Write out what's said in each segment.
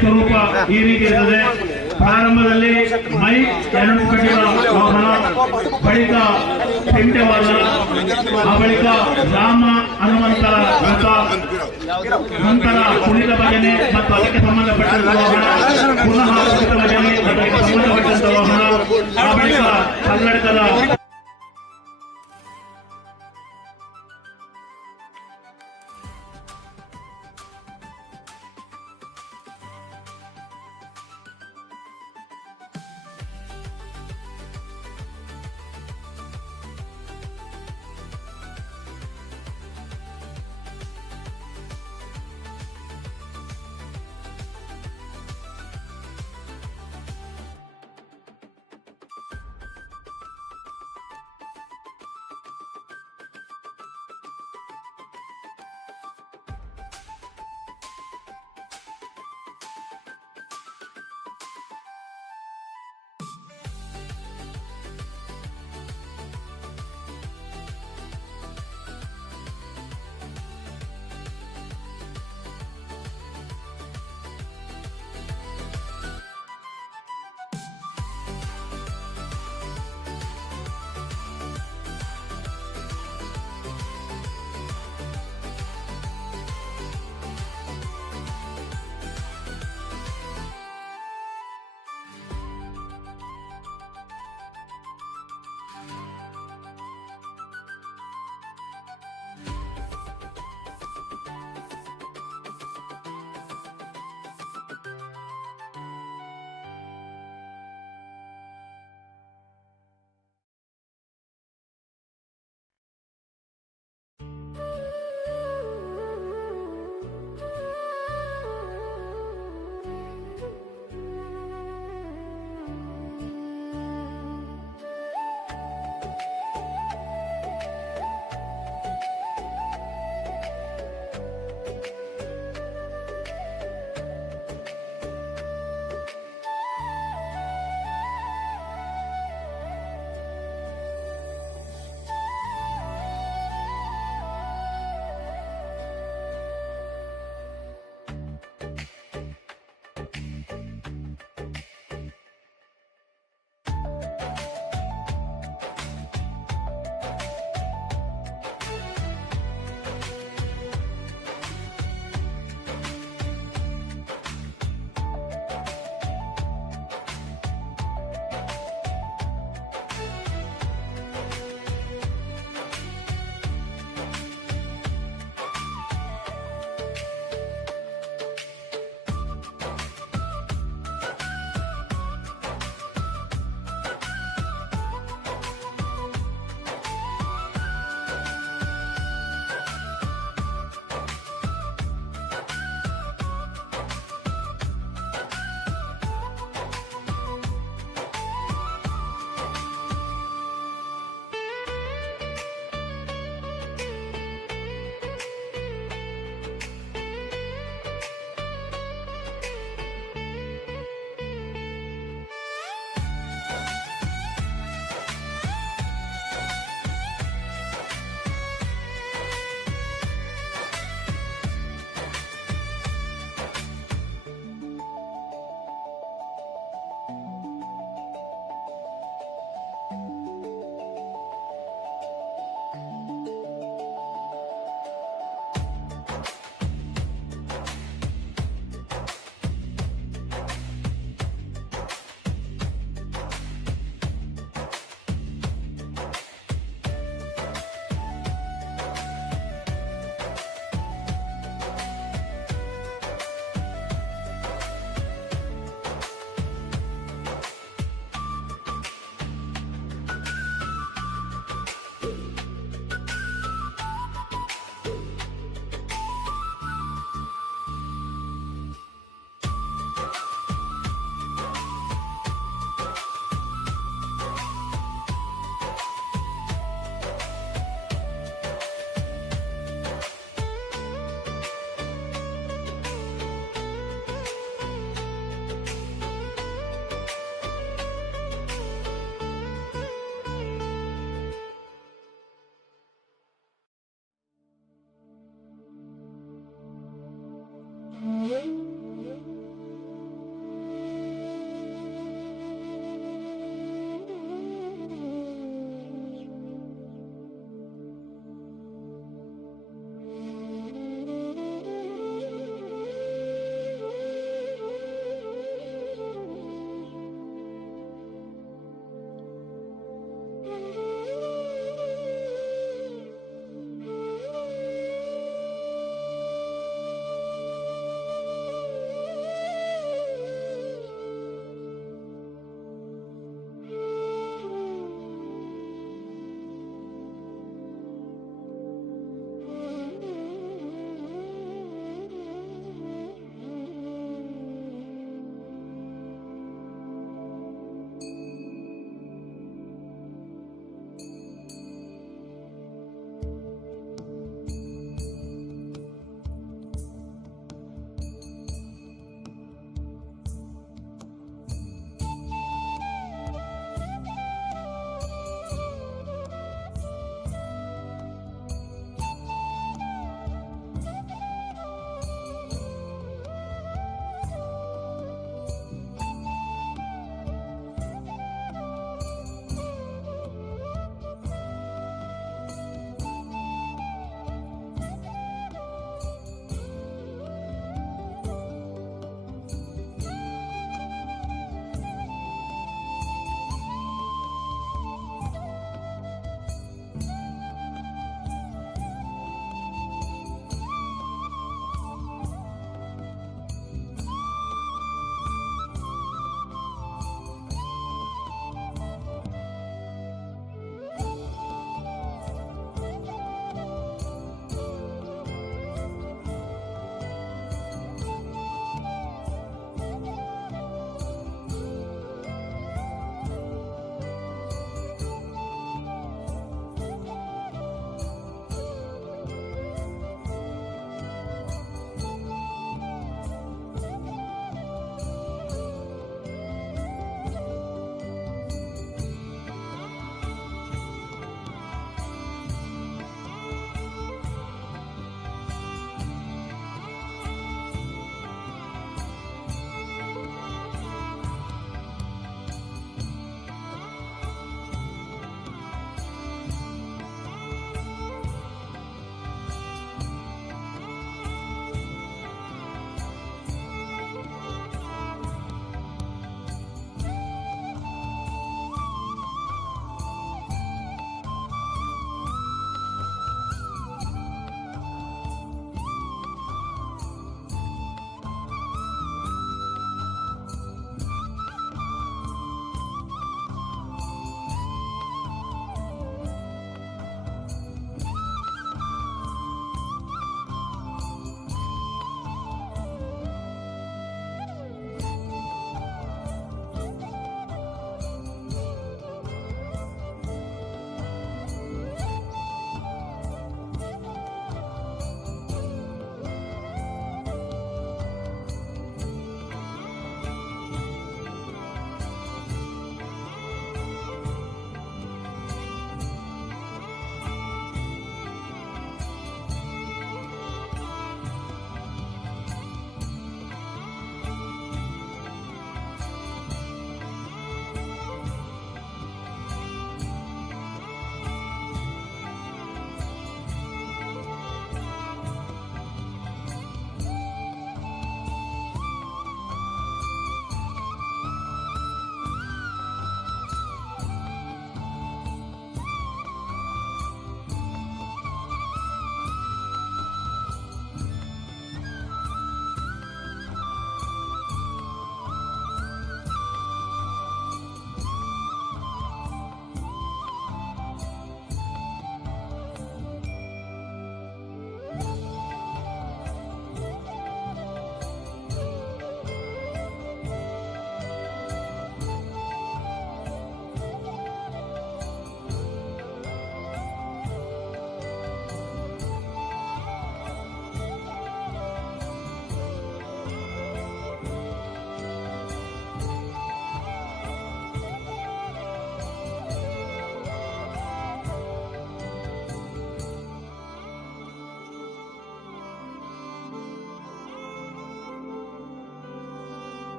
ಸ್ವರೂಪ ಈ ರೀತಿ ಇರ್ತದೆ. ಪ್ರಾರಂಭದಲ್ಲಿ ಮೈ ಎರಡು ಕಟ್ಟಿದ ವಾಹನ, ಬಳಿಕ ಪೆಂಟೆವಾದ, ಆ ಬಳಿಕ ರಾಮ ಹನುಮಂತರ ರಥ, ನಂತರ ಕುಣಿತ ಭಜನೆ ಮತ್ತು ಅದಕ್ಕೆ ಸಂಬಂಧಪಟ್ಟಂತ ವಾಹನ, ಪುನಃ ಕುಣಿತ ಭಜನೆ ಮತ್ತು ಅದಕ್ಕೆ ಸಂಬಂಧಪಟ್ಟಂತ ವಾಹನ, ಆ ಬಳಿಕ ಕನ್ನಡಕದ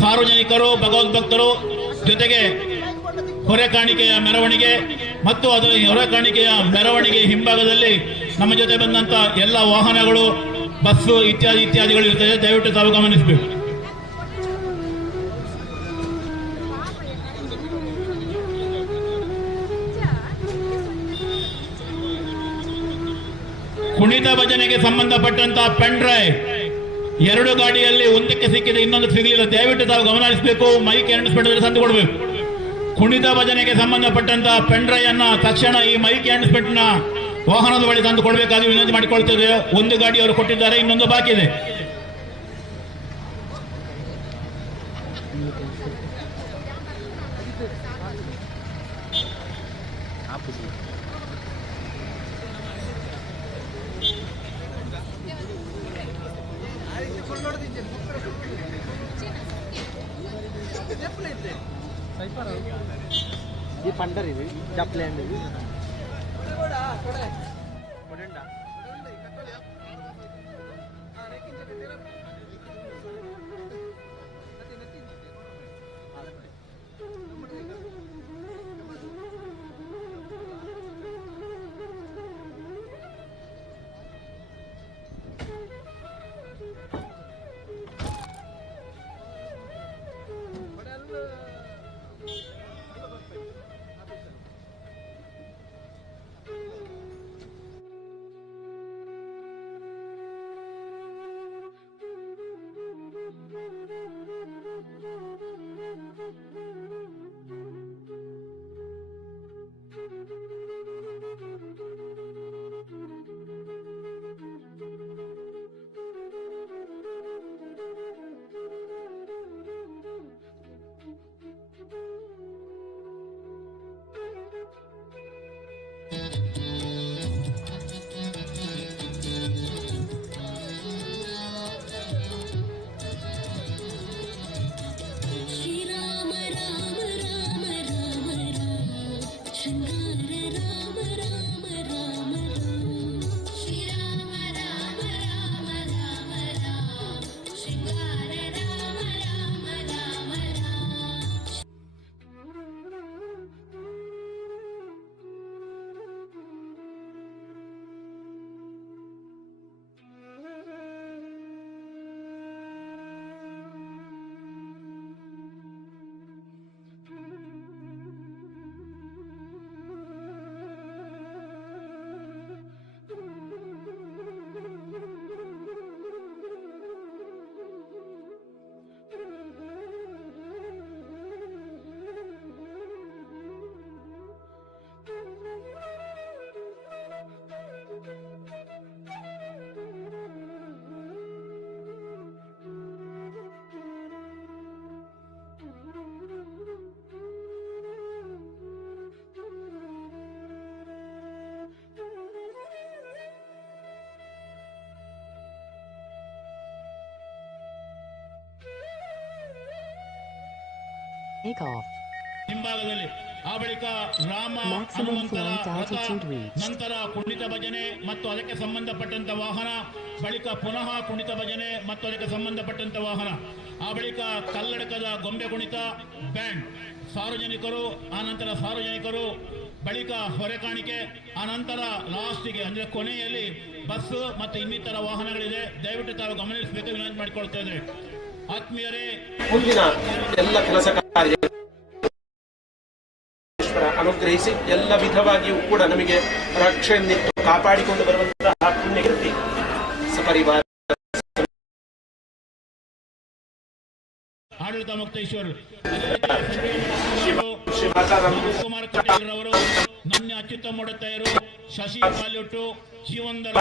ಸಾರ್ವಜನಿಕರು, ಭಗವದ್ಭಕ್ತರು ಜೊತೆಗೆ ಹೊರೆ ಕಾಣಿಕೆಯ ಮೆರವಣಿಗೆ ಮತ್ತು ಅದರ ಹೊರೆ ಕಾಣಿಕೆಯ ಮೆರವಣಿಗೆ ಹಿಂಭಾಗದಲ್ಲಿ ನಮ್ಮ ಜೊತೆ ಬಂದಂತ ಎಲ್ಲ ವಾಹನಗಳು, ಬಸ್ಸು ಇತ್ಯಾದಿಗಳು ಇರ್ತದೆ. ದಯವಿಟ್ಟು ತಾವು ಗಮನಿಸಬೇಕು. ಕುಣಿತ ಭಜನೆಗೆ ಸಂಬಂಧಪಟ್ಟಂತಹ ಪೆನ್ ಡ್ರೈವ್ 2 ಗಾಡಿಯಲ್ಲಿ ಒಂದಕ್ಕೆ ಸಿಕ್ಕಿದೆ, ಇನ್ನೊಂದು ಸಿಗಲಿಲ್ಲ. ದಯವಿಟ್ಟು ತಾವು ಗಮನ ಹರಿಸಬೇಕು. ಮೈಕ್ ಎಣಿಸ್ಬಿಟ್ಟಿದ್ರೆ ತಂದು ಕೊಡಬೇಕು. ಕುಣಿತ ಭಜನೆಗೆ ಸಂಬಂಧಪಟ್ಟಂತಹ ಪೆನ್ ಡ್ರೈವ್ ಅನ್ನ ತಕ್ಷಣ ಈ ಮೈಕ್ ಎಣಿಸ್ಬಿಟ್ ನ ವಾಹನದ ಬಳಿ ತಂದು ಕೊಡಬೇಕಾಗಿ ವಿನಂತಿ ಮಾಡಿಕೊಳ್ತೇವೆ. 1 ಗಾಡಿ ಅವರು ಕೊಟ್ಟಿದ್ದಾರೆ, ಇನ್ನೊಂದು ಬಾಕಿ ಇದೆ. ये पंडर ఇది డప్లేండి ఇది కూడా కొడండా ಹಿಂಭಾಗದಲ್ಲಿ ಆ ಬಳಿಕ ರಾಮ ಹನುಮಂತರ ನಂತರ ಕುಣಿತ ಭಜನೆ ಮತ್ತು ಅದಕ್ಕೆ ಸಂಬಂಧಪಟ್ಟಂತ ವಾಹನ, ಬಳಿಕ ಪುನಃ ಕುಣಿತ ಭಜನೆ ಮತ್ತು ಅದಕ್ಕೆ ಸಂಬಂಧಪಟ್ಟಂತ ವಾಹನ, ಆ ಬಳಿಕ ಕಲ್ಲಡಕದ ಗೊಂಬೆ ಕುಣಿತ, ಬ್ಯಾಂಡ್, ಸಾರ್ವಜನಿಕರು, ಆನಂತರ ಸಾರ್ವಜನಿಕರು, ಬಳಿಕ ಹೊರೆ ಕಾಣಿಕೆ, ಆನಂತರ ಲಾಸ್ಟಿಗೆ ಅಂದ್ರೆ ಕೊನೆಯಲ್ಲಿ ಬಸ್ ಮತ್ತು ಇನ್ನಿತರ ವಾಹನಗಳಿದೆ. ದಯವಿಟ್ಟು ತಾವು ಗಮನಿಸಬೇಕು ವಿನಂತಿ ಮಾಡಿಕೊಳ್ತಾ ಇದ್ದೇವೆ. ಆತ್ಮೀಯರೇ, ಮುಂದಿನ ಎಲ್ಲ ಕೆಲಸ ಕಾರ್ಯ ಅನುಗ್ರಹಿಸಿ ಎಲ್ಲ ವಿಧವಾಗಿಯೂ ಕೂಡ ನಮಗೆ ರಕ್ಷೆಯನ್ನಿಟ್ಟು ಕಾಪಾಡಿಕೊಂಡು ಬರುವಂತಹ ಪುಣ್ಯಕೀರ್ತಿ ಸಪರಿವಾರ ಆಡಳಿತ ಮುಕ್ತೇಶ್ವರ್ ಕುಮಾರ್ ಕಟೀಲ್ ಅವರು, ನನ್ನ ಅಚ್ಯುತ ಮೊಡತೆಯರು, ಶಶಿ ಪಾಲ್ಯೊಟ್ಟು, ಜೀವಂದರ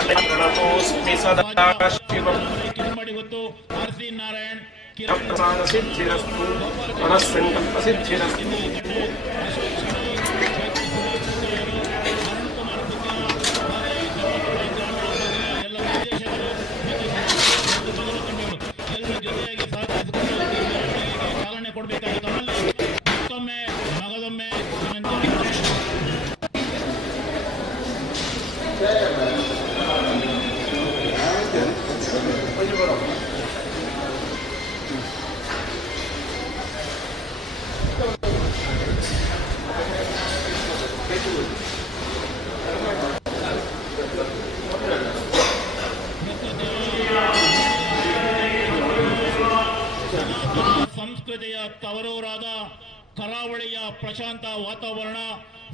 ಕಿರುಮಡಿ ಗೊತ್ತು, ಆರ್ಸಿ ನಾರಾಯಣ್, ಸಿದ್ಧಿರಸ್ತು ಮನಸ್ಸಂಕಲ್ಪ ಸಿದ್ಧಿರಸ್ತು. ಚಾಲನೆ ಕೊಡಬೇಕಾಗಿ ತಮ್ಮಲ್ಲಿ ಮತ್ತೊಮ್ಮೆ ಮಗದೊಮ್ಮೆ ತವರೂರಾದ ಕರಾವಳಿಯ ಪ್ರಶಾಂತ ವಾತಾವರಣ,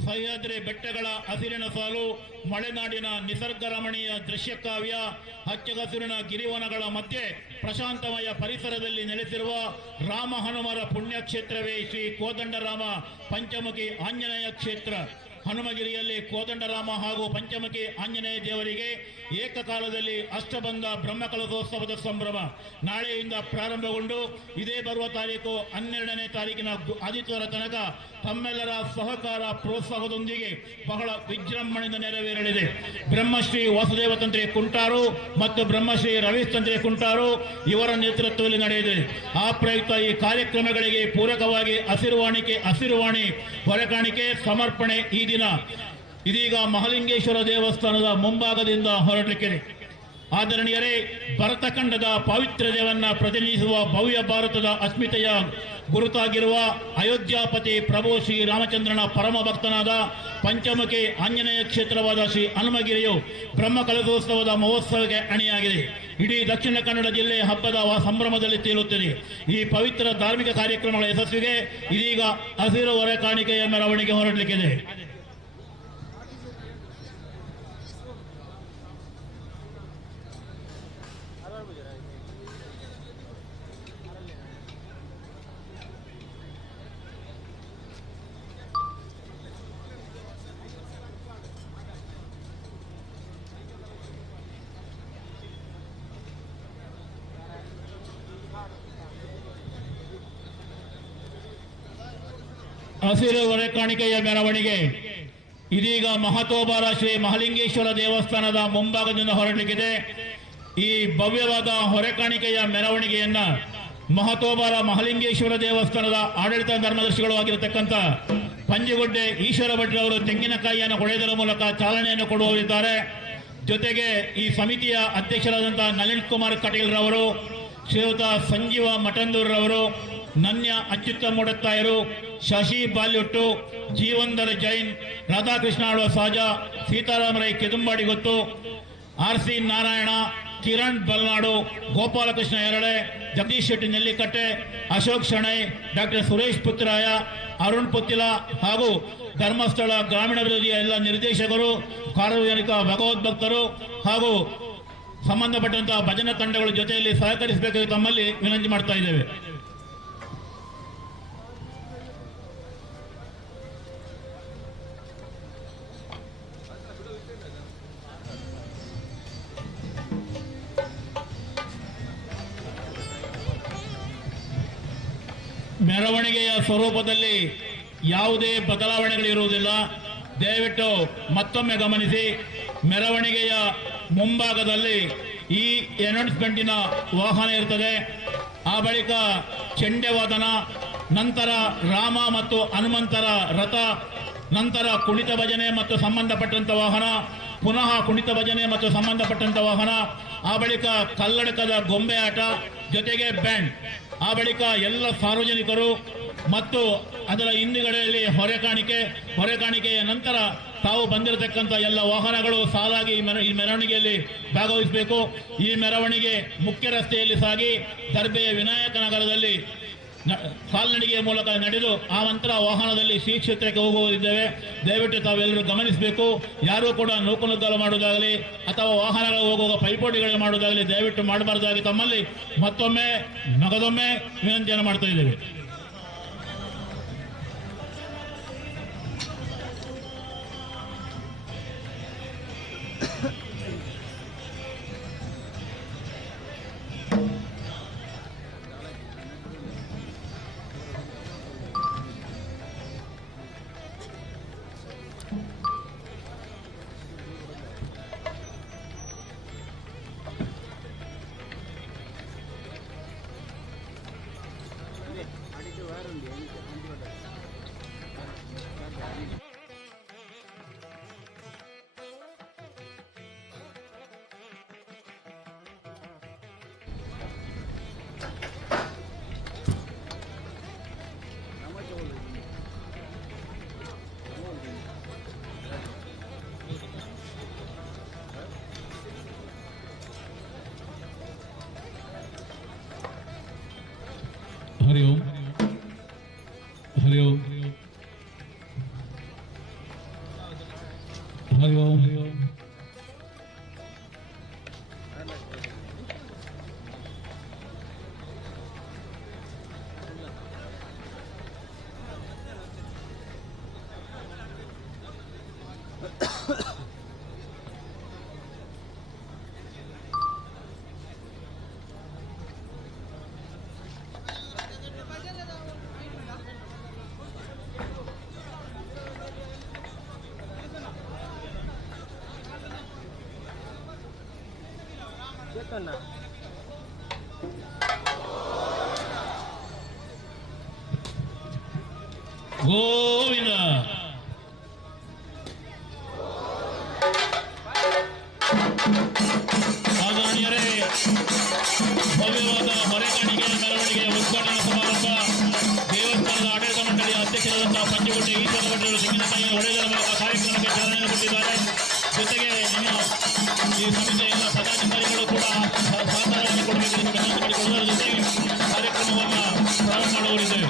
ಸಹ್ಯಾದ್ರಿ ಬೆಟ್ಟಗಳ ಹಸಿರಿನ ಸಾಲು, ಮಲೆನಾಡಿನ ನಿಸರ್ಗ ರಮಣೀಯ ದೃಶ್ಯ ಕಾವ್ಯ, ಹಚ್ಚಹಸಿರಿನ ಗಿರಿವನಗಳ ಮಧ್ಯೆ ಪ್ರಶಾಂತಮಯ ಪರಿಸರದಲ್ಲಿ ನೆಲೆಸಿರುವ ರಾಮ ಹನುಮರ ಪುಣ್ಯಕ್ಷೇತ್ರವೇ ಶ್ರೀ ಕೋದಂಡರಾಮ ಪಂಚಮುಖಿ ಆಂಜನೇಯ ಕ್ಷೇತ್ರ. ಹನುಮಗಿರಿಯಲ್ಲಿ ಕೋದಂಡರಾಮ ಹಾಗೂ ಪಂಚಮುಖಿ ಆಂಜನೇಯ ದೇವರಿಗೆ ಏಕಕಾಲದಲ್ಲಿ ಅಷ್ಟಬಂಧ ಬ್ರಹ್ಮಕಲಶೋತ್ಸವದ ಸಂಭ್ರಮ ನಾಳೆಯಿಂದ ಪ್ರಾರಂಭಗೊಂಡು ಇದೇ ಬರುವ ತಾರೀಕು 12ನೇ ತಾರೀಕಿನ ಆದಿತ್ಯವಾರ ತನಕ ತಮ್ಮೆಲ್ಲರ ಸಹಕಾರ ಪ್ರೋತ್ಸಾಹದೊಂದಿಗೆ ಬಹಳ ವಿಜೃಂಭಣೆಯಿಂದ ನೆರವೇರಲಿದೆ. ಬ್ರಹ್ಮಶ್ರೀ ವಾಸುದೇವ ತಂತ್ರಿ ಕುಂಟಾರು ಮತ್ತು ಬ್ರಹ್ಮಶ್ರೀ ರವೀಶ್ ತಂತ್ರಿ ಕುಂಟಾರು ಇವರ ನೇತೃತ್ವದಲ್ಲಿ ನಡೆಯಲಿದೆ. ಆ ಪ್ರಯುಕ್ತ ಈ ಕಾರ್ಯಕ್ರಮಗಳಿಗೆ ಪೂರಕವಾಗಿ ಹಸಿರುವಾಣಿ ಹೊರೆಕಾಣಿಕೆ ಸಮರ್ಪಣೆ ಈ ದಿನ ಇದೀಗ ಮಹಾಲಿಂಗೇಶ್ವರ ದೇವಸ್ಥಾನದ ಮುಂಭಾಗದಿಂದ ಹೊರಟಲಿದೆ. ಆದರಣೀಯರೇ, ಭರತಖಂಡದ ಪಾವಿತ್ರ್ಯವನ್ನ ಪ್ರತಿನಿಧಿಸುವ ಭವ್ಯ ಭಾರತದ ಅಸ್ಮಿತೆಯ ಗುರುತಾಗಿರುವ ಅಯೋಧ್ಯಾಪತಿ ಪ್ರಭು ಶ್ರೀ ರಾಮಚಂದ್ರನ ಪರಮ ಭಕ್ತನಾದ ಪಂಚಮುಖಿ ಆಂಜನೇಯ ಕ್ಷೇತ್ರವಾದ ಶ್ರೀ ಹನುಮಗಿರಿಯು ಬ್ರಹ್ಮಕಲಶೋತ್ಸವದ ಮಹೋತ್ಸವಕ್ಕೆ ಅಣಿಯಾಗಿದೆ. ಇಡೀ ದಕ್ಷಿಣ ಕನ್ನಡ ಜಿಲ್ಲೆ ಹಬ್ಬದ ಸಂಭ್ರಮದಲ್ಲಿ ತೇಲುತ್ತಿದೆ. ಈ ಪವಿತ್ರ ಧಾರ್ಮಿಕ ಕಾರ್ಯಕ್ರಮಗಳ ಯಶಸ್ವಿಗೆ ಇದೀಗ ಹಸಿರು ಹೊರೆ ಕಾಣಿಕೆಯ ಮೆರವಣಿಗೆ ಹೊರಡಲಿಕ್ಕಿದೆ. ಹಸಿರು ಹೊರೆ ಕಾಣಿಕೆಯ ಮೆರವಣಿಗೆ ಇದೀಗ ಮಹತೋಬಾರ ಶ್ರೀ ಮಹಾಲಿಂಗೇಶ್ವರ ದೇವಸ್ಥಾನದ ಮುಂಭಾಗದಿಂದ ಹೊರಡಲಿಕ್ಕಿದೆ. ಈ ಭವ್ಯವಾದ ಹೊರೆ ಕಾಣಿಕೆಯ ಮೆರವಣಿಗೆಯನ್ನ ಮಹತೋಬಾರ ಮಹಾಲಿಂಗೇಶ್ವರ ದೇವಸ್ಥಾನದ ಆಡಳಿತ ಧರ್ಮದರ್ಶಿಗಳು ಆಗಿರತಕ್ಕಂಥ ಪಂಜಿಗುಡ್ಡೆ ಈಶ್ವರ ಭಟ್ರವರು ತೆಂಗಿನಕಾಯಿಯನ್ನು ಹೊಡೆಯುವುದರ ಮೂಲಕ ಚಾಲನೆಯನ್ನು ಕೊಡುವವರಿದ್ದಾರೆ. ಜೊತೆಗೆ ಈ ಸಮಿತಿಯ ಅಧ್ಯಕ್ಷರಾದಂತಹ ನಳಿನ್ ಕುಮಾರ್ ಕಟೀಲ್ ರವರು, ಶ್ರೀಯುತ ಸಂಜೀವ ಮಠಂದೂರ್ರವರು, ನನ್ಯ ಅಚ್ಯುತ ಮೂಡತ್ತಾಯರು, ಶಶಿ ಬಾಲ್ಯೊಟ್ಟು, ಜೀವಂದರ ಜೈನ್, ರಾಧಾಕೃಷ್ಣ ಆಳ್ವ ಸಾಜಾ, ಸೀತಾರಾಮ ರೈ ಕೆದುಂಬಾಡಿ ಗೊತ್ತು, ಆರ್.ಸಿ. ನಾರಾಯಣ, ಕಿರಣ್ ಬಲ್ನಾಡು, ಗೋಪಾಲಕೃಷ್ಣ ಎರಳೆ, ಜಗದೀಶ್ ಶೆಟ್ಟಿ ನೆಲ್ಲಿಕಟ್ಟೆ, ಅಶೋಕ್ ಶಣೈ, ಡಾಕ್ಟರ್ ಸುರೇಶ್ ಪುತ್ರಾಯ, ಅರುಣ್ ಪುತ್ತಿಲ ಹಾಗೂ ಧರ್ಮಸ್ಥಳ ಗ್ರಾಮೀಣಾಭಿವೃದ್ಧಿಯ ಎಲ್ಲ ನಿರ್ದೇಶಕರು, ಸಾರ್ವಜನಿಕ ಭಗವದ್ಭಕ್ತರು ಹಾಗೂ ಸಂಬಂಧಪಟ್ಟಂತಹ ಭಜನಾ ತಂಡಗಳ ಜೊತೆಯಲ್ಲಿ ಸಹಕರಿಸಬೇಕಾಗಿ ತಮ್ಮಲ್ಲಿ ವಿನಂತಿ ಮಾಡ್ತಾ ಇದ್ದೇವೆ. ಮೆರವಣಿಗೆಯ ಸ್ವರೂಪದಲ್ಲಿ ಯಾವುದೇ ಬದಲಾವಣೆಗಳಿರುವುದಿಲ್ಲ. ದಯವಿಟ್ಟು ಮತ್ತೊಮ್ಮೆ ಗಮನಿಸಿ. ಮೆರವಣಿಗೆಯ ಮುಂಭಾಗದಲ್ಲಿ ಈ ಅನೌನ್ಸ್ಮೆಂಟಿನ ವಾಹನ ಇರ್ತದೆ. ಆ ಬಳಿಕ ಚೆಂಡೆವಾದನ, ನಂತರ ರಾಮ ಮತ್ತು ಹನುಮಂತರ ರಥ, ನಂತರ ಕುಣಿತ ಭಜನೆ ಮತ್ತು ಸಂಬಂಧಪಟ್ಟಂತ ವಾಹನ, ಪುನಃ ಕುಣಿತ ಭಜನೆ ಮತ್ತು ಸಂಬಂಧಪಟ್ಟಂತ ವಾಹನ, ಆ ಬಳಿಕ ಕಲ್ಲಡಕದ ಗೊಂಬೆ ಆಟ, ಜೊತೆಗೆ ಬ್ಯಾಂಡ್, ಆ ಬಳಿಕ ಎಲ್ಲ ಸಾರ್ವಜನಿಕರು ಮತ್ತು ಅದರ ಹಿಂದುಗಡೆಯಲ್ಲಿ ಹೊರೆಕಾಣಿಕೆಯ ನಂತರ ತಾವು ಬಂದಿರತಕ್ಕಂಥ ಎಲ್ಲ ವಾಹನಗಳು ಸಾಲಾಗಿ ಈ ಮೆರವಣಿಗೆಯಲ್ಲಿ ಭಾಗವಹಿಸಬೇಕು. ಈ ಮೆರವಣಿಗೆ ಮುಖ್ಯ ರಸ್ತೆಯಲ್ಲಿ ಸಾಗಿ ದರ್ಬೆಯ ವಿನಾಯಕ ನಗರದಲ್ಲಿ ಕಾಲ್ನಡಿಗೆಯ ಮೂಲಕ ನಡೆದು ಆ ನಂತರ ವಾಹನದಲ್ಲಿ ಶ್ರೀ ಕ್ಷೇತ್ರಕ್ಕೆ ಹೋಗುವುದಿದ್ದೇವೆ. ದಯವಿಟ್ಟು ತಾವೆಲ್ಲರೂ ಗಮನಿಸಬೇಕು. ಯಾರೂ ಕೂಡ ನೂಕುನುಗ್ಗಲು ಮಾಡುವುದಾಗಲಿ ಅಥವಾ ವಾಹನಗಳು ಹೋಗುವ ಪೈಪೋಟಿಗಳು ಮಾಡುವುದಾಗಲಿ ದಯವಿಟ್ಟು ಮಾಡಬಾರದಾಗಿ ತಮ್ಮಲ್ಲಿ ಮತ್ತೊಮ್ಮೆ ನಗದೊಮ್ಮೆ ವಿನಂತಿಯನ್ನು ಮಾಡ್ತಾ ಇದ್ದೇವೆ. हरि ओम। ಹರಿ ಓಂ ಹರಿ ಓಂ ಗೋವಿಂದ ಆದರಣೀಯರೇ, ಭವ್ಯವಾದ ಹೊರೆಕಾಣಿಕೆ ಮೆರವಣಿಗೆ ಉದ್ಘಾಟನಾ ಸಮಾರಂಭ ದೇವಸ್ಥಾನದ ಆಡಳಿತ ಮಂಡಳಿಯ ಅಧ್ಯಕ್ಷರಾದಂತಹ ಪಂಚಗುಡ್ಡೆ ಈಶ್ವರ ಭಟ್ರು ತೆಂಗಿನಕಾಯಿಯ ಹೊಡೆಯುವುದರ ಮೂಲಕ ಕಾರ್ಯಕ್ರಮಕ್ಕೆ ಚಾಲನೆ ಕೊಟ್ಟಿದ್ದಾರೆ. ಜೊತೆಗೆ ನಮ್ಮ ಈ ಸಮಿತಿಯ ಎಲ್ಲ ಪದಾಧಿಕಾರಿಗಳು ಕೂಡ ಸಹಕಾರವನ್ನು ಕೊಡಬೇಕು ಎಂದು ವಿನಂತಿ ಮಾಡಿಕೊಳ್ಳುವುದರ ಜೊತೆಗೆ ಕಾರ್ಯಕ್ರಮವನ್ನು ಪ್ರಾರಂಭ ಮಾಡುವರಿದ್ದೇವೆ.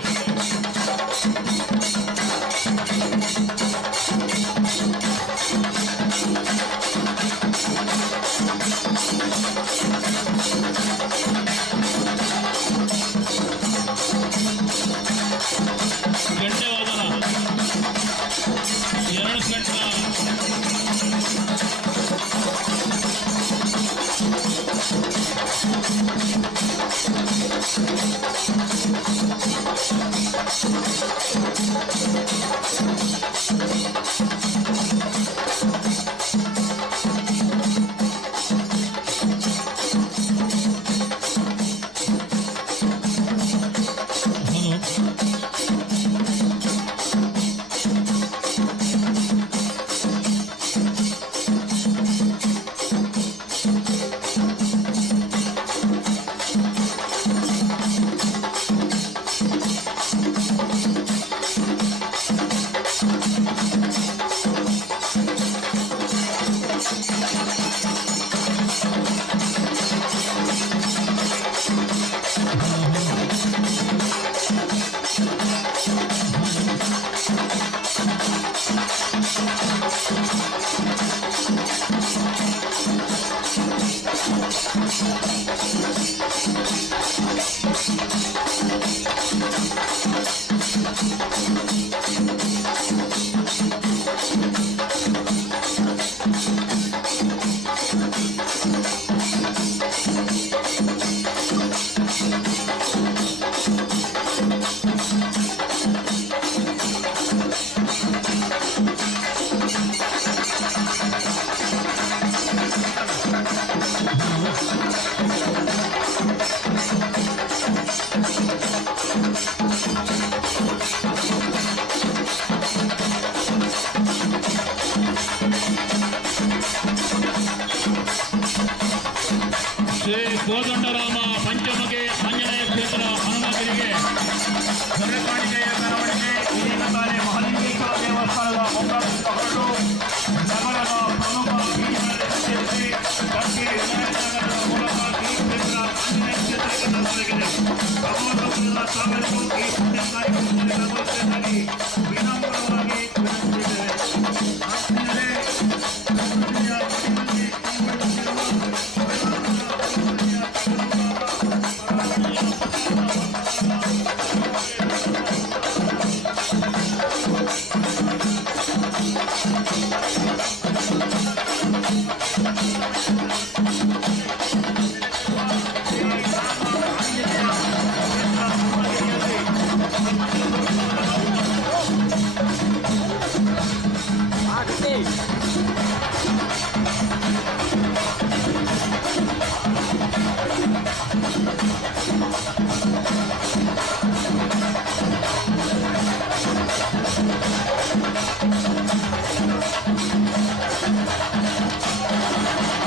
ಶ್ರೀ ಕೋದಂಡರಾಮ ಪಂಚಮುಖಿ ಆಂಜನೇಯ ಕ್ಷೇತ್ರ ಹನುಮಗಿರಿಗೆ ಹೊರೆಕಾಣಿಕೆಯ ಮೆರವಣಿಗೆ ಇಲ್ಲಿನ ತಾನೇ ಮಹಾಲಿಂಗೇಶ್ವರ ದೇವಸ್ಥಾನದ ಮುಂಭಾಗದಿಂದ ಹೊರಟು ನಗರದ ಪ್ರಮುಖ ಬೀದಿಗಳಲ್ಲಿ ಸಂಚರಿಸಿ ಗಂಗೆ ವಿನಾಯಕನಗರದ ಮೂಲಕ ಈ ಕ್ಷೇತ್ರ ಆಂಜನೇಯ ಕ್ಷೇತ್ರಕ್ಕೆ ತಲುಪಲಿದೆ. ಭಗವಂತನೆಲ್ಲ ತಾವೆಲ್ಲರೂ ಈ ಪುಣ್ಯ ಕಾರ್ಯಕ್ರಮದಲ್ಲಿ ಭಾಗವಹಿಸಬೇಕಾಗಿ ವಿನಮ್ರವಾಗಿ ವಿನಂತಿಸಿದ್ದೇವೆ. ಆತ್ಮೀಯರೇ,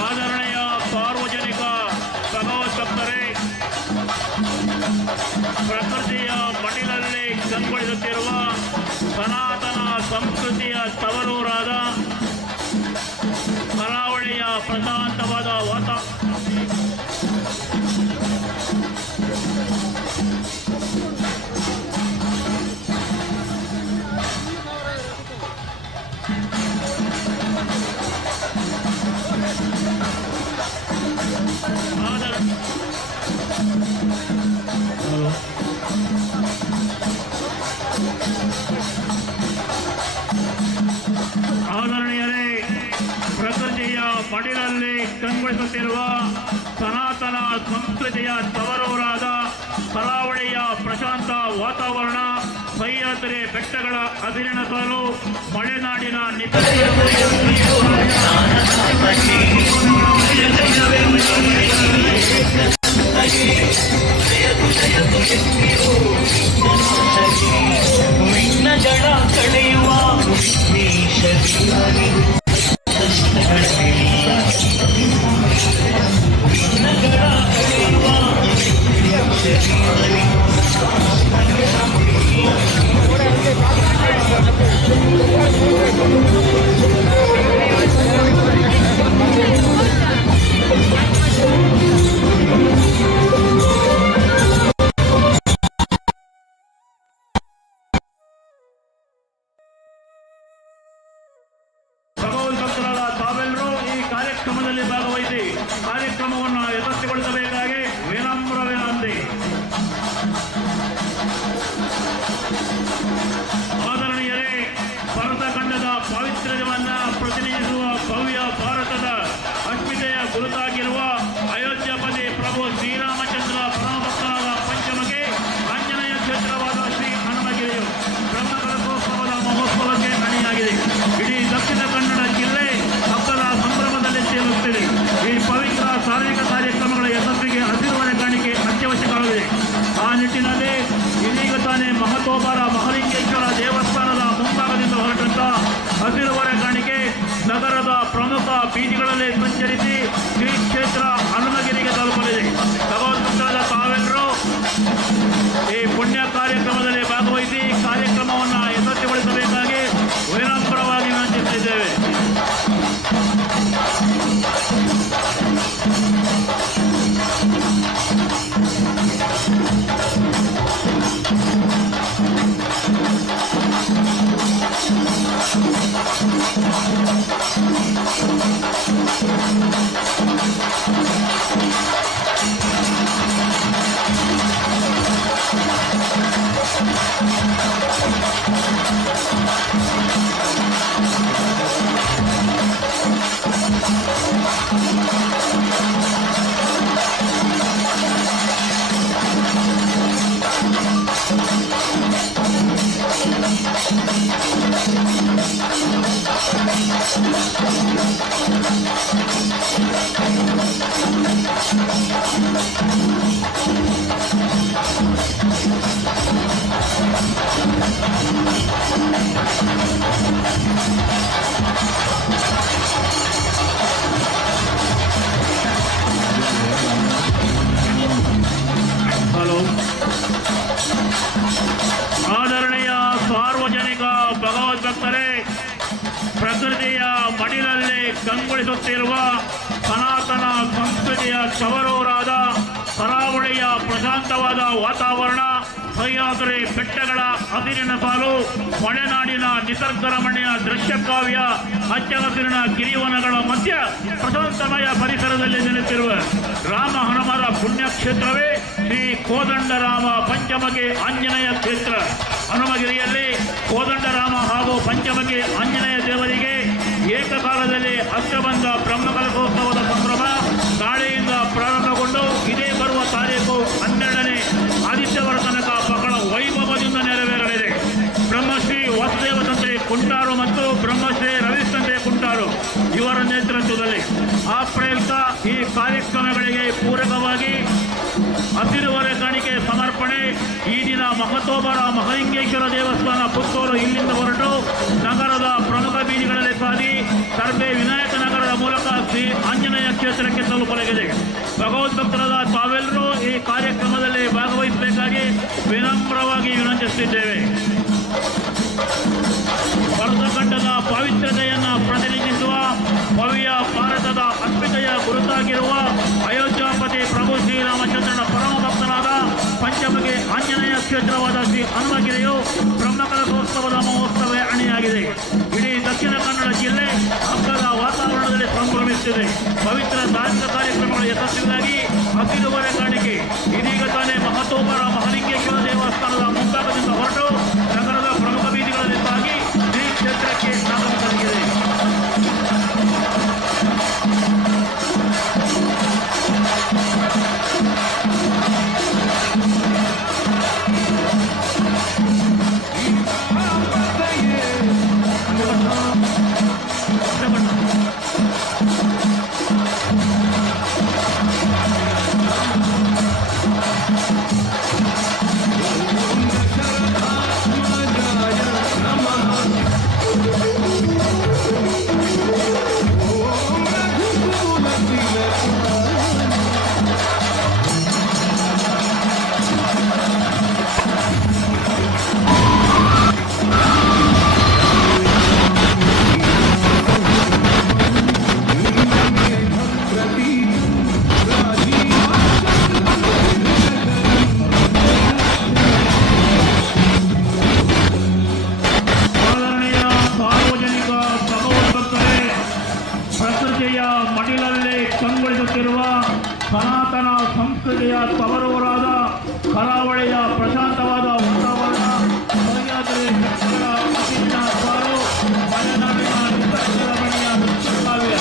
ಆದರಣೀಯ ಸಾರ್ವಜನಿಕ ಸಭಾಸದರೇ, ಪ್ರಕೃತಿಯ ಮಡಿಲಲ್ಲಿ ಕಂಗೊಳಿಸುತ್ತಿರುವ ಸನಾತನ ಸಂಸ್ಕೃತಿಯ ತವರೂರಾದ ಕರಾವಳಿಯ ಪ್ರಶಾಂತವಾದ ಮಡಿಲಲ್ಲಿ ಕಂಗೊಳಿಸುತ್ತಿರುವ ಸನಾತನ ಸಂಸ್ಕೃತಿಯ ತವರೂರಾದ ಕರಾವಳಿಯ ಪ್ರಶಾಂತ ವಾತಾವರಣ, ಸಹ್ಯಾದ್ರಿ ಬೆಟ್ಟಗಳ ಅದಿರಿನ ಸಾಲು, ಮಲೆನಾಡಿನ ಜಡ ಕಳೆಯುವ ಭಗವದ್ಭಕ್ತರಾದ ತಾವೆಲ್ಲರೂ ಈ ಕಾರ್ಯಕ್ರಮದಲ್ಲಿ ಭಾಗವಹಿಸಿ ಕಾರ್ಯಕ್ರಮವನ್ನು ಯಶಸ್ವಿಗೊಳಿಸಬೇಕಾಗಿ ವಿನಮ್ರ ವಿನಂತಿ. ಆದರಣೀಯರೇ, ಭರತಖಂಡದ ಪಾವಿತ್ರ್ಯವನ್ನ ಪ್ರತಿನಿಧಿಸುವ ಭವ್ಯ ಭಾರತದ ಅಸ್ಮಿತೆಯ ಗುರುತಾಗಿರುವ ಅಯೋಧ್ಯಪತಿ ಪ್ರಭು ಶ್ರೀರಾಮಚಂದ್ರ ಪರಮಭಕ್ತರಾದ ಪಂಚಮಗೆ ಆಂಜನೇಯ ಕ್ಷೇತ್ರವಾದ ಶ್ರೀ ಹನುಮಗಿರಿಯು ಬ್ರಹ್ಮಕಲಶೋತ್ಸವದ ಮಹೋತ್ಸವಕ್ಕೆ ಅಣಿಯಾಗಿದೆ. ಇಡೀ ದಕ್ಷಿಣ ಕನ್ನಡ ಜಿಲ್ಲೆ ಹಬ್ಬದ ಸಂಭ್ರಮದಲ್ಲಿ ತೇಲುತ್ತಿದೆ. ಈ ಪವಿತ್ರ ಸಾರ್ವಜನಿಕ ಕಾರ್ಯಕ್ರಮಗಳ ಯಶಸ್ವಿಗೆ ಹಸಿರುವರೆ ಕಾಣಿಕೆ ಅತ್ಯವಶ್ಯಕವಾಗಿದೆ. ಆ ನಿಟ್ಟಿನಲ್ಲಿ ಇದೀಗ ತಾನೇ ಮಹತೋಬರ ಮಹಲಿಂಗೇಶ್ವರ ದೇವಸ್ಥಾನದ ಮುಂಭಾಗದಿಂದ ಹೊರಟಂತ ಹಸಿರುವರೆ ಕಾಣಿಕೆ ನಗರದ ಪ್ರಮುಖ ಬೀದಿಗಳಲ್ಲಿ ಸಂಚರಿಸಿ ಶ್ರೀ ಕ್ಷೇತ್ರ ಹನುಮಗಿರಿಗೆ ತಲುಪಲಿದೆ. ಭಗವದ್ಭಕ್ತರಾದ ತಾವೆಲ್ಲರೂ ಈ ಪುಣ್ಯ ಕಾರ್ಯಕ್ರಮದಲ್ಲಿ ಭಾಗವಹಿಸಿ ಕಾರ್ಯಕ್ರಮವನ್ನು ಯಶಸ್ವಿಗೊಳಿಸಬೇಕಾಗಿ ವಿನಮ್ರವಾಗಿ ವಿನಂತಿಸಿದ್ದೇವೆ. ಆದರಣೀಯ ಸಾರ್ವಜನಿಕ ಭಗವದ್ಭಕ್ತರೇ, ಪ್ರಕೃತಿಯ ಮಡಿಲಲ್ಲಿ ಕಂಗೊಳಿಸುತ್ತಿರುವ ಸನಾತನ ಸಂಸ್ಕೃತಿಯ ತವರೂರಾದ ಕರಾವಳಿಯ ಪ್ರಶಾಂತವಾದ ವಾತಾವರಣ, ಸಹ್ಯಾದ್ರಿ ಬೆಟ್ಟಗಳ ಅದಿರಿನ ಸಾಲು, ಮಲೆನಾಡಿನ ನಿಸರ್ಗರಮಣೀಯ ದೃಶ್ಯಕಾವ್ಯ, ಹಚ್ಚ ಹಸಿರಿನ ಗಿರಿವನಗಳ ಮಧ್ಯ ಪ್ರಶಾಂತಮಯ ಪರಿಸರದಲ್ಲಿ ನೆಲೆಸಿರುವ ರಾಮ ಹನುಮರ ಪುಣ್ಯಕ್ಷೇತ್ರವೇ ಶ್ರೀ ಕೋದಂಡರಾಮ ಪಂಚಮಗಿ ಆಂಜನೇಯ ಕ್ಷೇತ್ರ. ಹನುಮಗಿರಿಯಲ್ಲಿ ಕೋದಂಡರಾಮ ಹಾಗೂ ಪಂಚಮಗಿ ಆಂಜನೇಯ ದೇವರಿಗೆ ಏಕಕಾಲದಲ್ಲಿ ಅಷ್ಟಬಂಧ ಬ್ರಹ್ಮಕಲಶೋತ್ಸವದ ಸಂಭ್ರಮ ನಾಳೆಯಿಂದ ಪ್ರಾರಂಭಗೊಂಡು ಇದೇ ಬರುವ ತಾರೀಕು 12ನೇ ಆದಿತ್ಯವಾರ ತನಕ ಬಹಳ ವೈಭವದಿಂದ ನೆರವೇರಲಿದೆ. ಬ್ರಹ್ಮಶ್ರೀ ವಾಸುದೇವ ತಂತ್ರಿ ಕುಂಟಾರು ಮತ್ತು ಬ್ರಹ್ಮಶ್ರೀ ರವಿತಂತ್ರಿ ಕುಂಟಾರು ಇವರ ನೇತೃತ್ವದಲ್ಲಿ ಆ ಪ್ರಯುಕ್ತ ಈ ಕಾರ್ಯಕ್ರಮಗಳಿಗೆ ಪೂರಕವಾಗಿ ಹಸಿರುವರೆ ಕಾಣಿಕೆ ಸಮರ್ಪಣೆ ಈ ದಿನ ಮಹತೋಬರ ಮಹಲಿಂಗೇಶ್ವರ ದೇವಸ್ಥಾನ ಪುತ್ತೂರು ಇಲ್ಲಿಂದ ಹೊರಟು ನಗರದ ಪ್ರಮುಖ ಬೀದಿಗಳಲ್ಲಿ ಸಾಗಿ ಸರ್ಬೆ ವಿನಾಯಕ ನಗರದ ಮೂಲಕ ಶ್ರೀ ಆಂಜನೇಯ ಕ್ಷೇತ್ರಕ್ಕೆ ತಲುಪಲಾಗಿದೆ. ಭಗವದ್ಭಕ್ತರಾದ ತಾವೆಲ್ಲರೂ ಈ ಕಾರ್ಯಕ್ರಮದಲ್ಲಿ ಭಾಗವಹಿಸಬೇಕಾಗಿ ವಿನಮ್ರವಾಗಿ ವಿನಂತಿಸುತ್ತಿದ್ದೇವೆ. ಭರತಖಂಡದ ಪಾವಿತ್ರ್ಯತೆಯನ್ನು ಪ್ರತಿನಿಧಿಸುವ ಭವ್ಯ ಭಾರತದ ಅಸ್ಮಿತೆಯ ಗುರುತಾಗಿರುವ ಅಯೋಧ್ಯಾಪತಿ ಪ್ರಭು ಶ್ರೀರಾಮಚಂದ್ರನ ಪರಮ ಭಕ್ತನಾದ ಪಂಚಮಗಿ ಆಂಜನೇಯ ಕ್ಷೇತ್ರವಾದ ಶ್ರೀ ಹನುಮಗಿರಿಯು ಬ್ರಹ್ಮಕಲಶೋತ್ಸವದ ಮಹೋತ್ಸವ ಅಣಿಯಾಗಿದೆ. ಇಡೀ ದಕ್ಷಿಣ ಕನ್ನಡ ಜಿಲ್ಲೆ ಹಬ್ಬದ ವಾತಾವರಣದಲ್ಲಿ ಸಂಭ್ರಮಿಸುತ್ತಿದೆ. ಪವಿತ್ರ ಧಾರ್ಮಿಕ ಕಾರ್ಯಕ್ರಮಗಳ ಯಶಸ್ವಿಗಾಗಿ ಹಸಿರುವರೆ ಕಾಣಿಕೆ ಇದೀಗ ತಾನೇ ಮಹತೋಬರ ಮಹಲಿಂಗೇಶ್ವರ ದೇವಸ್ಥಾನದ ಮುಂಭಾಗದಿಂದ ಹೊರಟು ನಗರದ ಪ್ರಮುಖ ಬೀದಿಗಳಲ್ಲಿ ಸಾಗಿ ಶ್ರೀ ಕ್ಷೇತ್ರಕ್ಕೆ ಆಗಮಿಸಲಾಗಿದೆ. ನಡೆಸುತ್ತಿರುವ ಸನಾತನ ಸಂಸ್ಕೃತಿಯ ತವರೂರಾದ ಕರಾವಳಿಯ ಪ್ರಶಾಂತವಾದ ವಾತಾವರಣ, ಸಹ್ಯಾದ್ರಿ ಬೆಟ್ಟಗಳ ಹಸಿರಿನ ಸಾಲು, ಮಲೆನಾಡಿನ ನಿಸರ್ಗ ರಮಣೀಯ ದೃಶ್ಯಕಾವ್ಯ.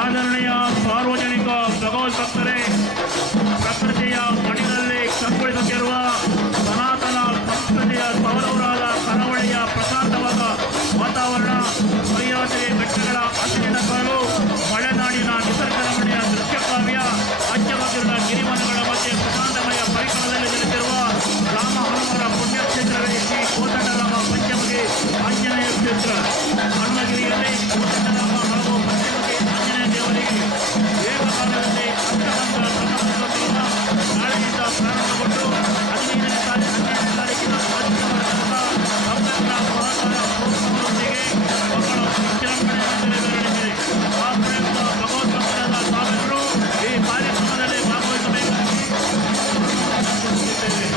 ಆದರಣೀಯ ಸಾರ್ವಜನಿಕ ಭಗವದ್ಭಕ್ತರೇ, ಪ್ರಕೃತಿಯ ಮಡಿಲಲ್ಲಿ ಕಂಗೊಳಿಸುತ್ತಿರುವ ಸನಾತನ ಸಂಸ್ಕೃತಿಯ ತವರೂರಾದ ಕರಾವಳಿಯ ಪ್ರಶಾಂತವಾದ ವಾತಾವರಣ, ಸಹ್ಯಾದ್ರಿ ಬೆಟ್ಟಗಳ ಹಸಿರಿನ ಸಾಲು, ಮಲೆನಾಡಿನ ನಿಸರ್ಗ ರಮಣೀಯ ದೃಶ್ಯಕಾವ್ಯ, ಅಚ್ಚಹಸಿರಿನ ಗಿರಿವನಗಳ ಮಧ್ಯೆ ಪ್ರಶಾಂತಮಯ ಪರಿಸರದಲ್ಲಿ ನೆಲೆಸಿರುವ ರಾಮ ಹನುಮರ ಪುಣ್ಯಕ್ಷೇತ್ರವೇ ಶ್ರೀ ಕೋದಂಡರಾಮ ಪಂಚಮುಖಿ ಆಂಜನೇಯ ಕ್ಷೇತ್ರ. ಹನುಮಗಿರಿಯಲ್ಲಿ ಕೋದಂಡರಾಮ ಹಾಗೂ ಪಂಚಮುಖಿ ಆಂಜನೇಯ ದೇವರಿಗೆ ಏಕಕಾಲದಲ್ಲಿ ಅಷ್ಟಬಂಧ ಬ್ರಹ್ಮೋತ್ಸವ ನಾಳೆಯಿಂದ ಪ್ರಾರಂಭಗೊಂಡು 15ನೇ ತಾರೀಕಿನ ಆದಿತ್ಯವಾರ ತನಕ ಭಕ್ತರ ಸಹಕಾರ ಪ್ರೋತ್ಸಾಹದೊಂದಿಗೆ ಮಕ್ಕಳ ವಿಜೃಂಭಣೆಯಿಂದ ನೆರವೇರಲಿದೆ. ಆ ಪ್ರಯುಕ್ತ ಭಗವದ್ಭಕ್ತರಾದ ತಾವೆಲ್ಲರೂ ಈ ಕಾರ್ಯಕ್ರಮದಲ್ಲಿ ಭಾಗವಹಿಸಬೇಕಾಗಿ ಕೋರುತ್ತಿದ್ದೇವೆ.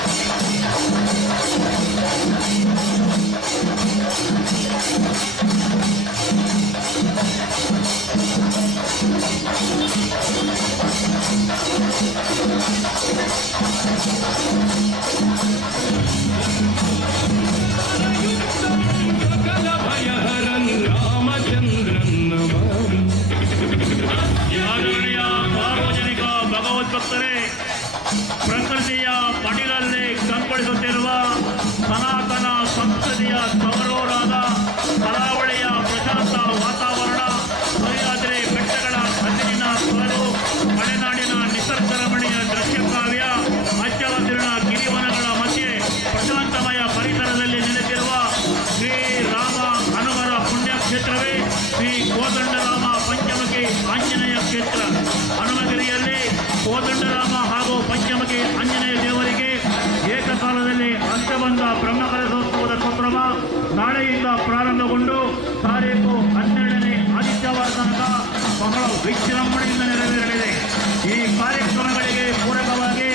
ಆದರಣೀಯ ಸಾರ್ವಜನಿಕ ಭಗವದ್ಭಕ್ತರೇ, ಪ್ರಕೃತಿಯ ಮಡಿಲಲ್ಲಿ ಕಂಗೊಳಿಸುತ್ತಿರುವ ಸನಾತನ ಸಂಸ್ಕೃತಿಯ ತವರೂರಾದ ಕರಾವಳಿಯ ಪ್ರಶಾಂತ ವಾತಾವರಣ, ಸಹ್ಯಾದ್ರಿ ಬೆಟ್ಟಗಳ ಹಸಿರಿನ ಸಾಲು, ಮಲೆನಾಡಿನ ನಿಸರ್ಗ ರಮಣೀಯ ದೃಶ್ಯಕಾವ್ಯ, ಅಚ್ಚಹಸಿರಿನ ಗಿರಿವನಗಳ ಮಧ್ಯೆ ಪ್ರಶಾಂತಮಯ ಪರಿಸರದಲ್ಲಿ ನೆಲೆಸಿರುವ ಶ್ರೀ ರಾಮ ಹನುಮರ ಪುಣ್ಯಕ್ಷೇತ್ರವೇ ಶ್ರೀ ಕೋದಂಡರಾಮ ಪಂಚಮುಖಿ ಆಂಜನೇಯ ಕ್ಷೇತ್ರ. ಹನುಮಗಿರಿಯಲ್ಲಿ ಕೋದಂಡರಾಮ ಹಾಗೂ ಪಂಚಮುಖಿ ಆಂಜನೇಯ ದೇವರಿಗೆ ಏಕಕಾಲದಲ್ಲಿ ಅಷ್ಟಬಂಧ ಬ್ರಹ್ಮಕಲಶೋತ್ಸವದ ಸಂಭ್ರಮ ನಾಳೆಯಿಂದ ಪ್ರಾರಂಭಗೊಂಡು ತಾರೀಖು 12ನೇ ಆದಿತ್ಯವಾರ ತನಕ ಬಹಳ ವಿಜೃಂಭಣೆಯಿಂದ ನೆರವೇರಲಿದೆ. ಈ ಕಾರ್ಯಕ್ರಮಗಳಿಗೆ ಪೂರಕವಾಗಿ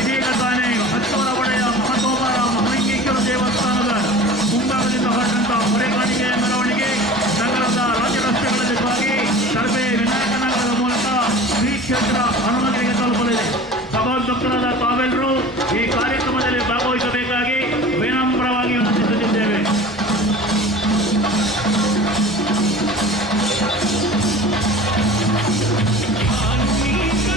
ಇದೀಗ ತಾನೇ ಹತ್ತೂರ ಒಡೆಯ ಮಹತೋಬರ ಮಹಾಲಿಂಗೇಶ್ವರ ದೇವಸ್ಥಾನದ ಮುಂಭಾಗದಿಂದ ಹೊರಟಂತ ಹೊರೆಕಾಣಿಕೆಯ ಮೆರವಣಿಗೆ ನಗರದ ರಾಜ್ಯ ರಸ್ತೆಗಳಲ್ಲಿ ಸಾಗಿ ಕರ್ಬೆ ವಿನಾಯಕ ನಗರದ ಮೂಲಕ ಶ್ರೀ ಕ್ಷೇತ್ರ ಹನುಮಗಿರಿಗೆ ತಲುಪಲಿದೆ. ಭಗವದ್ಭಕ್ತರಾದ ತಾವೆಲ್ಲರೂ ಈ ಕಾರ್ಯಕ್ರಮದಲ್ಲಿ ಭಾಗವಹಿಸಬೇಕಾಗಿ ವಿನಮ್ರವಾಗಿ ವಿನಂತಿಸುತ್ತಿದ್ದೇವೆ. ಆನ್ಮೀಕ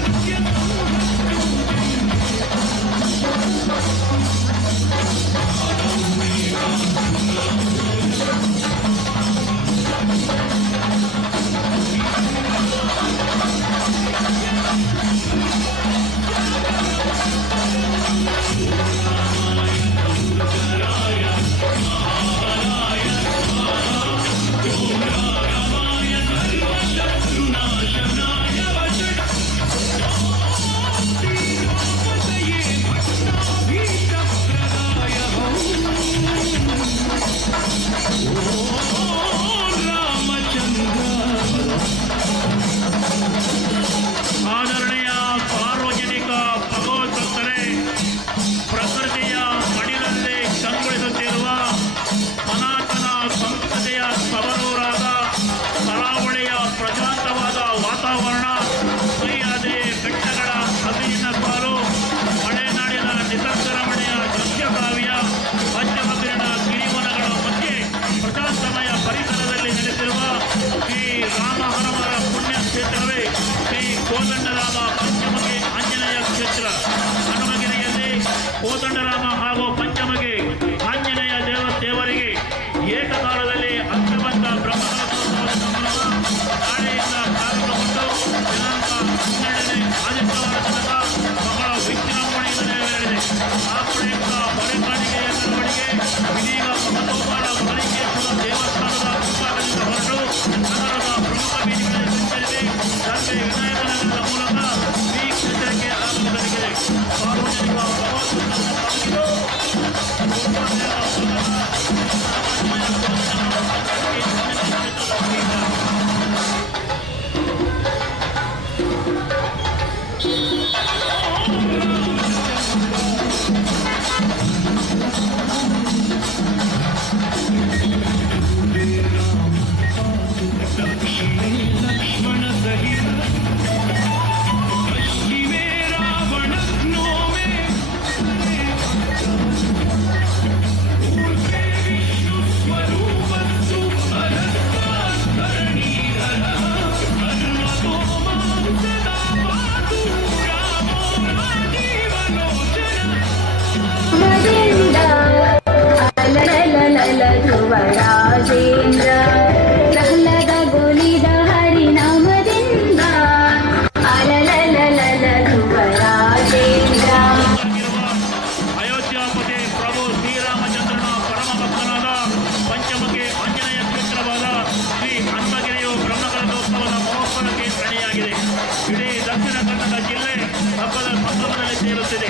ದಕ್ಷಿಣ ಕನ್ನಡ ಜಿಲ್ಲೆ ಹಬ್ಬದ ಸಂಭ್ರಮದಲ್ಲಿ ಸೇರುತ್ತಿದೆ.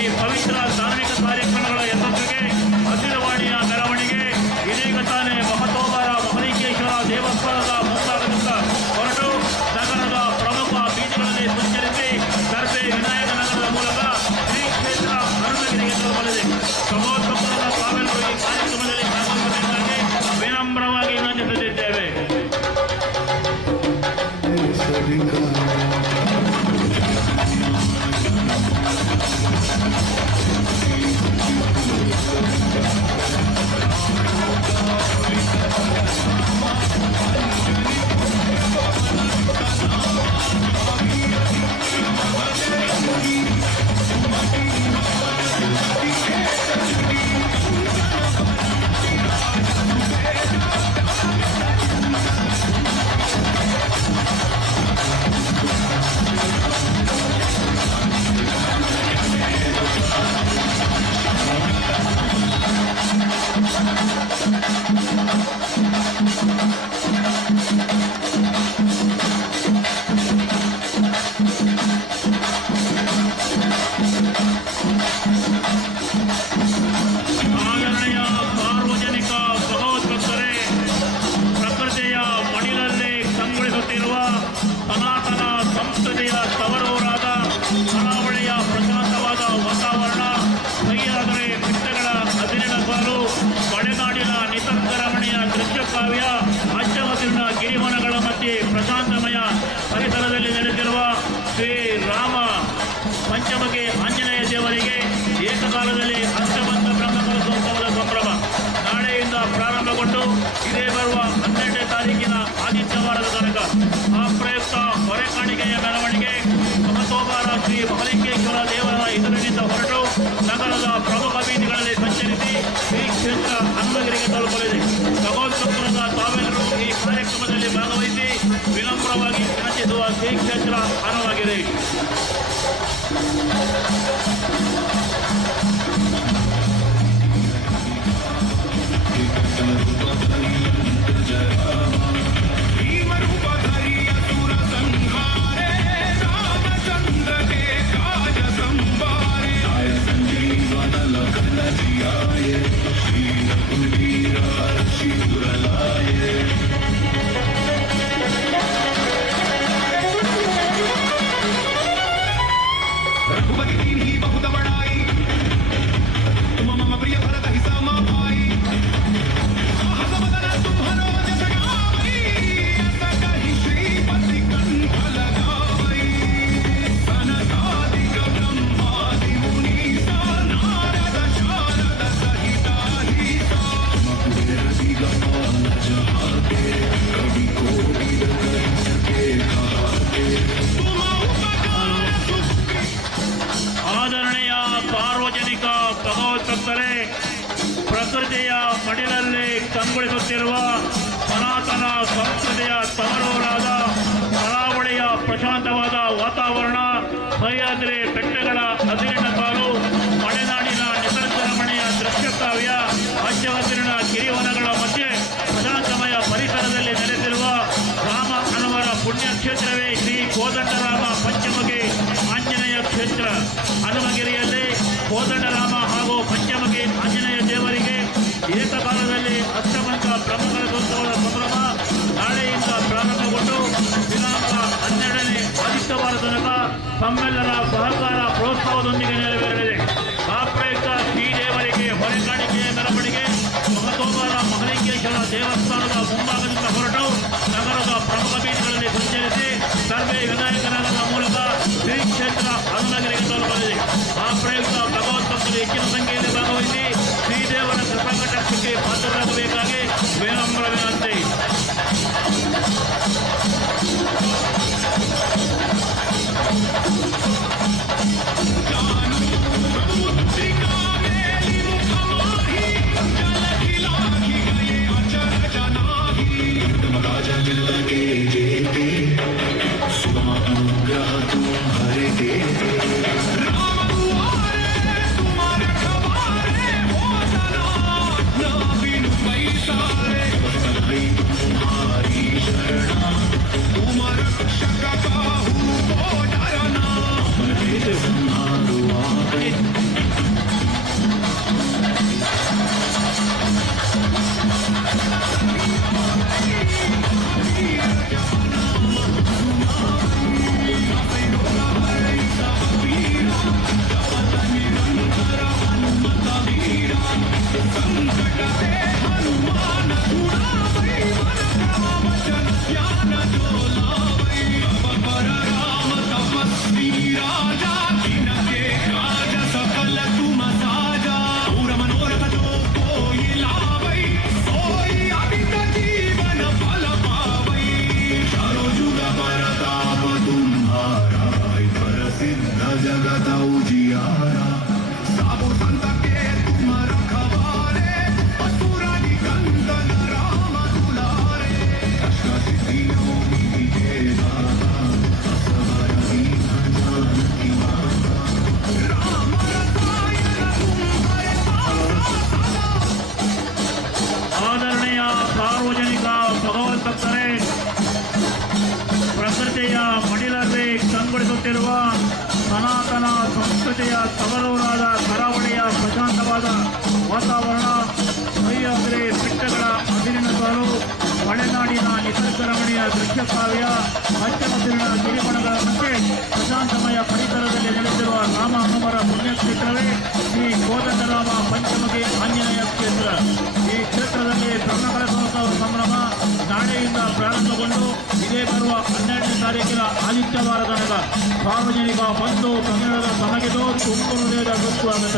ಈ ಪವಿತ್ರ ಧಾರ್ಮಿಕ ಕಾರ್ಯಕ್ರಮಗಳ ಯಶಸ್ಸಿಗೆ ಹಸಿರುವಾಣಿಯ ಮೆರವಣಿಗೆ ಇದೀಗ ತಾನೇ ಮಹತೋಬರ ಮಹಲಿಂಗೇಶ್ವರ ದೇವಸ್ಥಾನದ ಮುಂಭಾಗದಿಂದ ಹೊರಟು ನಗರದ ಪ್ರಮುಖ ಬೀದಿಗಳಲ್ಲಿ ಸಂಚರಿಸಿ ದರ್ಬೆ ವಿನಾಯಕ ನಗರದ ಮೂಲಕ ಶ್ರೀ ಕ್ಷೇತ್ರ ಅರುಣಗಿರಿಗೆ ತಲುಪಲಿದೆ. ಸಹೋದರರ ತಾವೆಲ್ಲರೂ ಈ ಕಾರ್ಯಕ್ರಮದಲ್ಲಿ ಭಾಗವಹಿಸಬೇಕಾಗಿ ವಿನಮ್ರವಾಗಿ ವಿನಂತಿಸುತ್ತಿದ್ದೇವೆ. ಆದರಣೀಯ ಸಾರ್ವಜನಿಕ ಸಹೋದರರೇ, ಪ್ರಕೃತಿಯ ಮಡಿಲಲ್ಲಿ ಕಂಗೊಳಿಸುತ್ತಿರುವ ಸನಾತನ ಸಂಸ್ಕೃತಿಯ ತವರೂರಾದ ಕರಾವಳಿಯ ಪ್ರಶಾಂತವಾದ ವಾತಾವರಣ, ಕೈಯಾದರೆ ಬೆಟ್ಟಗಳ ಹದಿರಿನ ಸಾಲು, ಮಲೆನಾಡಿನ ನಿಸರ್ಗ ರಮಣೀಯ ದೃಶ್ಯ ಕಾವ್ಯ, ಹಚ್ಚ ಹಸಿರಿನ ಗಿರಿವನಗಳ ಮಧ್ಯೆ ಪ್ರಶಾಂತಮಯ ಪರಿಸರದಲ್ಲಿ ನೆಲೆಸಿರುವ ಶ್ರೀರಾಮ ಪಂಚಮುಖಿ ಆಂಜನೇಯ ದೇವರಿಗೆ ಏಕಕಾಲದಲ್ಲಿ ಅಷ್ಟಬಂಧ ಬ್ರಹ್ಮಕಲಶೋತ್ಸವದ ಸಂಭ್ರಮ ನಾಳೆಯಿಂದ ಪ್ರಾರಂಭಗೊಂಡು ಇದೇ ಬರುವ 12ನೇ ತಾರೀಕಿನ ಆದಿತ್ಯವಾರದ ತನಕ ಆ ಪ್ರಯುಕ್ತ ಹೊರೆ ಕಾಣಿಕೆಯ ಮೆರವಣಿಗೆ ಮಹತೋಬಾರ ಶ್ರೀ ಮಹಲಿಂಗೇಶ್ವರ ದೇವರ ಎದುರಿನಿಂದ ಹೊರಟು ನಗರದ ಪ್ರಮುಖ ಬೀದಿಗಳಲ್ಲಿ ಸಂಚರಿಸಿ ಈ ಕ್ಷೇತ್ರ ಹನುಮಗಿರಿಗೆ ತಲುಪಲಿದೆ. ಸಹೋದರ ತಾವೆಲ್ಲರೂ ಈ ಕಾರ್ಯಕ್ರಮದಲ್ಲಿ ಭಾಗವಹಿಸಿ ವಿನಮ್ರವಾಗಿ ವಿನಂತಿಸುವ ಶ್ರೀ ಕ್ಷೇತ್ರ ಹನುಮಗಿರಿ. ಆದರಣೀಯ ಸಾರ್ವಜನಿಕ ಸಹೋದರರೇ, ಪ್ರಕೃತಿಯ ಮಡಿಲಲ್ಲಿ ಕಂಗೊಳಿಸುತ್ತಿರುವ ಸನಾತನ ಸಂಸ್ಕೃತಿಯ ತವರೂರಾದ ಕರಾವಳಿಯ ಪ್ರಶಾಂತವಾದ ವಾತಾವರಣ, ಸಹ್ಯಾದ್ರಿ ಬೆಟ್ಟಗಳ ಹಸಿರಿನ ಸಾಲು, ಮಲೆನಾಡಿನ ನಿಸರ್ಗ ರಮಣೀಯ ದೃಶ್ಯ ಕಾವ್ಯ, ಹಚ್ಚ ಹಸಿರಿನ ಗಿರಿವನಗಳ ಮಧ್ಯೆ ಪ್ರಶಾಂತಮಯ ಪರಿಸರದಲ್ಲಿ ನೆಲೆಸಿರುವ ರಾಮ ಹನುಮರ ಪುಣ್ಯಕ್ಷೇತ್ರವೇ ಶ್ರೀ ಕೋದಂಡರಾಮ ಪಂಚಮುಖಿ ಆಂಜನೇಯ ಕ್ಷೇತ್ರ. ಹನುಮಗಿರಿಯಲ್ಲಿ ಕೋದಂಡರಾಮ ಹಾಗೂ ಪಂಚಮುಖಿ ಆಂಜನೇಯ ದೇವರಿಗೆ ಏಕಕಾಲದಲ್ಲಿ ಅಷ್ಟಬಂಧ ಬ್ರಹ್ಮಕಲಶೋತ್ಸವದ ಸಂಭ್ರಮ ನಾಳೆಯಿಂದ ಪ್ರಾರಂಭಗೊಂಡು ದಿನಾಂಕ 12ನೇ ಆದಿತ್ಯವಾರ ತನಕ ತಮ್ಮೆಲ್ಲರ ಸಹಕಾರ ಪ್ರೋತ್ಸಾಹದೊಂದಿಗೆ ನೆರವೇರಲಿದೆ. ಆ ಪ್ರಯುಕ್ತ ಶ್ರೀ ದೇವರಿಗೆ ಹೊರೆ ಕಾಣಿಕೆಯ ಮೆರವಣಿಗೆ ಮಹತೋಬರ ಮಹಲಿಂಗೇಶ್ವರ ದೇವಸ್ಥಾನದ ಮುಂಭಾಗದಿಂದ ಹೊರಟು ನಗರದ ಪ್ರಮುಖ ಬೀದಿಗಳಲ್ಲಿ ಸಂಚರಿಸಿ ದರ್ಬೆ ವಿನಾಯಕ ನಗರದ ಮೂಲಕ ಶ್ರೀ ಕ್ಷೇತ್ರ ಹನುಮಗಿರಿಗೆ ತಲುಪಲಿದೆ. ಆ ಪ್ರಯುಕ್ತ ಭಗವದ್ಭಕ್ತರು ಹೆಚ್ಚಿನ ಸಂಖ್ಯೆಯಲ್ಲಿ ಭಾಗವಹಿಸಿ ಶ್ರೀದೇವರ ಕೃಪಾಕಟಾಕ್ಷಕ್ಕೆ ಪಾತ್ರರಾಗಬೇಕಾಗಿ ವಿನಮ್ರ ವಿನಂತಿ. राजा के जेते सुमा अनुग्रह तुम्हारे देते जगत उजियारा साबो संत के तुम रखवारे असुर निकंदन राम दुलारे अष्ट सिद्धियों की दाता असवर दीन जानकी माता राम रसायन तुम्हारे ಆದರಣೀಯ ಸಾರ್ವಜನಿಕ ಭಗವದ್ಭಕ್ತರೇ, ಪ್ರಕೃತಿಯ ಮಡಿಲಲ್ಲಿ ಕಂಗೊಳಿಸುತ್ತಿರುವ ಸನಾತನ ಸಂಸ್ಕೃತಿಯ ತವರೂರಾದ ಕರಾವಳಿಯ ಪ್ರಶಾಂತವಾದ ವಾತಾವರಣ, ಸಹ್ಯಾದ್ರಿ ಬೆಟ್ಟಗಳ ಅದಿರಿನ ಸಾಲು, ಮಲೆನಾಡಿನ ನಿಸರ್ಗ ರಮಣೀಯ ದೃಶ್ಯ ಕಾವ್ಯ, ಹಚ್ಚಹಸಿರಿನ ಗಿರಿಮಣಗಳ ಮಧ್ಯೆ ಪ್ರಶಾಂತಮಯ ಪರಿಸರದಲ್ಲಿ ನೆಲೆಸಿರುವ ರಾಮ ಹನುಮರ ಪುಣ್ಯಕ್ಷೇತ್ರವೇ ಶ್ರೀ ಕೋದಂಡರಾಮ ಪಂಚಮುಖಿ ಆಂಜನೇಯ ಕ್ಷೇತ್ರ. ಈ ಕ್ಷೇತ್ರದಲ್ಲಿ ಬ್ರಹ್ಮಕಲಶೋತ್ಸವ ಸಂಭ್ರಮ ನಾಳೆಯಿಂದ ಪ್ರಾರಂಭಗೊಂಡು ಇದೇ ಬರುವ 12ನೇ ತಾರೀಕಿನ ಆದಿತ್ಯವಾರ ತನಕ ಸಾರ್ವಜನಿಕ ಬಂಧು ಕನ್ನಡದ ತಮಗಿದು ತುಂಬು ಹೃದಯದ ಸುಸ್ವಾಗತ.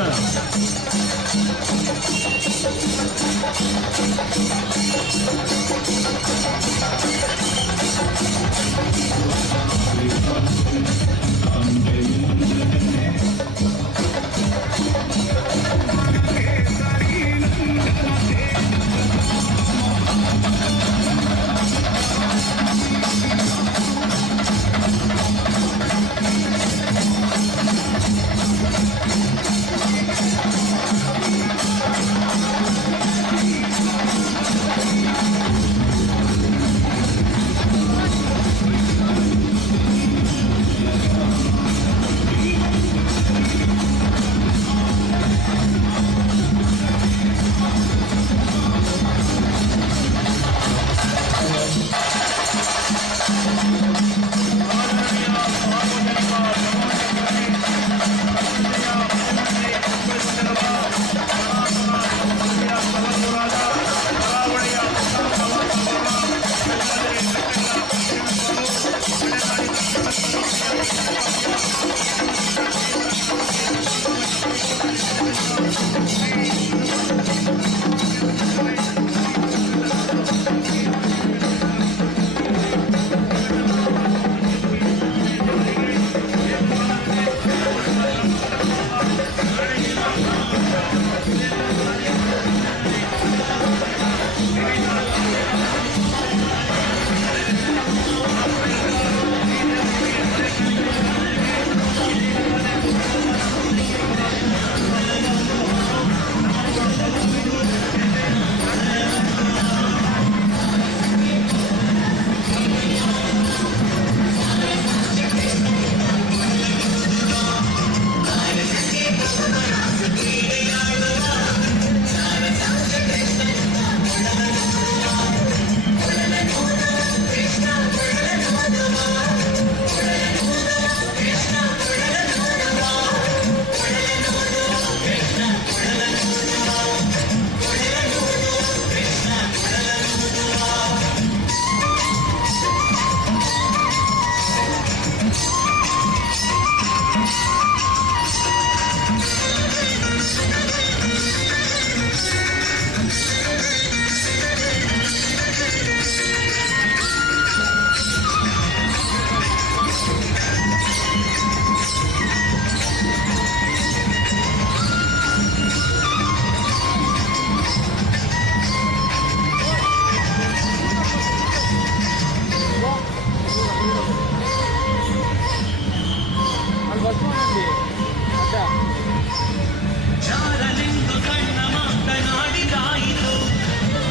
ಜಾರನೆಂದು ಕಣ್ಣ ಮಾತನಾಡಿದಾಯಿತು,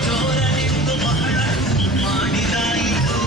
ಜೋರನೆಂದು ಬಹಳ ಮಾಡಿದಾಯಿತು.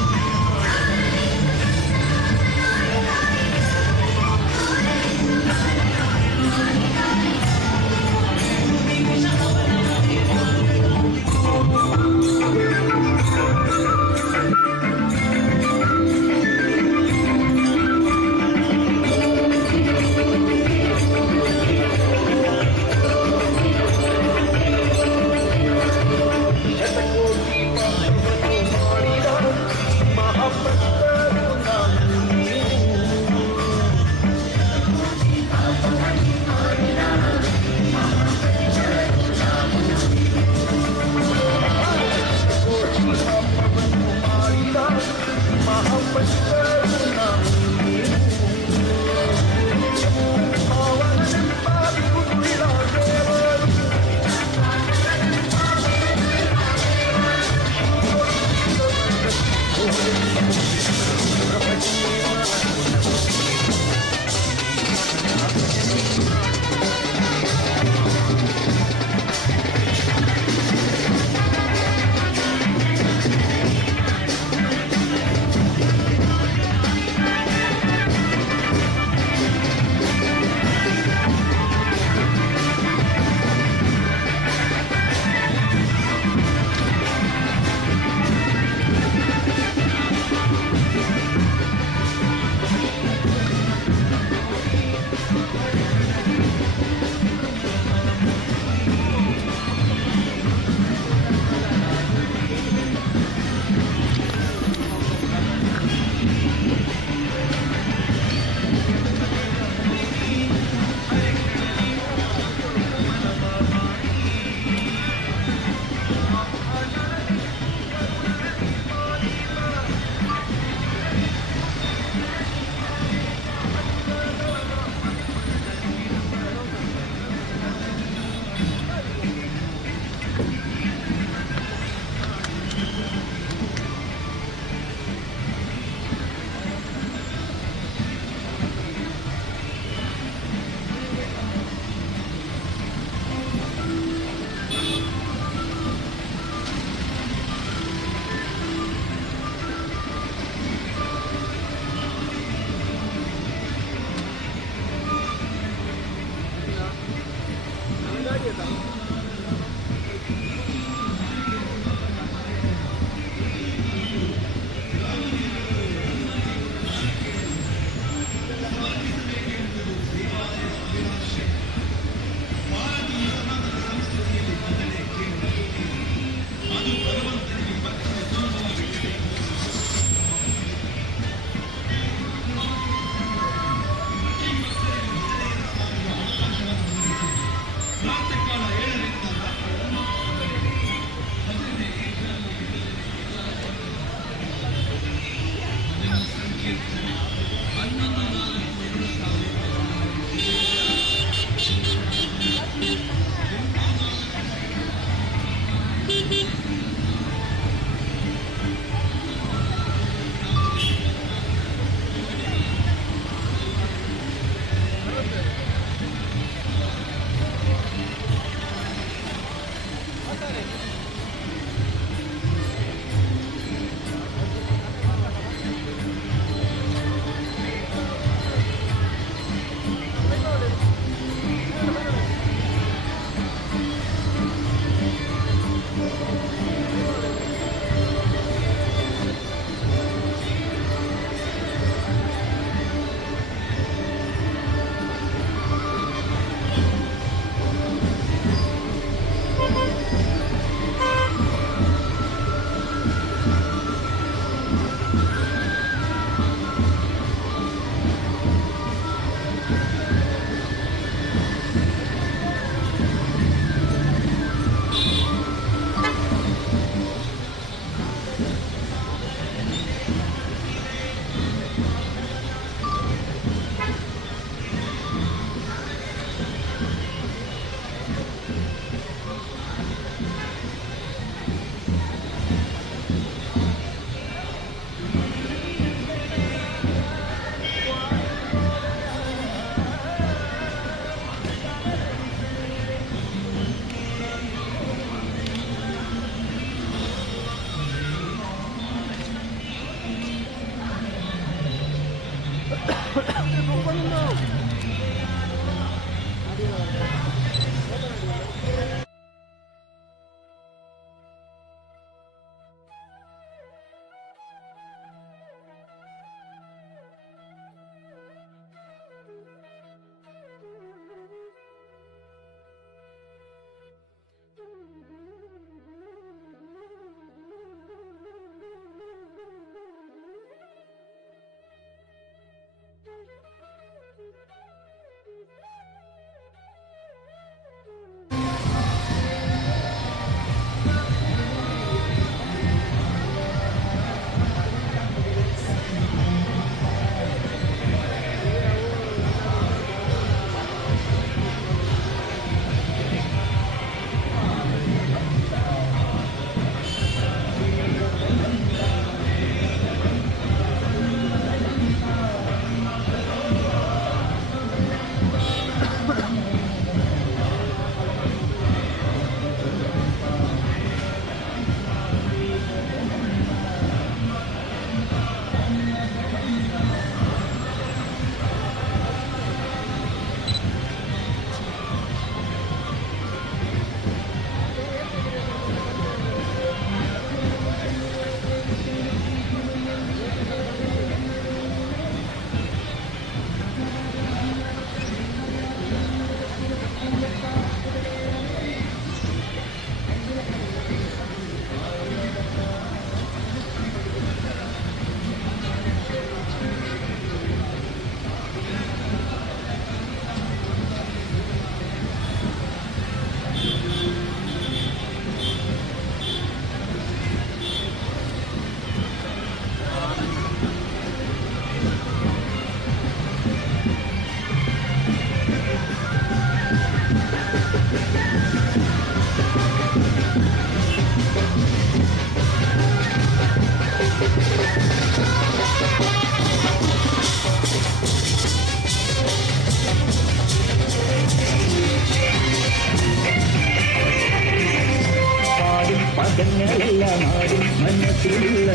പദങ്ങളെല്ലാം ആടും മനസ്സിലുള്ള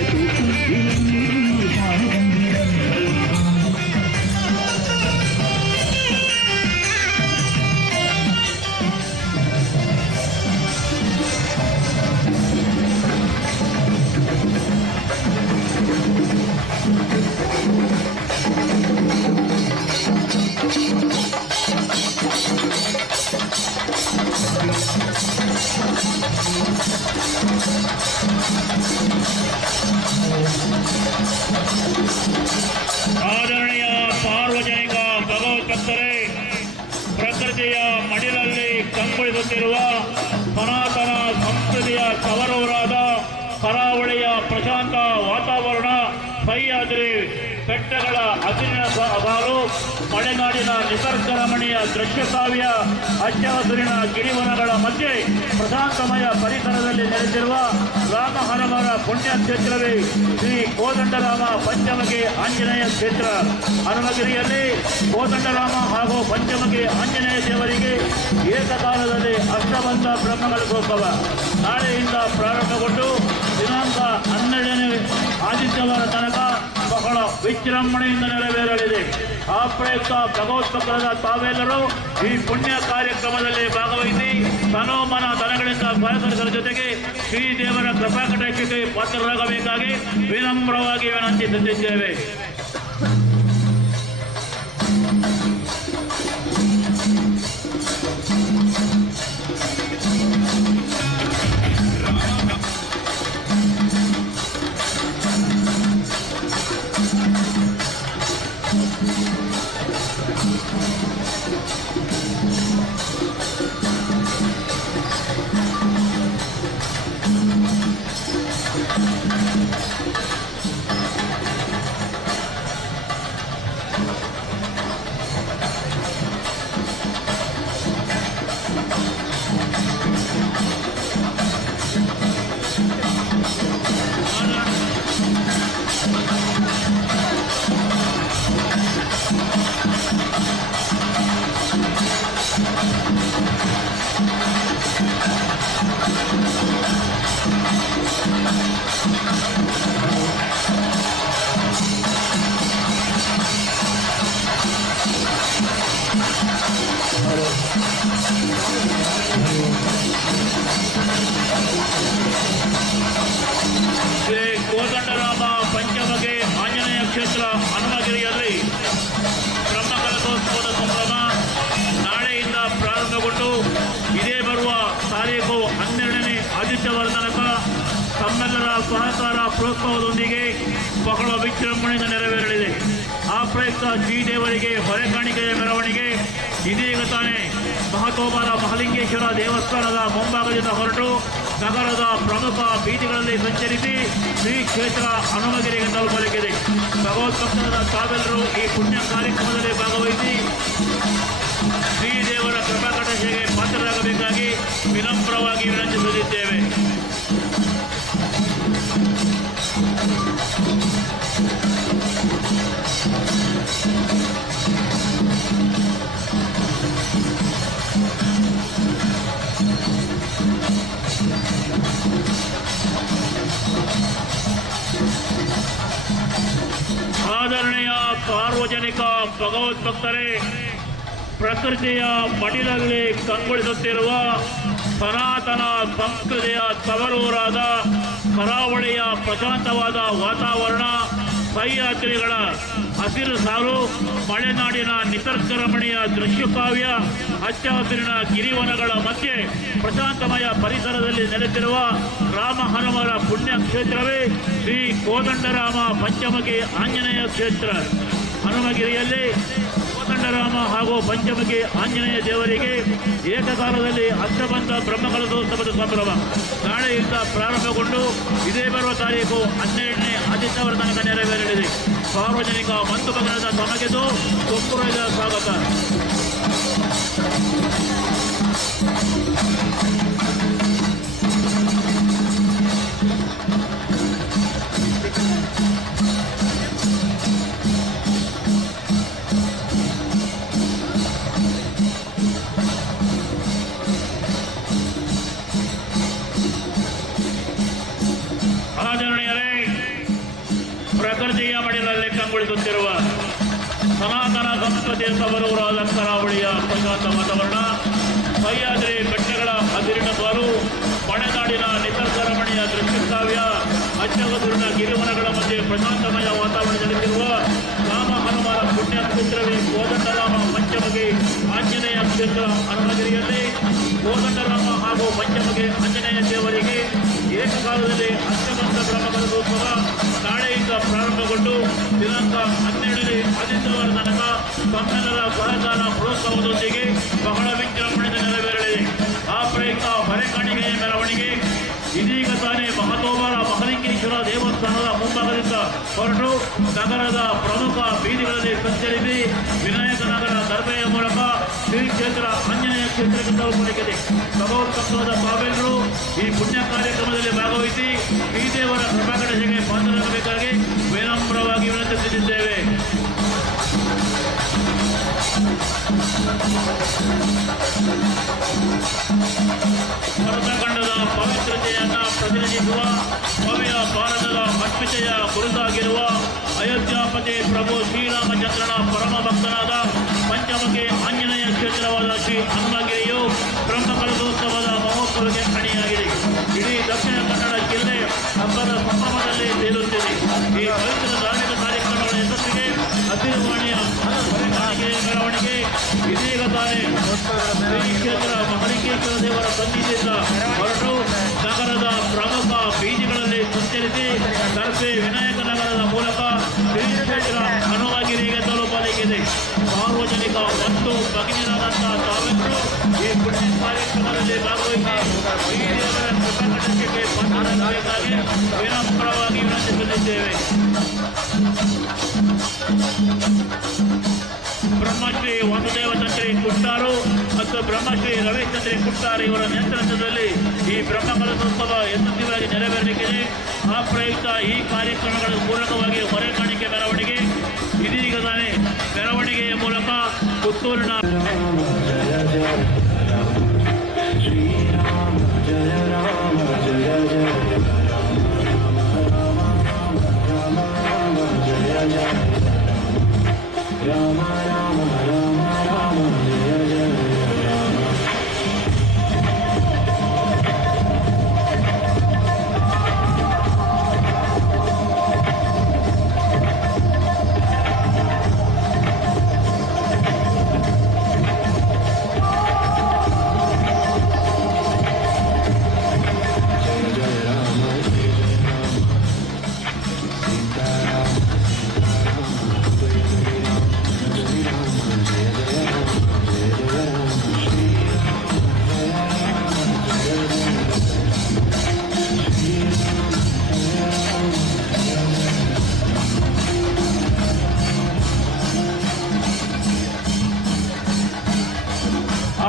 ಭಕ್ತರೇ, ಪ್ರಕೃತಿಯ ಮಡಿಲಲ್ಲಿ ಕಂಗೊಳಿಸುತ್ತಿರುವ ಸನಾತನ ಸಂಸ್ಕೃತಿಯ ತವರೂರಾದ ಕರಾವಳಿಯ ಪ್ರಶಾಂತ ವಾತಾವರಣ, ಸಹ್ಯಾದ್ರಿ ಬೆಟ್ಟಗಳ ಹಸಿರಿನ ಸಾಲು, ಮಲೆನಾಡಿನ ನಿಸರ್ಗ ರಮಣೀಯ ದೃಶ್ಯ ಕಾವ್ಯ, ಹಚ್ಚ ಹಸಿರಿನ ಗಿರಿವನಗಳ ಮಧ್ಯೆ ಪ್ರಶಾಂತಮಯ ಪರಿಸರದಲ್ಲಿ ನೆಲೆಸಿರುವ ರಾಮ ಹನುಮರ ಪುಣ್ಯಕ್ಷೇತ್ರವೇ ಶ್ರೀ ಕೋದಂಡರಾಮ ಪಂಚಮುಖಿ ಆಂಜನೇಯ ಕ್ಷೇತ್ರ. ಹನುಮಗಿರಿಯಲ್ಲಿ ಕೋದಂಡರಾಮ ಹಾಗೂ ಪಂಚಮುಖಿ ಆಂಜನೇಯ ದೇವರಿಗೆ ಏಕಕಾಲದಲ್ಲಿ ಅಷ್ಟಬಂಧ ಬ್ರಹ್ಮಕಲಶೋತ್ಸವ ನಾಳೆಯಿಂದ ಪ್ರಾರಂಭಗೊಂಡು ದಿನಾಂಕ 12ನೇ ಆದಿತ್ಯವಾರ ತನಕ ಬಹಳ ವಿಜೃಂಭಣೆಯಿಂದ ನೆರವೇರಲಿದೆ. ಆ ಪ್ರಯುಕ್ತ ಭಗವತ್ಭಕ್ತರಾದ ತಾವೆಲ್ಲರೂ ಈ ಪುಣ್ಯ ಕಾರ್ಯಕ್ರಮದಲ್ಲಿ ಭಾಗವಹಿಸಿ ತನೋಮನ ಧನಗಳಿಂದ ಸಹಕರಿಸುವ ಜೊತೆಗೆ ಶ್ರೀದೇವರ ಕೃಪಾಕಟಾಕ್ಷಕ್ಕೆ ಪಾತ್ರರಾಗಬೇಕಾಗಿ ವಿನಮ್ರವಾಗಿ ವಿನಂತಿಸುತ್ತಿದ್ದೇವೆ. ಶ್ರೀ ಕೋದಂಡರಾಮ ಪಂಚಮುಖಿ ಆಂಜನೇಯ ಕ್ಷೇತ್ರ ಹನುಮಗಿರಿಯಲ್ಲಿ ಬ್ರಹ್ಮಕಲಶೋತ್ಸವದ ಸಂಭ್ರಮ ನಾಳೆಯಿಂದ ಪ್ರಾರಂಭಗೊಂಡು ಇದೇ ಬರುವ ತಾರೀಕು 12ನೇ ಆದಿತ್ಯವಾರ ತನಕ ತಮ್ಮೆಲ್ಲರ ಸಹಕಾರ ಪ್ರೋತ್ಸಾಹದೊಂದಿಗೆ ಬಹಳ ವಿಜೃಂಭಣೆಯಿಂದ ನೆರವೇರಲಿದೆ. ಆ ಪ್ರಯುಕ್ತ ಶ್ರೀದೇವರಿಗೆ ಹೊರೆಕಾಣಿಕೆಯ ಮೆರವಣಿಗೆ ಇದೀಗ ತಾನೇ ಮಹತೋಬರ ಮಹಾಲಿಂಗೇಶ್ವರ ದೇವಸ್ಥಾನದ ಮುಂಭಾಗದಿಂದ ಹೊರಟು ನಗರದ ಪ್ರಮುಖ ಬೀದಿಗಳಲ್ಲಿ ಸಂಚರಿಸಿ ಶ್ರೀ ಕ್ಷೇತ್ರ ಹನುಮಗಿರಿಗೆ ತಲುಪಲಿಕ್ಕಿದೆ. ಭಗವತ್ಭಕ್ತರಾದ ತಾವೆಲ್ಲರೂ ಈ ಪುಣ್ಯ ಕಾರ್ಯಕ್ರಮದಲ್ಲಿ ಭಾಗವಹಿಸಿ ಶ್ರೀದೇವರ ಕೃಪಾಕಟಾಕ್ಷಕ್ಕೆ ಪಾತ್ರರಾಗಬೇಕಾಗಿ ವಿನಮ್ರವಾಗಿ ವಿನಂತಿಸುತ್ತಿದ್ದೇವೆ. ಆದರಣೀಯ ಸಾರ್ವಜನಿಕ ಭಗವದ್ಭಕ್ತರೇ, ಪ್ರಕೃತಿಯ ಮಡಿಲಲ್ಲಿ ಕಂಗೊಳಿಸುತ್ತಿರುವ ಸನಾತನ ಸಂಸ್ಕೃತಿಯ ತವರೂರಾದ ಕರಾವಳಿಯ ಪ್ರಶಾಂತವಾದ ವಾತಾವರಣ, ಸಹ್ಯಾದ್ರಿಗಳ ಹಸಿರು ಸಾಲು, ಮಲೆನಾಡಿನ ನಿಸರ್ಗ ರಮಣೀಯ ದೃಶ್ಯ ಕಾವ್ಯ, ಹಚ್ಚ ಹಸಿರಿನ ಗಿರಿವನಗಳ ಮಧ್ಯೆ ಪ್ರಶಾಂತಮಯ ಪರಿಸರದಲ್ಲಿ ನೆಲೆಸಿರುವ ರಾಮ ಹನುಮರ ಪುಣ್ಯ ಕ್ಷೇತ್ರವೇ ಶ್ರೀ ಕೋದಂಡರಾಮ ಪಂಚಮುಖಿ ಆಂಜನೇಯ ಕ್ಷೇತ್ರ. ಹನುಮಗಿರಿಯಲ್ಲಿ ಕೋದಂಡರಾಮ ಹಾಗೂ ಪಂಚಮುಖಿ ಆಂಜನೇಯ ದೇವರಿಗೆ ಏಕಕಾಲದಲ್ಲಿ ಅಷ್ಟಬಂಧ ಬ್ರಹ್ಮಕಲಶೋತ್ಸವದ ಸಂಭ್ರಮ ನಾಳೆಯಿಂದ ಪ್ರಾರಂಭಗೊಂಡು ಇದೇ ಬರುವ ತಾರೀಕು 12ನೇ ಆದಿತ್ಯವಾರ ತನಕ ನೆರವೇರಲಿದೆ. ಸಾರ್ವಜನಿಕ ಬಂಧು ಭಕ್ತರಾದ ತಮಗೆದು ತುಂಬುರದ ಸ್ವಾಗತ. ಪ್ರಕೃತಿಯ ಮಡಿಲಲ್ಲಿ ಕಂಗೊಳಿಸುತ್ತಿರುವ ಸನಾತನ ಸಂಸ್ಕೃತಿಯ ತವರೂರಾದ ಕರಾವಳಿಯ ಪ್ರಶಾಂತ ವಾತಾವರಣ, ಸಹ್ಯಾದ್ರಿ ಬೆಟ್ಟಗಳ ಹಸಿರಿನ ಸಾಲು, ಮಲೆನಾಡಿನ ನಿಸರ್ಗ ರಮಣೀಯ ದೃಶ್ಯ ಕಾವ್ಯ, ಹಚ್ಚ ಹಸಿರಿನ ಗಿರಿವನಗಳ ಮಧ್ಯೆ ಪ್ರಶಾಂತಮಯ ವಾತಾವರಣ ನೆಲೆಸಿರುವ ರಾಮ ಹನುಮರ ಪುಣ್ಯ ಕ್ಷೇತ್ರವೇ ಕೋದಂಡರಾಮ ಪಂಚಮುಖಿ ಆಂಜನೇಯ ಕ್ಷೇತ್ರ. ಹನುಮಗಿರಿಯಲ್ಲಿ ಕೋದಂಡರಾಮ ಹಾಗೂ ಪಂಚಮುಖಿ ಆಂಜನೇಯ ದೇವರಿಗೆ ಏಕಕಾಲದಲ್ಲಿ ಅಷ್ಟಬಂಧ ಬ್ರಹ್ಮಕಲಶೋತ್ಸವ ನಾಳೆಯಿಂದ 12ರಿಂದ ಪ್ರಾರಂಭಗೊಂಡು ದಿನಾಂಕ 12ನೇ ಆದಿತ್ಯವಾರ ತನಕ ತಮ್ಮೆಲ್ಲರ ಸಹಕಾರ ಪ್ರೋತ್ಸಾಹದೊಂದಿಗೆ ಬಹಳ ವಿಜೃಂಭಣೆಯಿಂದ ನೆರವೇರಲಿದೆ. ಆ ಪ್ರಯುಕ್ತ ಹೊರೆಕಾಣಿಕೆಯ ಮೆರವಣಿಗೆ ಇದೀಗ ತಾನೇ ಮಹತೋಬರ ಮಹಲಿಂಗೇಶ್ವರ ದೇವಸ್ಥಾನದ ಮುಂಭಾಗದಿಂದ ಹೊರಟು ನಗರದ ಪ್ರಮುಖ ಬೀದಿಗಳಲ್ಲಿ ಸಂಚರಿಸಿ ವಿನಾಯಕ ನಗರ ದರ್ಬೆಯ ಮೂಲಕ ಶ್ರೀ ಕ್ಷೇತ್ರ ಆಂಜನೇಯ ಕ್ಷೇತ್ರಕ್ಕೆ ತಲುಪಲಿದೆ. ಭಗವತ್ಸತ್ವದ ತಾವೆಲ್ಲರೂ ಈ ಪುಣ್ಯ ಕಾರ್ಯಕ್ರಮದಲ್ಲಿ ಭಾಗವಹಿಸಿ ಈ ದೇವರ ಕೃಪಾಕಟಾಕ್ಷಕ್ಕೆ ಪಾತ್ರರಾಗಬೇಕಾಗಿ ವಿನಮ್ರವಾಗಿ ವಿನಂತಿಸುತ್ತಿದ್ದೇವೆ. ಭರತಖಂಡದ ಪವಿತ್ರತೆಯನ್ನ ಪ್ರತಿನಿಧಿಸುವ ಭವ್ಯ ಭಾರತದ ಅಸ್ಮಿತೆಯ ಗುರುತಾಗಿರುವ ಅಯೋಧ್ಯಾಪತಿ ಪ್ರಭು ಶ್ರೀರಾಮಚಂದ್ರನ ಪರಮ ಭಕ್ತನಾದ ಪಂಚಮುಖಿ ಆಂಜನೇಯ ಕ್ಷೇತ್ರವಾದ ಶ್ರೀ ಹನುಮಗಿರಿಯು ಬ್ರಹ್ಮಕಲಶೋತ್ಸವದ ಮಹೋತ್ಸವಕ್ಕೆ ಅಣಿಯಾಗಿದೆ. ಇಡೀ ದಕ್ಷಿಣ ಕನ್ನಡ ಜಿಲ್ಲೆ ಹಬ್ಬದ ಸಂಭ್ರಮದಲ್ಲಿ ತೇಲುತ್ತಿದೆ. ಈ ಪವಿತ್ರ ಧಾರ್ಮಿಕ ಕಾರ್ಯಕ್ರಮಗಳ ಯಶಸ್ಸಿಗೆ ಹಸಿರುವಾಣಿಯ ಹೊರೆಕಾಣಿಕೆಯ ಮೆರವಣಿಗೆ ಇದೀಗ ತಾನೇ ಶ್ರೀ ಕ್ಷೇತ್ರ ಮಹಲಿಂಗೇಶ್ವರ ದೇವರ ಸನ್ನಿಧಿಯಿಂದ ಹೊರಟು ನಗರದ ಪ್ರಮುಖ ಬೀದಿಗಳಲ್ಲಿ ಸಂಚರಿಸಿ ದರ್ಬೆ ವಿನಾಯಕ ನಗರದ ಮೂಲಕ ಶ್ರೀ ಕ್ಷೇತ್ರ ಹನುಮಗಿರಿಗೆ ತಲುಪಲಿದೆ. ಸಾರ್ವಜನಿಕ ಮತ್ತು ಭಗಿನಿಯರಾದಂತಹ ತಾವೆಲ್ಲರೂ ಈ ಪುಣ್ಯ ಕಾರ್ಯಕ್ರಮದಲ್ಲಿ ಭಾಗವಹಿಸಿ ಈ ದೇವರ ಕೃಪಾಕಟಾಕ್ಷಕ್ಕೆ ಪಾತ್ರರಾಗಬೇಕಾಗಿ ವಿನಮ್ರವಾಗಿ ವಿನಂತಿಸುತ್ತಿದ್ದೇವೆ. ಬ್ರಹ್ಮಶ್ರೀ ವಾಸುದೇವ ತಂತ್ರಿ ಕುಟ್ಟಾರು ಮತ್ತು ಬ್ರಹ್ಮಶ್ರೀ ರಮೇಶ್ ತಂತ್ರಿ ಕುಟ್ಟಾರು ಇವರ ನೇತೃತ್ವದಲ್ಲಿ ಈ ಬ್ರಹ್ಮಕಲಶೋತ್ಸವ ಯಶಸ್ವಿಯಾಗಿ ನೆರವೇರಲಿದೆ. ಆ ಪ್ರಯುಕ್ತ ಈ ಕಾರ್ಯಕ್ರಮಗಳ ಪೂರಕವಾಗಿ ಹೊರೆಕಾಣಿಕೆ ಮೆರವಣಿಗೆ ಇದೀಗ ತಾನೇ ಮೆರವಣಿಗೆಯ ಮೂಲಕ ಪುತ್ತೂರಿನ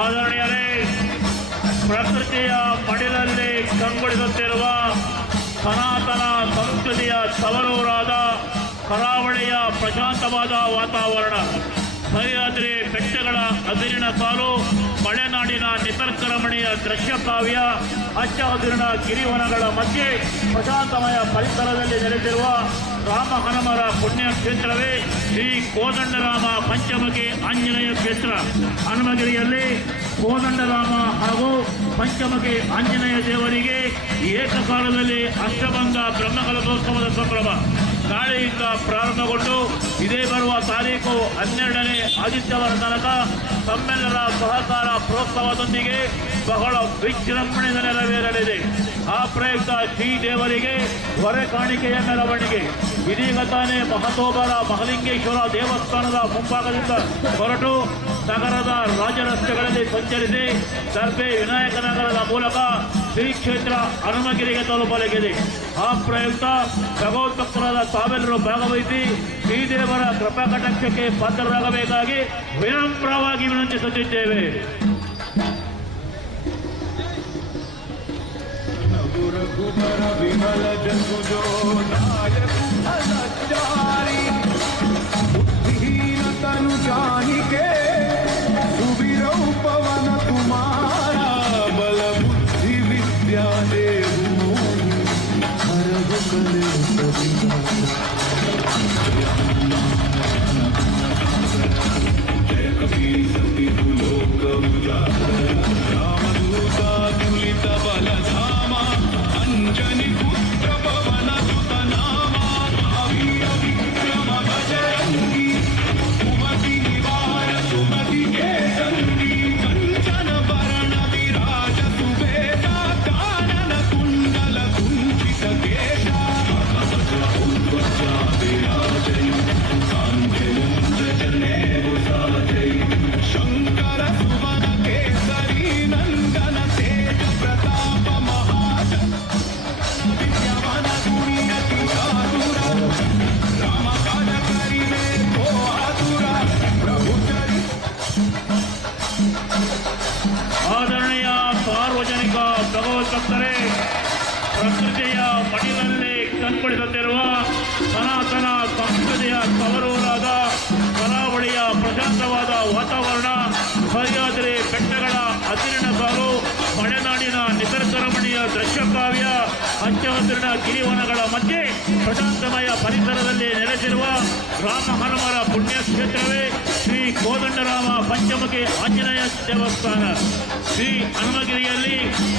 ಆದರಣೀಯರೇ, ಪ್ರಕೃತಿಯ ಮಡಿಲಲ್ಲಿ ಕಂಗೊಳಿಸುತ್ತಿರುವ ಸನಾತನ ಸಂಸ್ಕೃತಿಯ ತವರೂರಾದ ಕರಾವಳಿಯ ಪ್ರಶಾಂತವಾದ ವಾತಾವರಣ, ಸಹ್ಯಾದ್ರಿ ಬೆಟ್ಟಗಳ ಹಸಿರಿನ ಸಾಲು, ಮಲೆನಾಡಿನ ನಿಸರ್ಗರಮಣೀಯ ದೃಶ್ಯ ಕಾವ್ಯ, ಹಚ್ಚ ಹಸಿರಿನ ಗಿರಿವನಗಳ ಮಧ್ಯೆ ಪ್ರಶಾಂತಮಯ ಪರಿಸರದಲ್ಲಿ ನೆಲೆಸಿರುವ ರಾಮ ಹನುಮರ ಪುಣ್ಯ ಕ್ಷೇತ್ರವೇ ಶ್ರೀ ಕೋದಂಡರಾಮ ಪಂಚಮುಖಿ ಆಂಜನೇಯ ಕ್ಷೇತ್ರ. ಹನುಮಗಿರಿಯಲ್ಲಿ ಕೋದಂಡರಾಮ ಹಾಗೂ ಪಂಚಮುಖಿ ಆಂಜನೇಯ ದೇವರಿಗೆ ಏಕಕಾಲದಲ್ಲಿ ಅಷ್ಟಭಂಗ ಬ್ರಹ್ಮಕಲಶೋತ್ಸವದ ಸಂಭ್ರಮ ನಾಳೆಯಿಂದ ಪ್ರಾರಂಭಗೊಂಡು ಇದೇ ಬರುವ ತಾರೀಕು 12ನೇ ಆದಿತ್ಯವಾರ ತನಕ ತಮ್ಮೆಲ್ಲರ ಸಹಕಾರ ಪ್ರೋತ್ಸಾಹದೊಂದಿಗೆ ಬಹಳ ವಿಜೃಂಭಣೆಯಿಂದ ನೆರವೇರಲಿದೆ. ಆ ಪ್ರಯುಕ್ತ ಶ್ರೀ ದೇವರಿಗೆ ಹೊರೆಕಾಣಿಕೆಯ ಮೆರವಣಿಗೆ ಇದೀಗ ತಾನೇ ಮಹತೋಬರ ಮಹಲಿಂಗೇಶ್ವರ ದೇವಸ್ಥಾನದ ಮುಂಭಾಗದಿಂದ ಹೊರಟು ನಗರದ ರಾಜರಸ್ತೆಗಳಲ್ಲಿ ಸಂಚರಿಸಿ ದರ್ಬೆ ವಿನಾಯಕ ನಗರದ ಮೂಲಕ ಶ್ರೀ ಕ್ಷೇತ್ರ ಹನುಮಗಿರಿಗೆ ತಲುಪಲಿದೆ. ಆ ಪ್ರಯುಕ್ತ ಭಗವತ್ಭಕ್ತರಾದ ತಾವೆಲ್ಲರೂ ಭಾಗವಹಿಸಿ ಶ್ರೀ ದೇವರ ಕೃಪಾಕಟಾಕ್ಷಕ್ಕೆ ಪಾತ್ರರಾಗಬೇಕಾಗಿ ವಿನಮ್ರವಾಗಿ ವಿನಂತಿಸುತ್ತಿದ್ದೇವೆ. रघुबर विमल जसुजो नायक अनचारी बुद्धिहीन तनु जानिके सुबिरौ पवन कुमारा बल बुद्धि विद्या देहु हरहु जय कपी सती लोक रामदूता तुलित बलधामा अंजनी पुत्र पवन सुत नामा अवीर विक्रम बजरंगी सुमति निवार सुमति के संगी कंचन वरण विराज सुवेदा कानन कुंडल कुंचित केशा ಗಿರಿವನಗಳ ಮಧ್ಯೆ ಪ್ರಶಾಂತಮಯ ಪರಿಸರದಲ್ಲಿ ನೆಲೆಸಿರುವ ರಾಮ ಹನುಮರ ಪುಣ್ಯ ಕ್ಷೇತ್ರವೇ ಶ್ರೀ ಕೋದಂಡರಾಮ ಪಂಚಮುಖಿ ಆಂಜನೇಯ ದೇವಸ್ಥಾನ. ಶ್ರೀ ಹನುಮಗಿರಿಯಲ್ಲಿ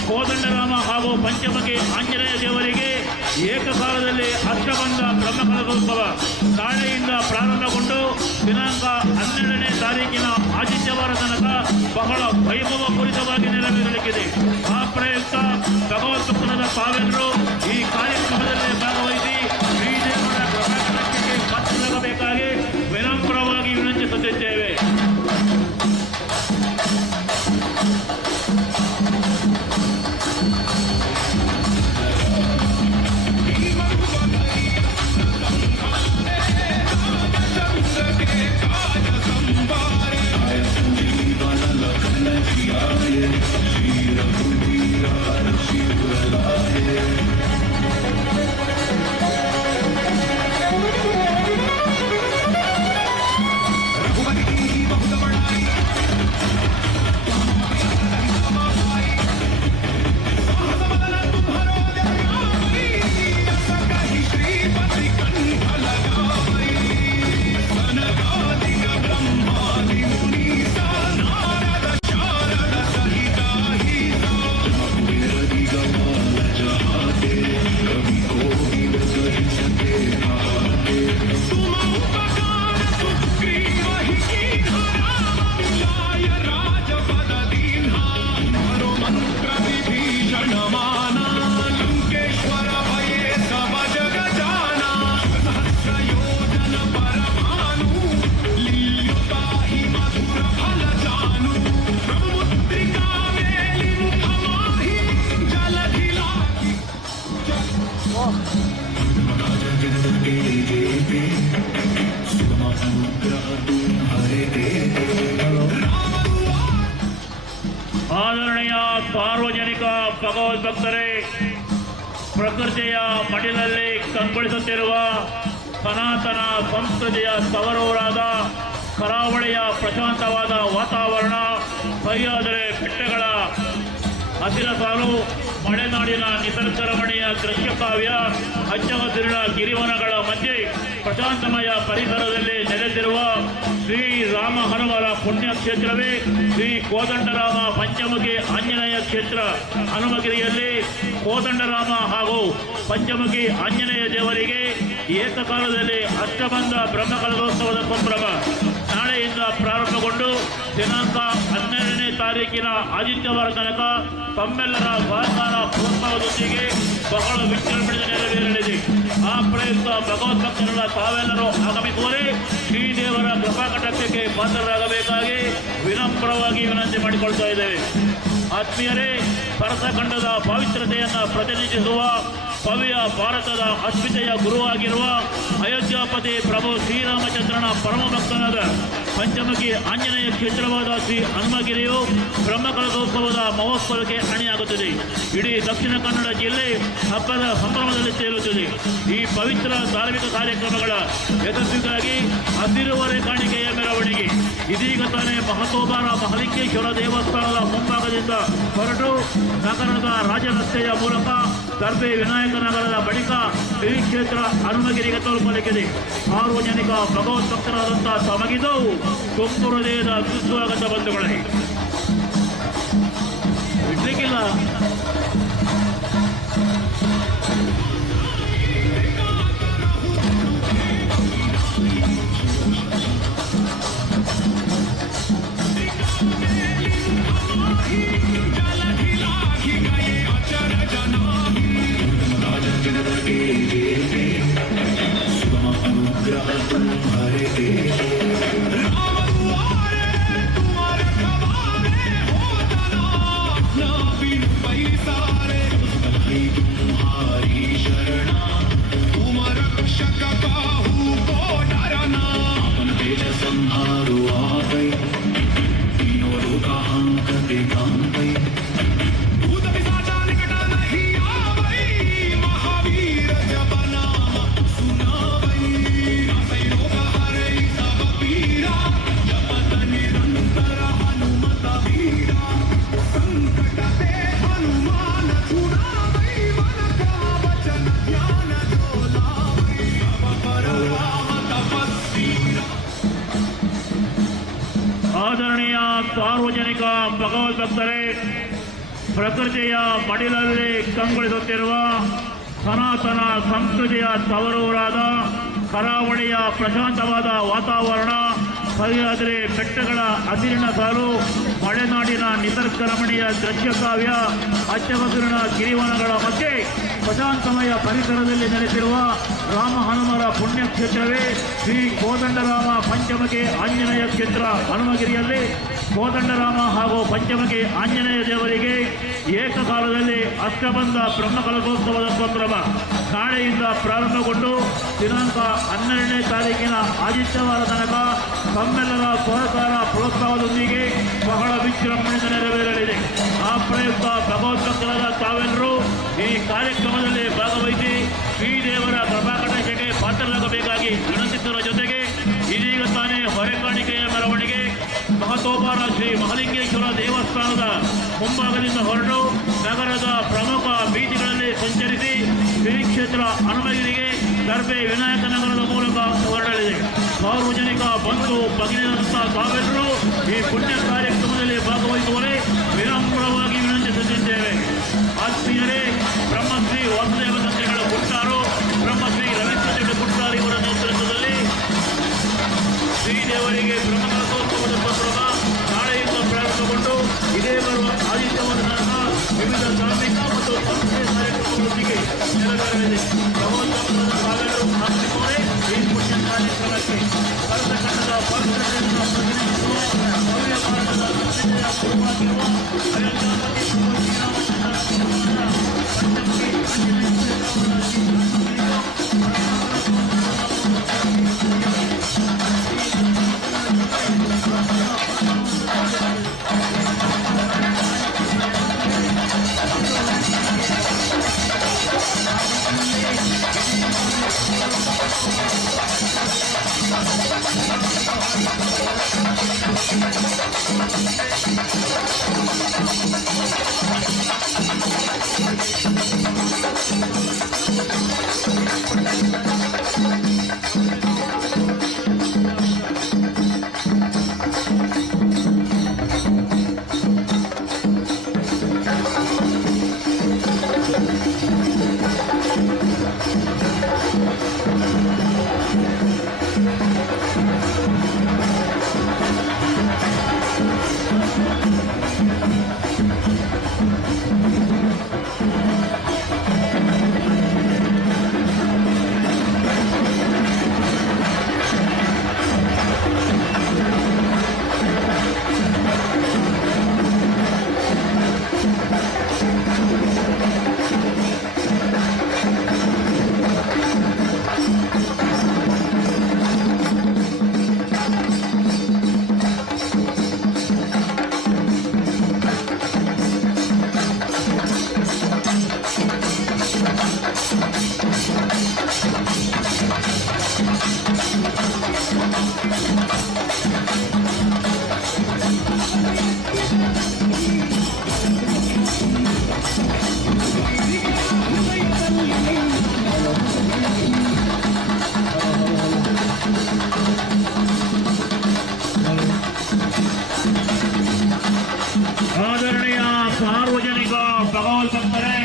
ಕೋದಂಡರಾಮ ಹಾಗೂ ಪಂಚಮುಖಿ ಆಂಜನೇಯ ದೇವರಿಗೆ ಏಕಕಾಲದಲ್ಲಿ ಅಷ್ಟಬಂಧ ಬ್ರಹ್ಮಕಲಶೋತ್ಸವ ನಾಳೆಯಿಂದ ಪ್ರಾರಂಭಗೊಂಡು ದಿನಾಂಕ 12ನೇ ತಾರೀಕಿನ ಆದಿತ್ಯವಾರ ತನಕ ಬಹಳ ವೈಭವಪೂರಿತವಾಗಿ ನೆರವೇರಲಿಕ್ಕಿದೆ. ಆ ಪ್ರಯುಕ್ತ ಭಗವದ್ಭಕ್ತರಾದ ತಾವೆಲ್ಲರೂ ಈ ಕಾರ್ಯಕ್ರಮದಲ್ಲಿ ಭಾಗವಹಿಸಿ ಶ್ರೀದೇವರ ಕೃಪಾಕಟಾಕ್ಷಕ್ಕೆ ಪಾತ್ರರಾಗಬೇಕಾಗಿ ವಿನಮ್ರವಾಗಿ ವಿನಂತಿಸುತ್ತಿದ್ದೇವೆ. ಆದರಣೀಯ ಸಾರ್ವಜನಿಕ ಭಗವದ್ಭಕ್ತರೇ, ಪ್ರಕೃತಿಯ ಮಡಿಲಲ್ಲಿ ಕಂಗೊಳಿಸುತ್ತಿರುವ ಸನಾತನ ಸಂಸ್ಕೃತಿಯ ತವರೂರಾದ ಕರಾವಳಿಯ ಪ್ರಶಾಂತವಾದ ವಾತಾವರಣ, ಸಹ್ಯಾದ್ರೆ ಬೆಟ್ಟಗಳ ಹಸಿರ ಸಾಲು, ಮಲೆನಾಡಿನ ನಿಸರ್ಗ ರಮಣೀಯ ದೃಶ್ಯ ಕಾವ್ಯ, ಹಚ್ಚ ಹಸಿರಿನ ಗಿರಿವನಗಳ ಮಧ್ಯೆ ಪ್ರಶಾಂತಮಯ ಪರಿಸರದಲ್ಲಿ ನೆಲೆಸಿರುವ ಶ್ರೀ ರಾಮ ಹನುಮರ ಪುಣ್ಯ ಕ್ಷೇತ್ರವೇ ಶ್ರೀ ಕೋದಂಡರಾಮ ಪಂಚಮುಖಿ ಆಂಜನೇಯ ಕ್ಷೇತ್ರ. ಹನುಮಗಿರಿಯಲ್ಲಿ ಕೋದಂಡರಾಮ ಹಾಗೂ ಪಂಚಮುಖಿ ಆಂಜನೇಯ ದೇವರಿಗೆ ಏಕಕಾಲದಲ್ಲಿ ಅಷ್ಟಬಂಧ ಬ್ರಹ್ಮಕಲಶೋತ್ಸವದ ಸಂಭ್ರಮ ನಾಳೆಯಿಂದ ಪ್ರಾರಂಭಗೊಂಡು ದಿನಾಂಕ 12ನೇ ತಾರೀಕಿನ ಆದಿತ್ಯವಾರ ತನಕ ತಮ್ಮೆಲ್ಲರ ಸಹಕಾರ ಪ್ರೋತ್ಸಾಹದೊಂದಿಗೆ ಬಹಳ ವಿಜೃಂಭಣೆ ನೆರವೇರಲಿದೆ. ಆ ಪ್ರಯುಕ್ತ ಭಗವದ್ಭಕ್ತರುಗಳ ತಾವೆಲ್ಲರೂ ಆಗಮಿಸುವರೆ ಶ್ರೀದೇವರ ಕೃಪಾಕಟಾಕ್ಷಕ್ಕೆ ಪಾತ್ರರಾಗಬೇಕಾಗಿ ವಿನಮ್ರವಾಗಿ ವಿನಂತಿ ಮಾಡಿಕೊಳ್ತಾ ಇದ್ದೇವೆ. ಆತ್ಮೀಯರೇ, ಭರತಖಂಡದ ಪವಿತ್ರತೆಯನ್ನು ಪ್ರತಿನಿಧಿಸುವ ಭವ್ಯ ಭಾರತದ ಅಸ್ಮಿತೆಯ ಗುರುವಾಗಿರುವ ಅಯೋಧ್ಯಾಪತಿ ಪ್ರಭು ಶ್ರೀರಾಮಚಂದ್ರನ ಪರಮ ಭಕ್ತನಾದ ಪಂಚಮುಖಿ ಆಂಜನೇಯ ಕ್ಷೇತ್ರವಾದ ಶ್ರೀ ಹನುಮಗಿರಿಯು ಬ್ರಹ್ಮಕಲಶೋತ್ಸವದ ಮಹೋತ್ಸವಕ್ಕೆ ಅಣಿಯಾಗುತ್ತದೆ. ಇಡೀ ದಕ್ಷಿಣ ಕನ್ನಡ ಜಿಲ್ಲೆ ಹಬ್ಬದ ಸಂಭ್ರಮದಲ್ಲಿ ತೇಲುತ್ತದೆ. ಈ ಪವಿತ್ರ ಧಾರ್ಮಿಕ ಕಾರ್ಯಕ್ರಮಗಳ ಯಶಸ್ವಿಗಾಗಿ ಹಸಿರುವರೆ ಕಾಣಿಕೆಯ ಮೆರವಣಿಗೆ ಇದೀಗ ತಾನೇ ಮಹತೋಬಾರ ಮಹಲಿಂಗೇಶ್ವರ ದೇವಸ್ಥಾನದ ಮುಂಭಾಗದಿಂದ ಹೊರಟು ನಗರದ ರಾಜರಸ್ತೆಯ ಮೂಲಕ ಗರ್ಭೆ ವಿನಾಯಕ ನಗರದ ಬಳಿಕ ಶ್ರೀ ಕ್ಷೇತ್ರ ಹನುಮಗಿರಿಗೆ ತಲುಪಲಿಕ್ಕಿದೆ. ಸಾರ್ವಜನಿಕ ಭಗವದ್ಭಕ್ತರಾದಂತಹ ತಮಗಿದು ತುಮಕೂರು ಹೃದಯದ ಸುಸ್ವಾಗತ ಬಂಧುಗಳೇ. ಬಿಡ್ಲಿಕ್ಕಿಲ್ಲ. तुम्हारे ಸಾರ್ವಜನಿಕ ಭಗವದ್ಭಕ್ತರೇ, ಪ್ರಕೃತಿಯ ಮಡಿಲಲ್ಲಿ ಕಂಗೊಳಿಸುತ್ತಿರುವ ಸನಾತನ ಸಂಸ್ಕೃತಿಯ ತವರೂರಾದ ಕರಾವಳಿಯ ಪ್ರಶಾಂತವಾದ ವಾತಾವರಣ, ಸಹ್ಯಾದ್ರಿ ಬೆಟ್ಟಗಳ ಹಸಿರಿನ ಸಾಲು, ಮಲೆನಾಡಿನ ನಿಸರ್ಗ ರಮಣೀಯ ದೃಶ್ಯ ಕಾವ್ಯ, ಹಚ್ಚಹಸಿರಿನ ಗಿರಿವನಗಳ ಮಧ್ಯೆ ಪ್ರಶಾಂತಮಯ ಪರಿಸರದಲ್ಲಿ ನೆಲೆಸಿರುವ ರಾಮ ಹನುಮರ ಪುಣ್ಯಕ್ಷೇತ್ರವೇ ಶ್ರೀ ಕೋದಂಡರಾಮ ಪಂಚಮುಖಿ ಆಂಜನೇಯ ಕ್ಷೇತ್ರ ಹನುಮಗಿರಿಯಲ್ಲಿ ಕೋದಂಡರಾಮ ಹಾಗೂ ಪಂಚಮುಖಿ ಆಂಜನೇಯ ದೇವರಿಗೆ ಏಕಕಾಲದಲ್ಲಿ ಅಷ್ಟಬಂಧ ಬ್ರಹ್ಮಕಲಶೋತ್ಸವದ ಸಂಭ್ರಮ ನಾಳೆಯಿಂದ ಪ್ರಾರಂಭಗೊಂಡು ದಿನಾಂಕ 12ನೇ ತಾರೀಕಿನ ಆದಿತ್ಯವಾರ ತನಕ ತಮ್ಮೆಲ್ಲರ ಸಹಕಾರ ಪ್ರೋತ್ಸಾಹದೊಂದಿಗೆ ಬಹಳ ವಿಜೃಂಭಣೆಯಿಂದ ನೆರವೇರಲಿದೆ. ಆ ಪ್ರಯುಕ್ತ ಭಗವದ್ಭಕ್ತರಾದ ತಾವೆಲ್ಲರೂ ಈ ಕಾರ್ಯಕ್ರಮದಲ್ಲಿ ಭಾಗವಹಿಸಿ ಶ್ರೀದೇವರ ಕೃಪಾಕಟಾಕ್ಷಕ್ಕೆ ಪಾತ್ರರಾಗಬೇಕಾಗಿ ವಿನಂತಿಸುವ ಜೊತೆಗೆ ಇದೀಗ ತಾನೇ ಹೊರೆಕಾಣಿಕೆಯ ಮೆರವಣಿಗೆ ಮಹತೋಪಾರ ಶ್ರೀ ಮಹಾಲಿಂಗೇಶ್ವರ ದೇವಸ್ಥಾನದ ಮುಂಭಾಗದಿಂದ ಹೊರಟು ನಗರದ ಪ್ರಮುಖ ಬೀದಿಗಳಲ್ಲಿ ಸಂಚರಿಸಿ ಶ್ರೀ ಕ್ಷೇತ್ರ ಹನುಮಗಿರಿಗೆ ಗರ್ಭೆ ವಿನಾಯಕ ನಗರದ ಮೂಲಕ ಹೊರಡಲಿದೆ. ಸಾರ್ವಜನಿಕ ಬಂಧು ಭಗಿನಿಯರಂಥ ತಾವೆಲ್ಲರೂ ಈ ಪುಣ್ಯ ಕಾರ್ಯಕ್ರಮದಲ್ಲಿ ಭಾಗವಹಿಸುವರೆ ವಿನಮ್ರವಾಗಿ ವಿನಂತಿಸುತ್ತಿದ್ದೇವೆ. ಆತ್ಮೀಯರೇ, ಬ್ರಹ್ಮಶ್ರೀ ವಾಸುದೇವ ತಂತ್ರಿಗಳ ಗುಟ್ಟಾರು, ಬ್ರಹ್ಮಶ್ರೀ ರವೀಂದ್ರ ಗುಟ್ಟಾರು ಇವರ ನೇತೃತ್ವದಲ್ಲಿ ಶ್ರೀದೇವರಿಗೆ ಬ್ರಹ್ಮಕಲಶೋತ್ಸವದ ಸಂಭ್ರಮ ನಾಳೆಯಿಂದ ಪ್ರಾರಂಭಗೊಂಡು ಇದೇ ಬರುವ ಆದಿತ್ಯವಾರ ತನಕ ವಿವಿಧ ಧಾರ್ಮಿಕ ಮತ್ತು ಸಂಸ್ಥೆಯ ಕಾರ್ಯಕ್ರಮಗಳೊಂದಿಗೆ ನೆರವೇರಲಿದೆ. ಭಗವಂತನ ತಾವೆಲ್ಲರೂ ಹಾಕಿಕೊಂಡೇ ಈ ಪುಣ್ಯ ಕಾರ್ಯಕ್ರಮಕ್ಕೆ ಕರ್ನಾಟಕದ ಪವಿತ್ರತೆಯನ್ನು ಪ್ರತಿನಿಧಿಸುವ ಭವ್ಯ ಭಾರತದ ಸಂಸ್ಥೆಯ ಗುರುವಾಗಿರುವ ಅಯೋಧ್ಯಾಪತಿ ಆದರಣೀಯ ಸಾರ್ವಜನಿಕ ಭಗವದ್ಭಕ್ತರೇ,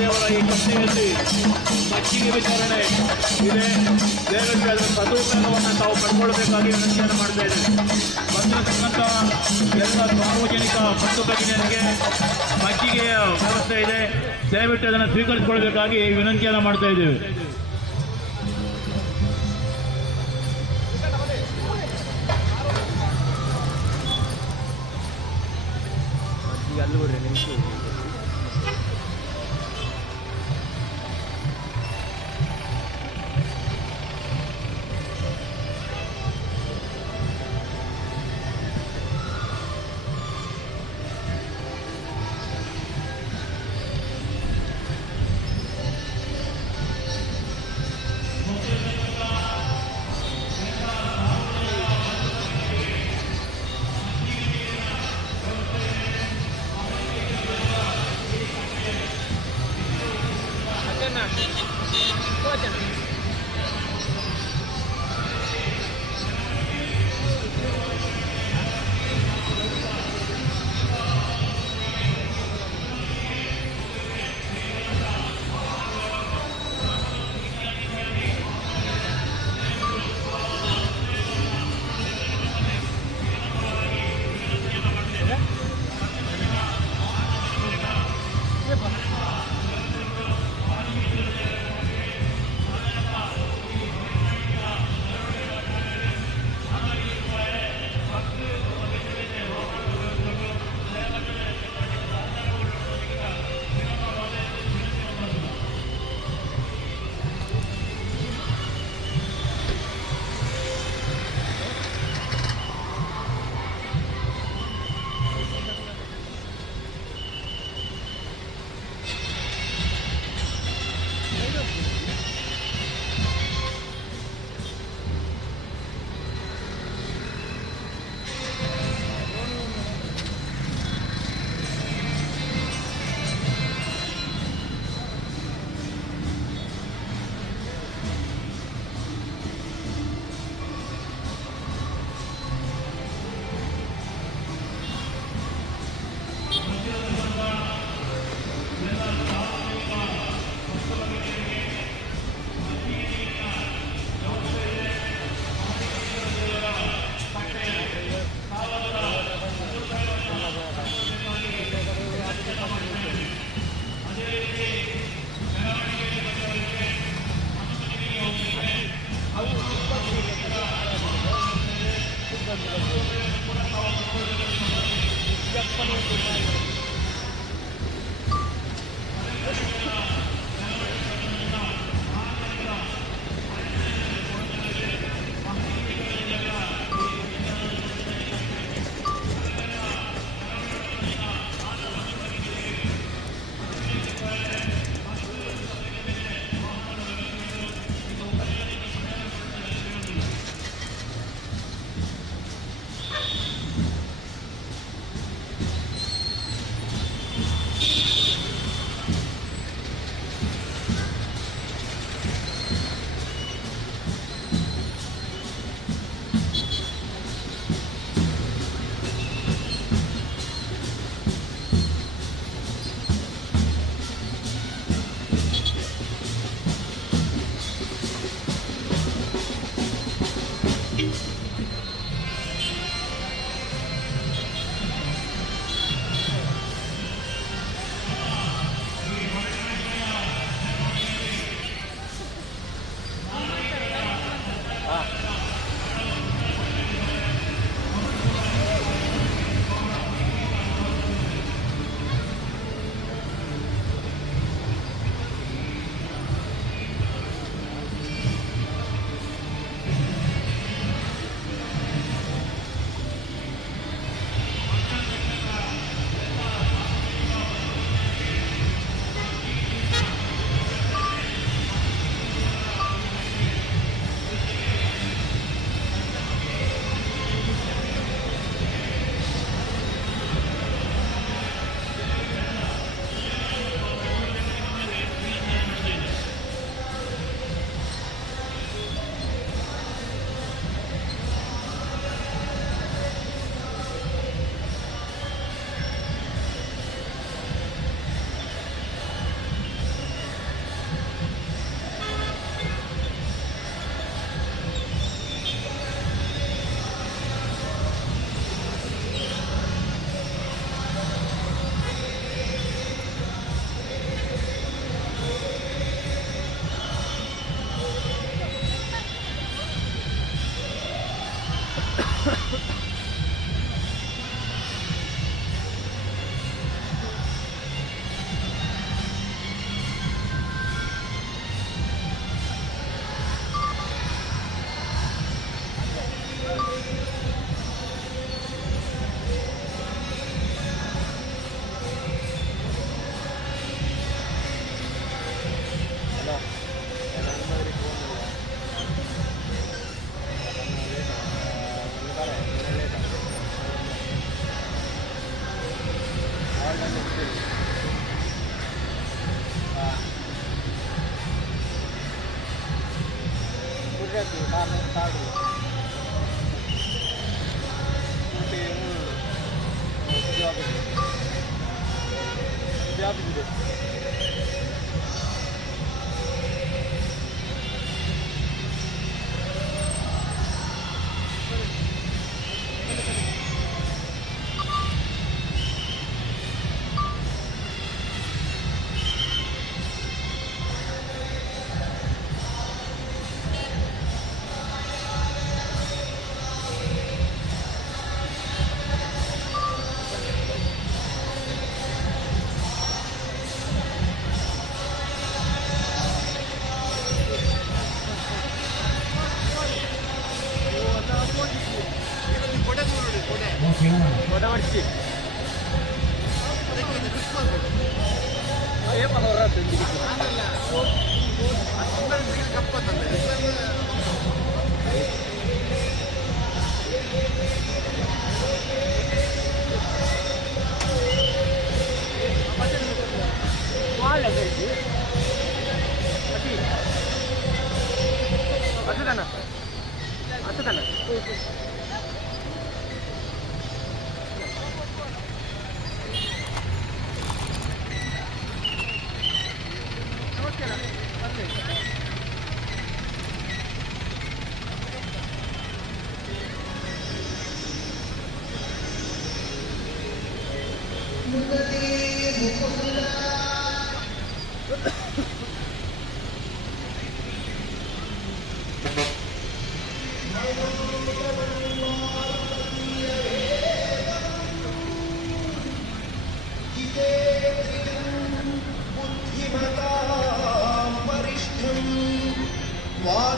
ದೇವರ ಈ ಕಥೆಯಲ್ಲಿ ಮಚ್ಚಿಗೆ ವಿಚಾರಣೆ ಇದೆ. ದಯವಿಟ್ಟು ಅದರ ಸದುಪಯೋಗವನ್ನು ತಾವು ಪಡ್ಕೊಳ್ಬೇಕಾಗಿ ವಿನಂತಿಯನ್ನು ಮಾಡ್ತಾ ಇದ್ದೇವೆ. ಬಂದಿರತಕ್ಕಂಥ ಎಲ್ಲ ಸಾರ್ವಜನಿಕ ಮತ್ತು ಭಗಿನಿಯರಿಗೆ ಮಜ್ಜಿಗೆಯ ವ್ಯವಸ್ಥೆ ಇದೆ. ದಯವಿಟ್ಟು ಅದನ್ನು ಸ್ವೀಕರಿಸಿಕೊಳ್ಬೇಕಾಗಿ ವಿನಂತಿಯನ್ನು ಮಾಡ್ತಾ ಇದ್ದೇವೆ.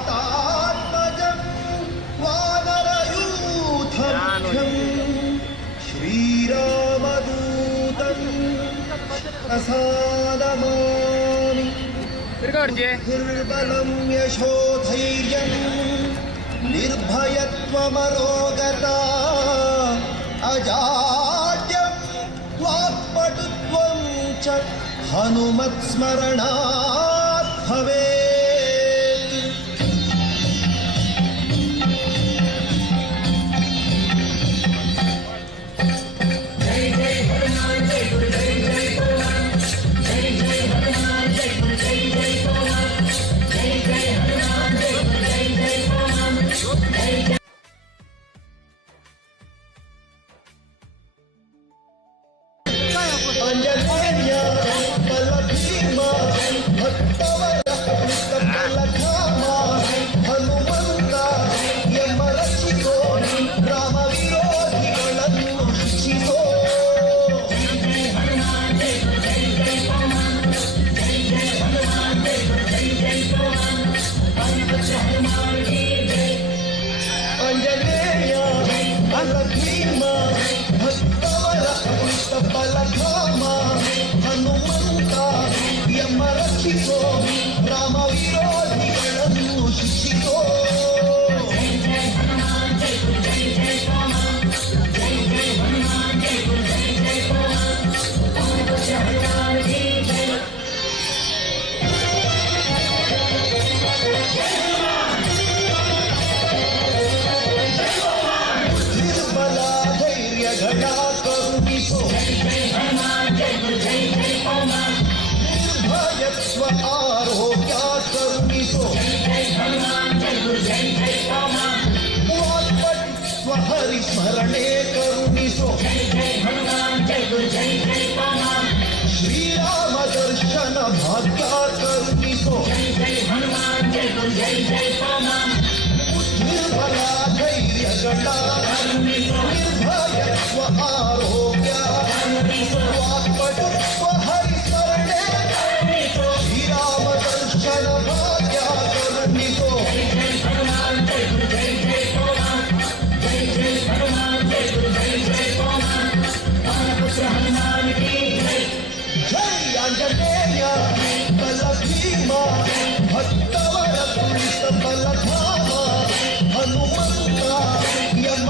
वातात्मजं वानरयूथमुख्यं श्रीरामदूतं असानमामि बुद्धिर्बलं यशोधैर्यं निर्भयत्वमरोगता अजाड्यं वाक्पटुत्वं च हनुमत्स्मरणात् भवेत्। अंजनेय बलभीमा भक्तवरबलधामा हनुमंत यमरक्षितो राम विरोधिಗಳನ್ನು ಶಿಕ್ಷಿಸೋ अंजनेय बलभीमा बलधाम ಹನುಮಂತ ಯಮರಕ್ಷಿಸೋ ರಾಮ ವಿರೋಧಿಗಳನ್ನು ಶಿಕ್ಷಿಸೋ ನಿರ್ಬಲ ಧೈರ್ಯಗಳ ಕರುಣಿಸೋ ನಿರ್ಭಯತ್ವ ಆರೋಗ್ಯ ಕರುಣಿಸೋ ವಾಕ್ಪಟುತ್ವ ಹರಿಸ್ಮರಣೆ ಕರುಣಿಸೋ ಶ್ರೀರಾಮ ದರ್ಶನ ಭಾಗ್ಯ ಕರುಣಿಸೋ ನಿರ್ಬಲ ಧೈರ್ಯಗಳ ನಿರ್ಭಯತ್ವ ಆರೋಗ್ಯ ವಾಕ್ಪಟುತ್ವ ಹರಿಸ್ಮರಣೆ ಶ್ರೀರಾಮ ದರ್ಶನ ಭಾಗ್ಯ ಕರುಣಿಸೋ ಜೈ ಆಂಜನೇಯ ಬಲಭೀಮ ಭಕ್ತವರ ಪುರುಷ ಬಲಧಾಮ ಹನುಮಂತ ಯಮ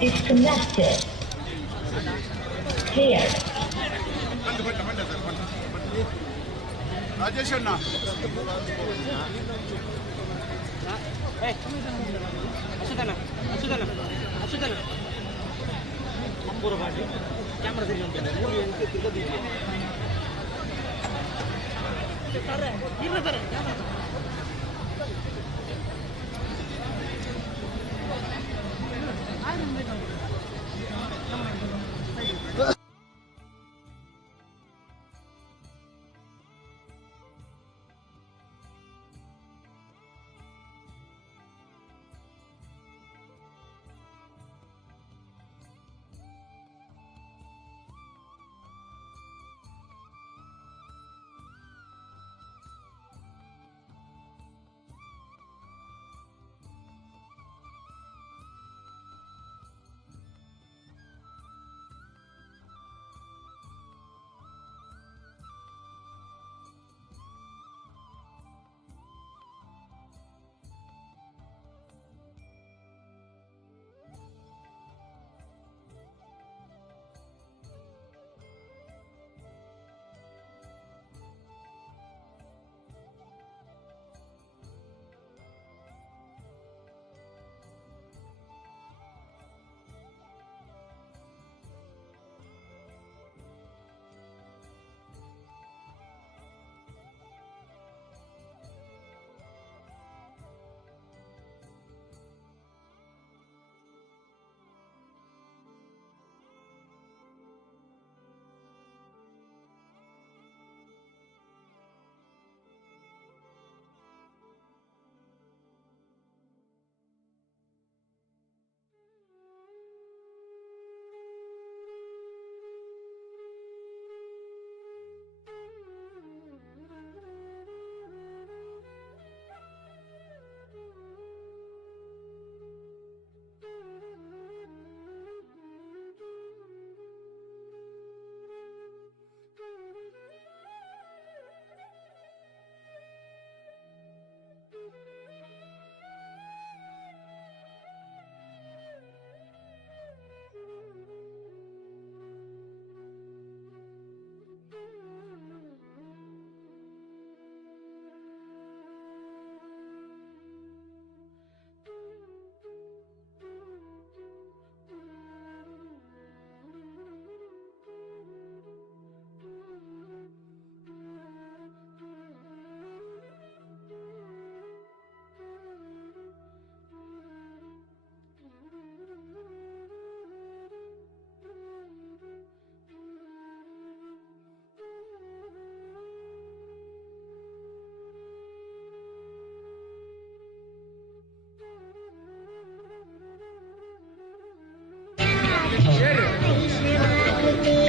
Disconnected. Paired. ರಾಜೇಶ್ ಅಣ್ಣ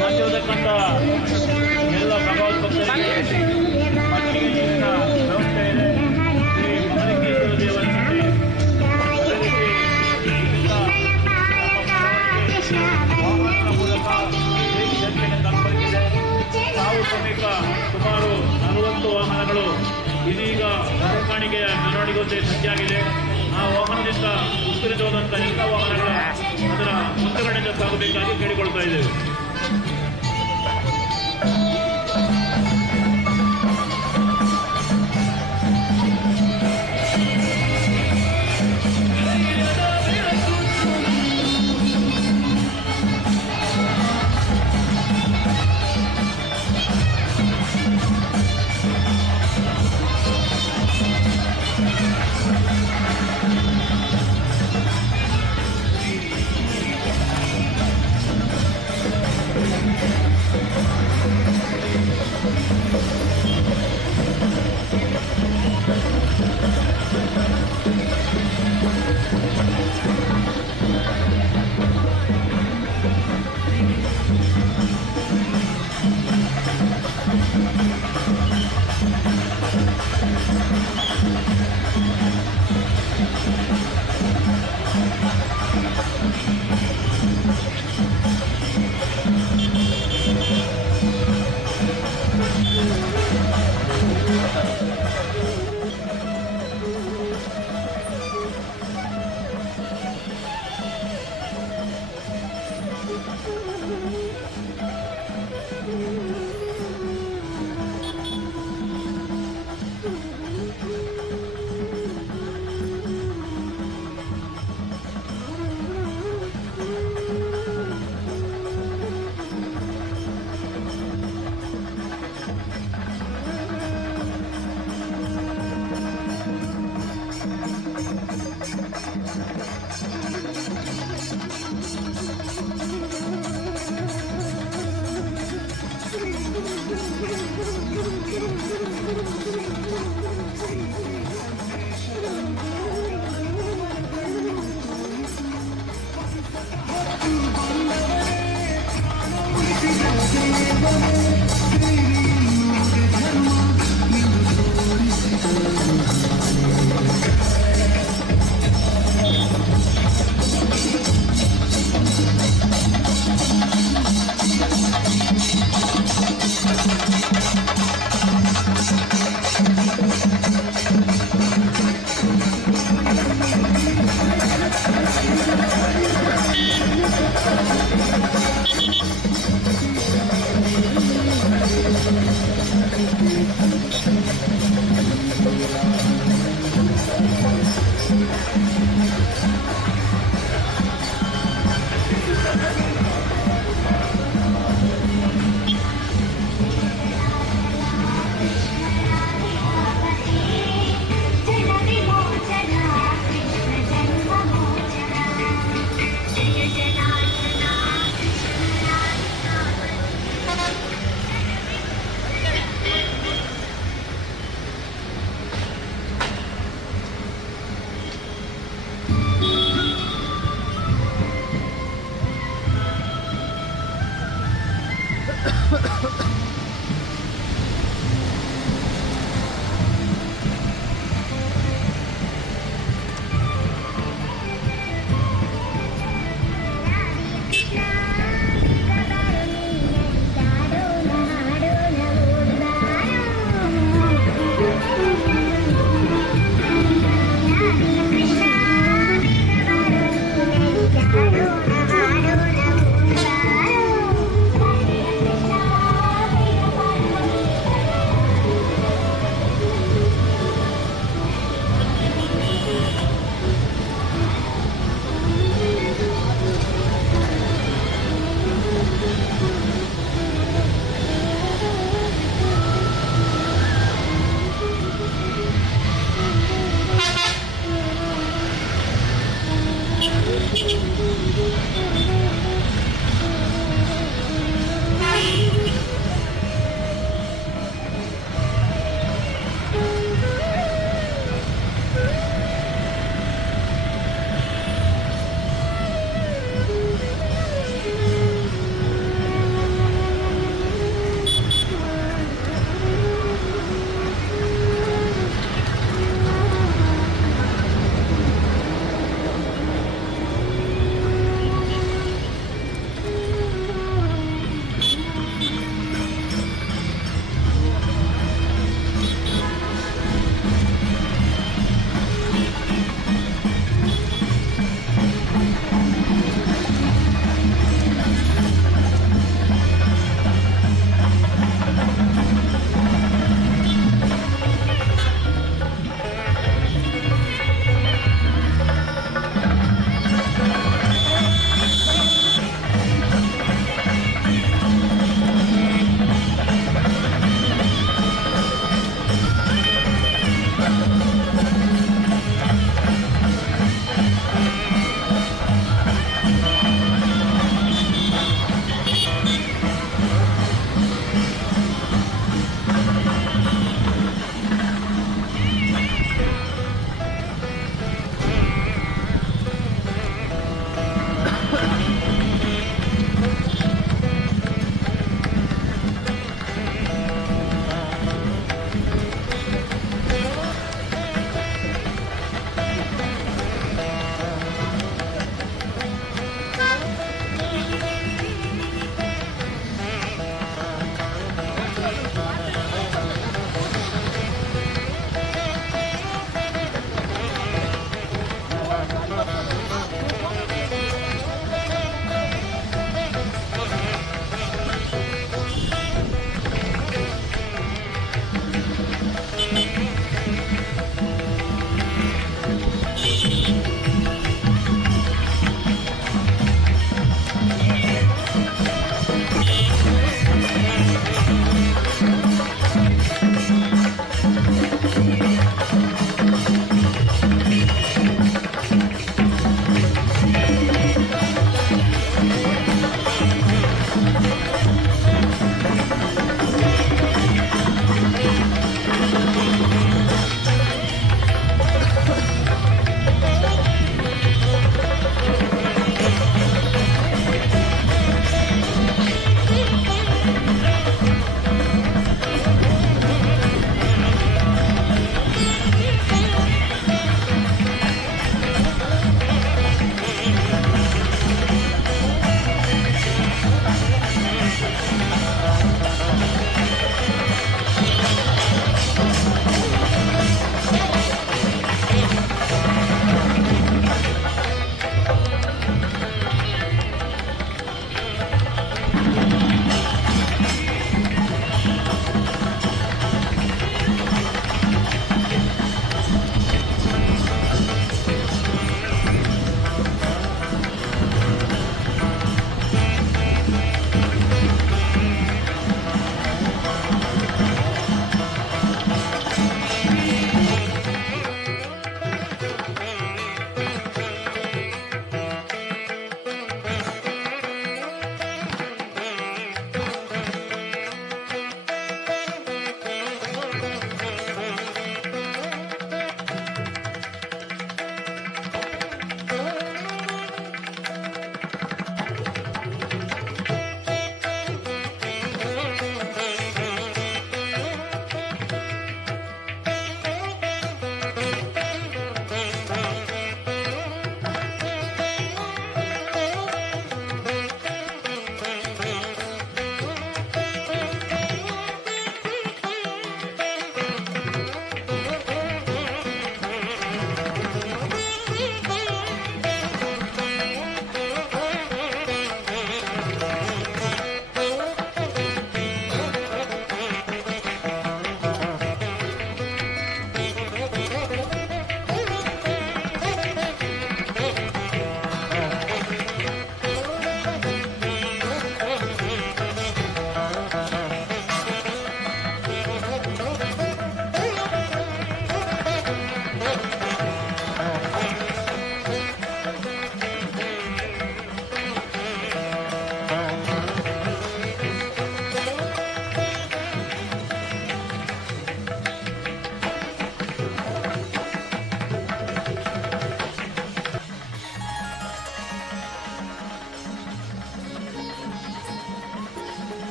ಬಂದಿರತಕ್ಕಂಥ ಎಲ್ಲ ಭಗವತ್ ಭಕ್ತರಿಗೆ ಮಜ್ಜಿಗೆಯಿಂದ ವ್ಯವಸ್ಥೆ ಇದೆ. ಶ್ರೀ ಮಲ್ಲಿಕೇಶ್ವರ ದೇವಸ್ಥಾನ ಅದೇ ರೀತಿ ವಾಹನದ ಮೂಲಕ ಜನತೆಗೆ ತಲುಪಲಿದೆ. ಸಾವು ಸಮೇತ ಸುಮಾರು 40 ವಾಹನಗಳು ಇದೀಗ ಮೆರವಣಿಗೆಯ ಮೆರವಣಿಗೆ ಸಜ್ಜಾಗಿದೆ. ಆ ವಾಹನದಿಂದ ಉತ್ತರಿಸುವಂಥ ಎಲ್ಲ ವಾಹನಗಳ ಅದರ ಮುಂದುಗಡೆಯಿಂದ ಸಾಗಬೇಕಾಗಿ ಕೇಳಿಕೊಳ್ತಾ ಇದ್ದೇವೆ.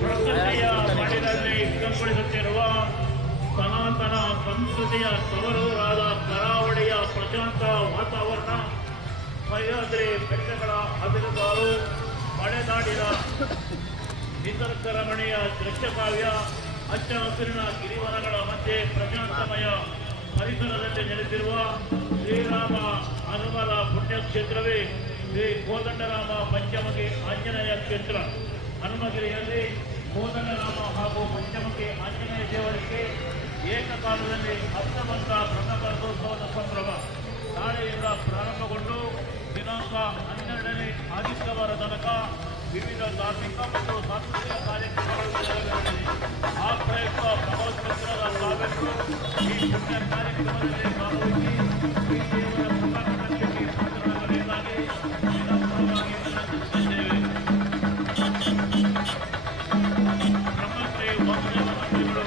ಪ್ರಕೃತಿಯ ಮಡಿಲಲ್ಲಿ ಕಂಗೊಳಿಸುತ್ತಿರುವ ಸನಾತನ ಸಂಸ್ಕೃತಿಯ ತವರೂರಾದ ಕರಾವಳಿಯ ಪ್ರಶಾಂತ ವಾತಾವರಣ, ಸಹ್ಯಾದ್ರಿ ಬೆಟ್ಟಗಳ ಹಸಿರುಗಾರು, ಮಳೆನಾಡಿನ ನಿಸರ್ಗ ರಮಣೀಯ ದೃಶ್ಯಕಾವ್ಯ, ಹಚ್ಚ ಹಸಿರಿನ ಗಿರಿವನಗಳ ಮಧ್ಯೆ ಪ್ರಶಾಂತಮಯ ಪರಿಸರದಲ್ಲಿ ನೆಲೆಸಿರುವ ಶ್ರೀರಾಮ ಹನುಮರ ಪುಣ್ಯಕ್ಷೇತ್ರವೇ ಶ್ರೀ ಕೋದಂಡರಾಮ ಪಂಚಮಗಿ ಆಂಜನೇಯ ಕ್ಷೇತ್ರ. ಹನುಮಗಿರಿಯಲ್ಲಿ ಕೋದಂಡರಾಮ ಹಾಗೂ ಪಂಚಮುಖಿ ಆಂಜನೇಯ ದೇವರಿಗೆ ಏಕಕಾಲದಲ್ಲಿ ಅರ್ಥವಂತ ಬ್ರಹ್ಮಕಲಶೋತ್ಸವದ ಸಂಭ್ರಮ ನಾಳೆಯಿಂದ ಪ್ರಾರಂಭಗೊಂಡು ದಿನಾಂಕ 12ನೇ ಆದಿತ್ಯವಾರ ತನಕ ವಿವಿಧ ಧಾರ್ಮಿಕ ಮತ್ತು ಸಾಂಸ್ಕೃತಿಕ ಕಾರ್ಯಕ್ರಮಗಳು ನಡೆಯಲಿವೆ. ಆ ಪ್ರಯುಕ್ತ ಭಗವದ್ಭಕ್ತರಾದ ತಾವೆಲ್ಲರೂ ಈ ಪುಣ್ಯ ಕಾರ್ಯಕ್ರಮದಲ್ಲಿ ಭಾಗವಹಿಸಿ ಈ ದೇವರ ಕೃಪಾಕಟಾಕ್ಷಕ್ಕೆ ಪಾತ್ರರಾಗಬೇಕಾಗಿ ವಿನಮ್ರವಾಗಿ ವಿನಂತಿಸುತ್ತಿದ್ದೇವೆ. ಬ್ರಹ್ಮಶ್ರೀ ವಾಸುದೇವ ಮಂತ್ರಿಗಳು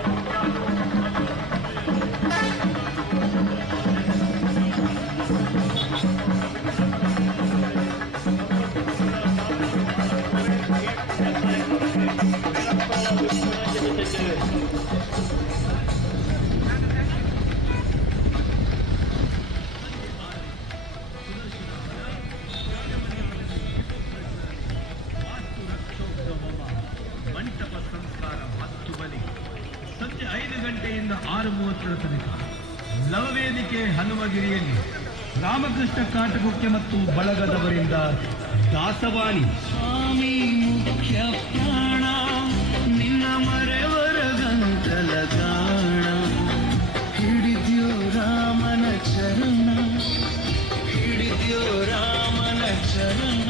ಮಂಟಪ ಸಂಸ್ಕಾರ 10 ಬಲಿ ಸಂಜೆ 5 ಗಂಟೆಯಿಂದ 6:30 ತನಕ ಲವವೇದಿಕೆ ಹನುಮಗಿರಿಯಲ್ಲಿ ರಾಮಕೃಷ್ಣ ಕಾಟಗುಕ್ಕೆ ಮತ್ತು ಬಳಗದವರಿಂದ ದಾಸವಾಣಿ. ಸ್ವಾಮಿ ಮುಖ್ಯ ಪ್ರಾಣ ನಿನ್ನ ಮರೆವರ ಗಂಟಲ ಗಾಣ ಹಿಡಿದ್ಯೋ ರಾಮನ ಚರಣ ಹಿಡಿದ್ಯೋ ರಾಮನ ಚರಣ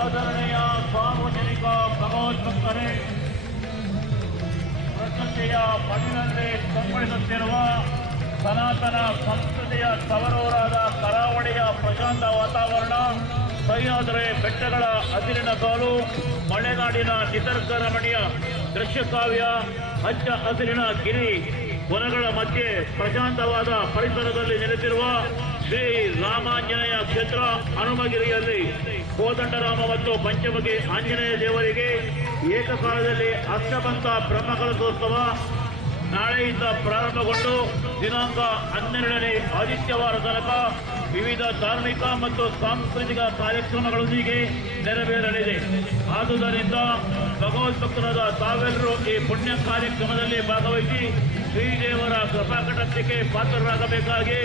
ಆದರಣೀಯ ಸಾರ್ವಜನಿಕ ಭಗವದ್ಭಕ್ತರೇ, ಪ್ರಕೃತಿಯ ಮಣ್ಣಿನಲ್ಲಿ ಕಂಗೊಳಿಸುತ್ತಿರುವ ಸನಾತನ ಸಂಸ್ಕೃತಿಯ ತವರೂರಾದ ಕರಾವಳಿಯ ಪ್ರಶಾಂತ ವಾತಾವರಣ, ಸಹ್ಯಾದ್ರಿ ಬೆಟ್ಟಗಳ ಹಸಿರಿನ ಸಾಲು, ಮಲೆನಾಡಿನ ನಿಸರ್ಗ ರಮಣೀಯ ದೃಶ್ಯಕಾವ್ಯ, ಹಚ್ಚ ಹಸಿರಿನ ಗಿರಿ ವನಗಳ ಮಧ್ಯೆ ಪ್ರಶಾಂತವಾದ ಪರಿಸರದಲ್ಲಿ ನೆಲೆಸಿರುವ ಶ್ರೀ ರಾಮಾಂಜನೇಯ ಕ್ಷೇತ್ರ ಹನುಮಗಿರಿಯಲ್ಲಿ ಕೋದಂಡರಾಮ ಮತ್ತು ಪಂಚಮುಖಿ ಆಂಜನೇಯ ದೇವರಿಗೆ ಏಕಕಾಲದಲ್ಲಿ ಅಷ್ಟಬಂಧ ಬ್ರಹ್ಮಕಲಶೋತ್ಸವ ನಾಳೆಯಿಂದ ಪ್ರಾರಂಭಗೊಂಡು ದಿನಾಂಕ 12ನೇ ಆದಿತ್ಯವಾರ ತನಕ ವಿವಿಧ ಧಾರ್ಮಿಕ ಮತ್ತು ಸಾಂಸ್ಕೃತಿಕ ಕಾರ್ಯಕ್ರಮಗಳೊಂದಿಗೆ ನೆರವೇರಲಿದೆ. ಆದುದರಿಂದ ಭಗವದ್ಭಕ್ತರಾದ ತಾವೆಲ್ಲರೂ ಈ ಪುಣ್ಯ ಕಾರ್ಯಕ್ರಮದಲ್ಲಿ ಭಾಗವಹಿಸಿ ಶ್ರೀದೇವರ ಕೃಪಾಕಟಾಕ್ಷಕ್ಕೆ ಪಾತ್ರರಾಗಬೇಕಾಗಿ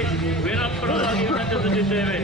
ವಿನಮ್ರವಾಗಿ ವಿನಂತಿಸುತ್ತಿದ್ದೇವೆ.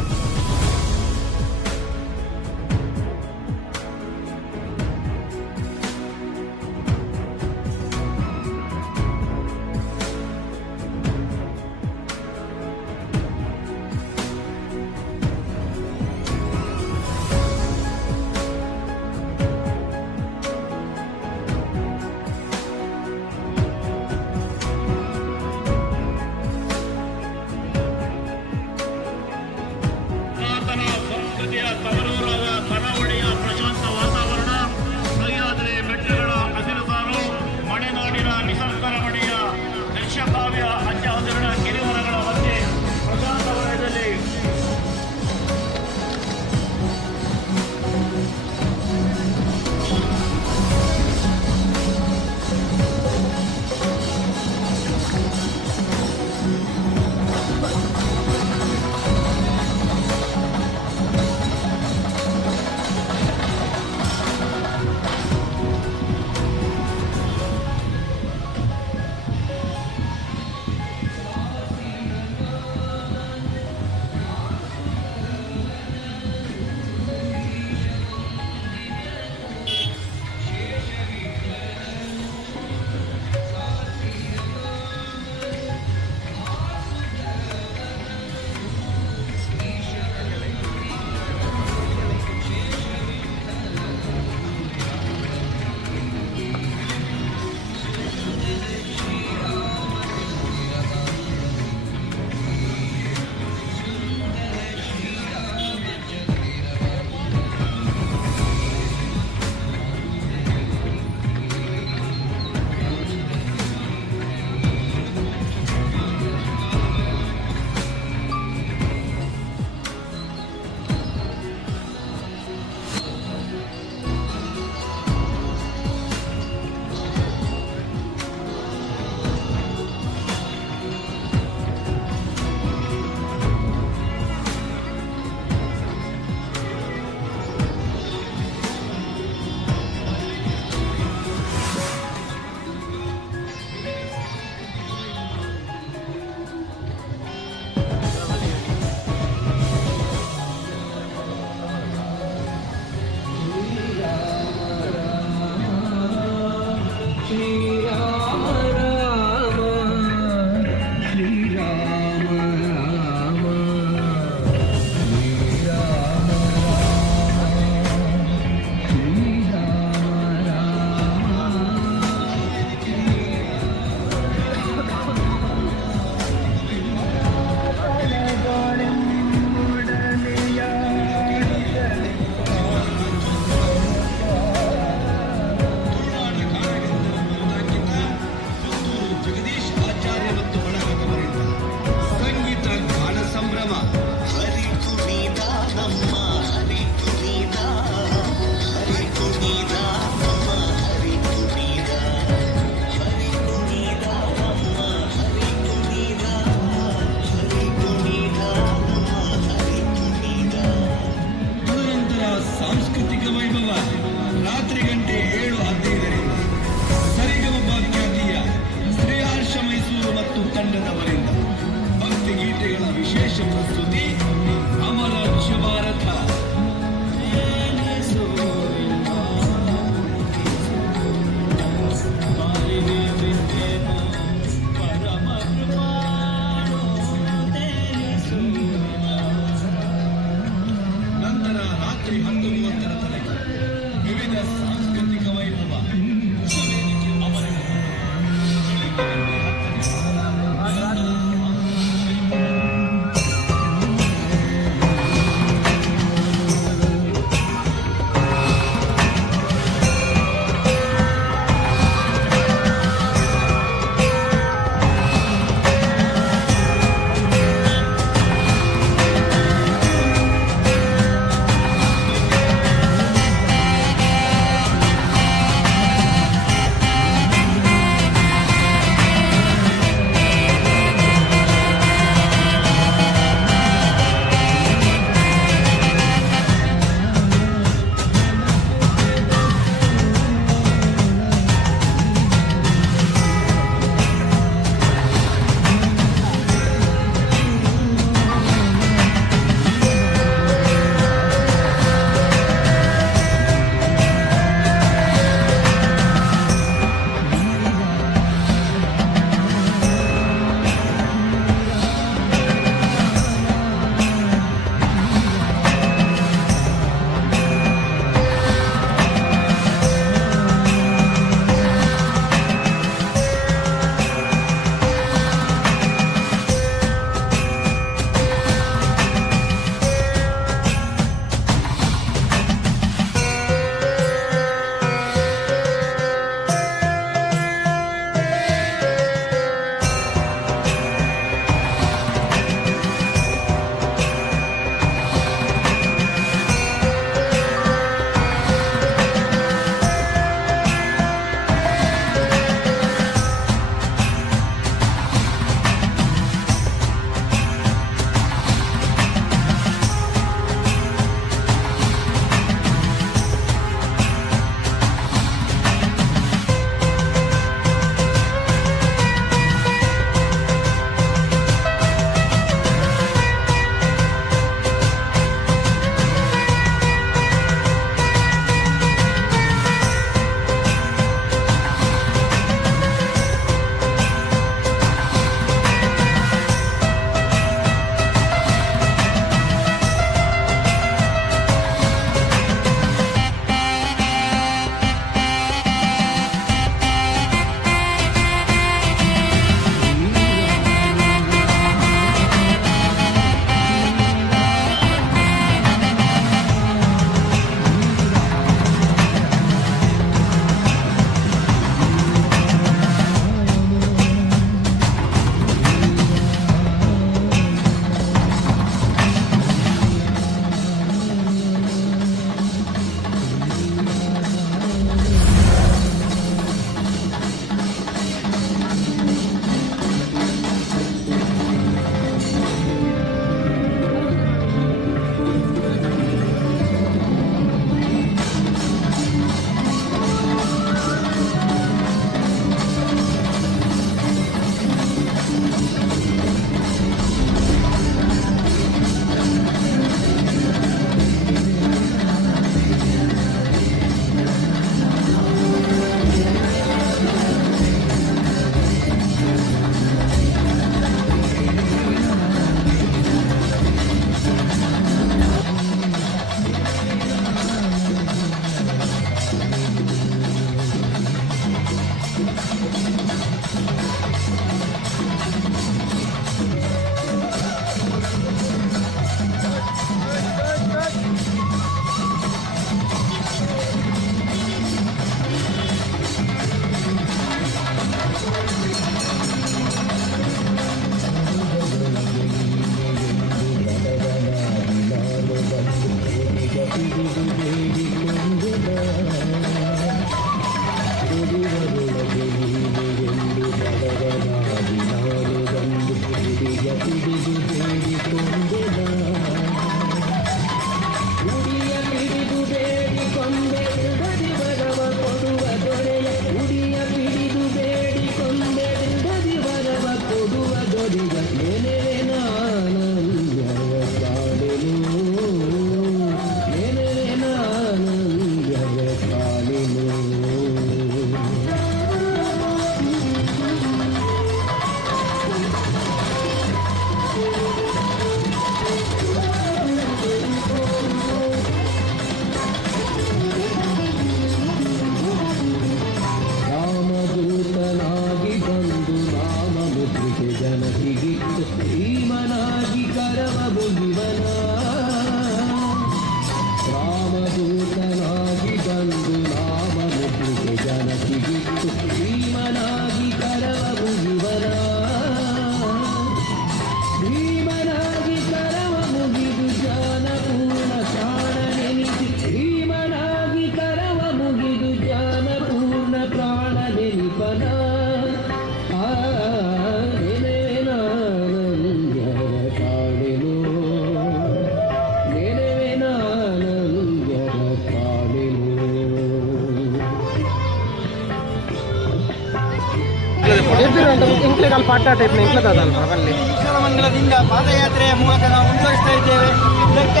ಮಂಗಲದಿಂದ ಪಾದಯಾತ್ರೆಯ ಮೂಲಕ ನಾವು ಮುಂದುವರಿಸ್ತಾ ಇದ್ದೇವೆ. ಇದಕ್ಕೆ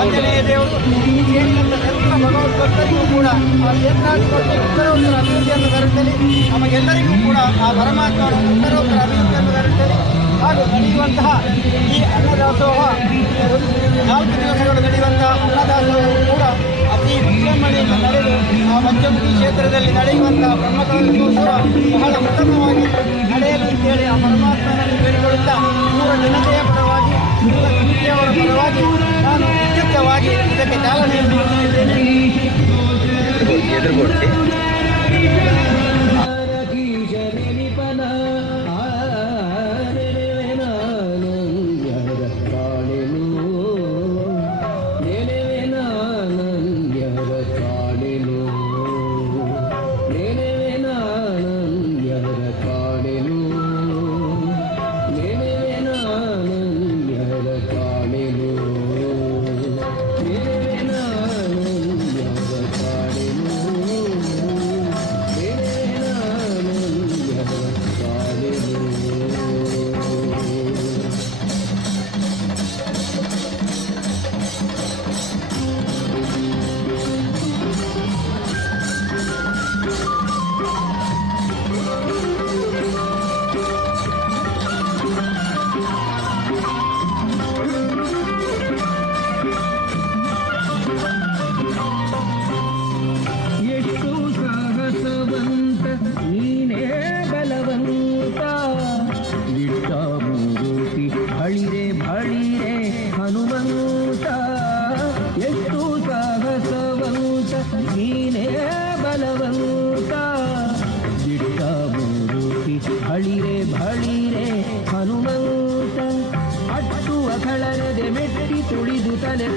ಆಂಜನೇಯ ದೇವರು ಎಲ್ಲ ಭಗವದ್ಭಕ್ತರಿಗೂ ಕೂಡ ಆ ಕ್ಷೇತ್ರಾಧಿಪತಿ ಉತ್ತರೋತ್ತರ ಅಭಿವೃದ್ಧಿಯನ್ನು ತರುತ್ತಲೇ ನಮಗೆಲ್ಲರಿಗೂ ಕೂಡ ಆ ಪರಮಾತ್ಮನ ಉತ್ತರೋತ್ತರ ಅಭಿವೃದ್ಧಿಯನ್ನು ತರುತ್ತಲೇ ಹಾಗೂ ನಡೆಯುವಂತಹ ಈ ಅನ್ನದಾಸೋಹ 4 ದಿವಸಗಳು ನಡೆಯುವಂತಹ ಅನ್ನದಾಸೋಹವು ಕೂಡ ಅತಿ ವಿಜೃಂಭಣೆಯಿಂದ ನಡೆದು ಆ ಪಂಚಮುಖಿ ಕ್ಷೇತ್ರದಲ್ಲಿ ನಡೆಯುವಂತಹ ಬ್ರಹ್ಮಕಲಶೋತ್ಸವ ಬಹಳ ಉತ್ತಮವಾಗಿ ನಡೆಯಲಿ ಅಂತೇಳಿ ಆ ಪರಮಾತ್ಮನನ್ನು ಬೇಡಿಕೊಳ್ಳುತ್ತಾ ಪೂರ ಜನತೆಯ ಪರವಾಗಿ ಎಲ್ಲ ಸಮಿತಿಯವರ ಪರವಾಗಿ ನಾನು ವಿದ್ಯುಕ್ತವಾಗಿ ಇದಕ್ಕೆ ಚಾಲನೆಯನ್ನು ನೀಡ್ತಾ ಇದ್ದೇನೆ.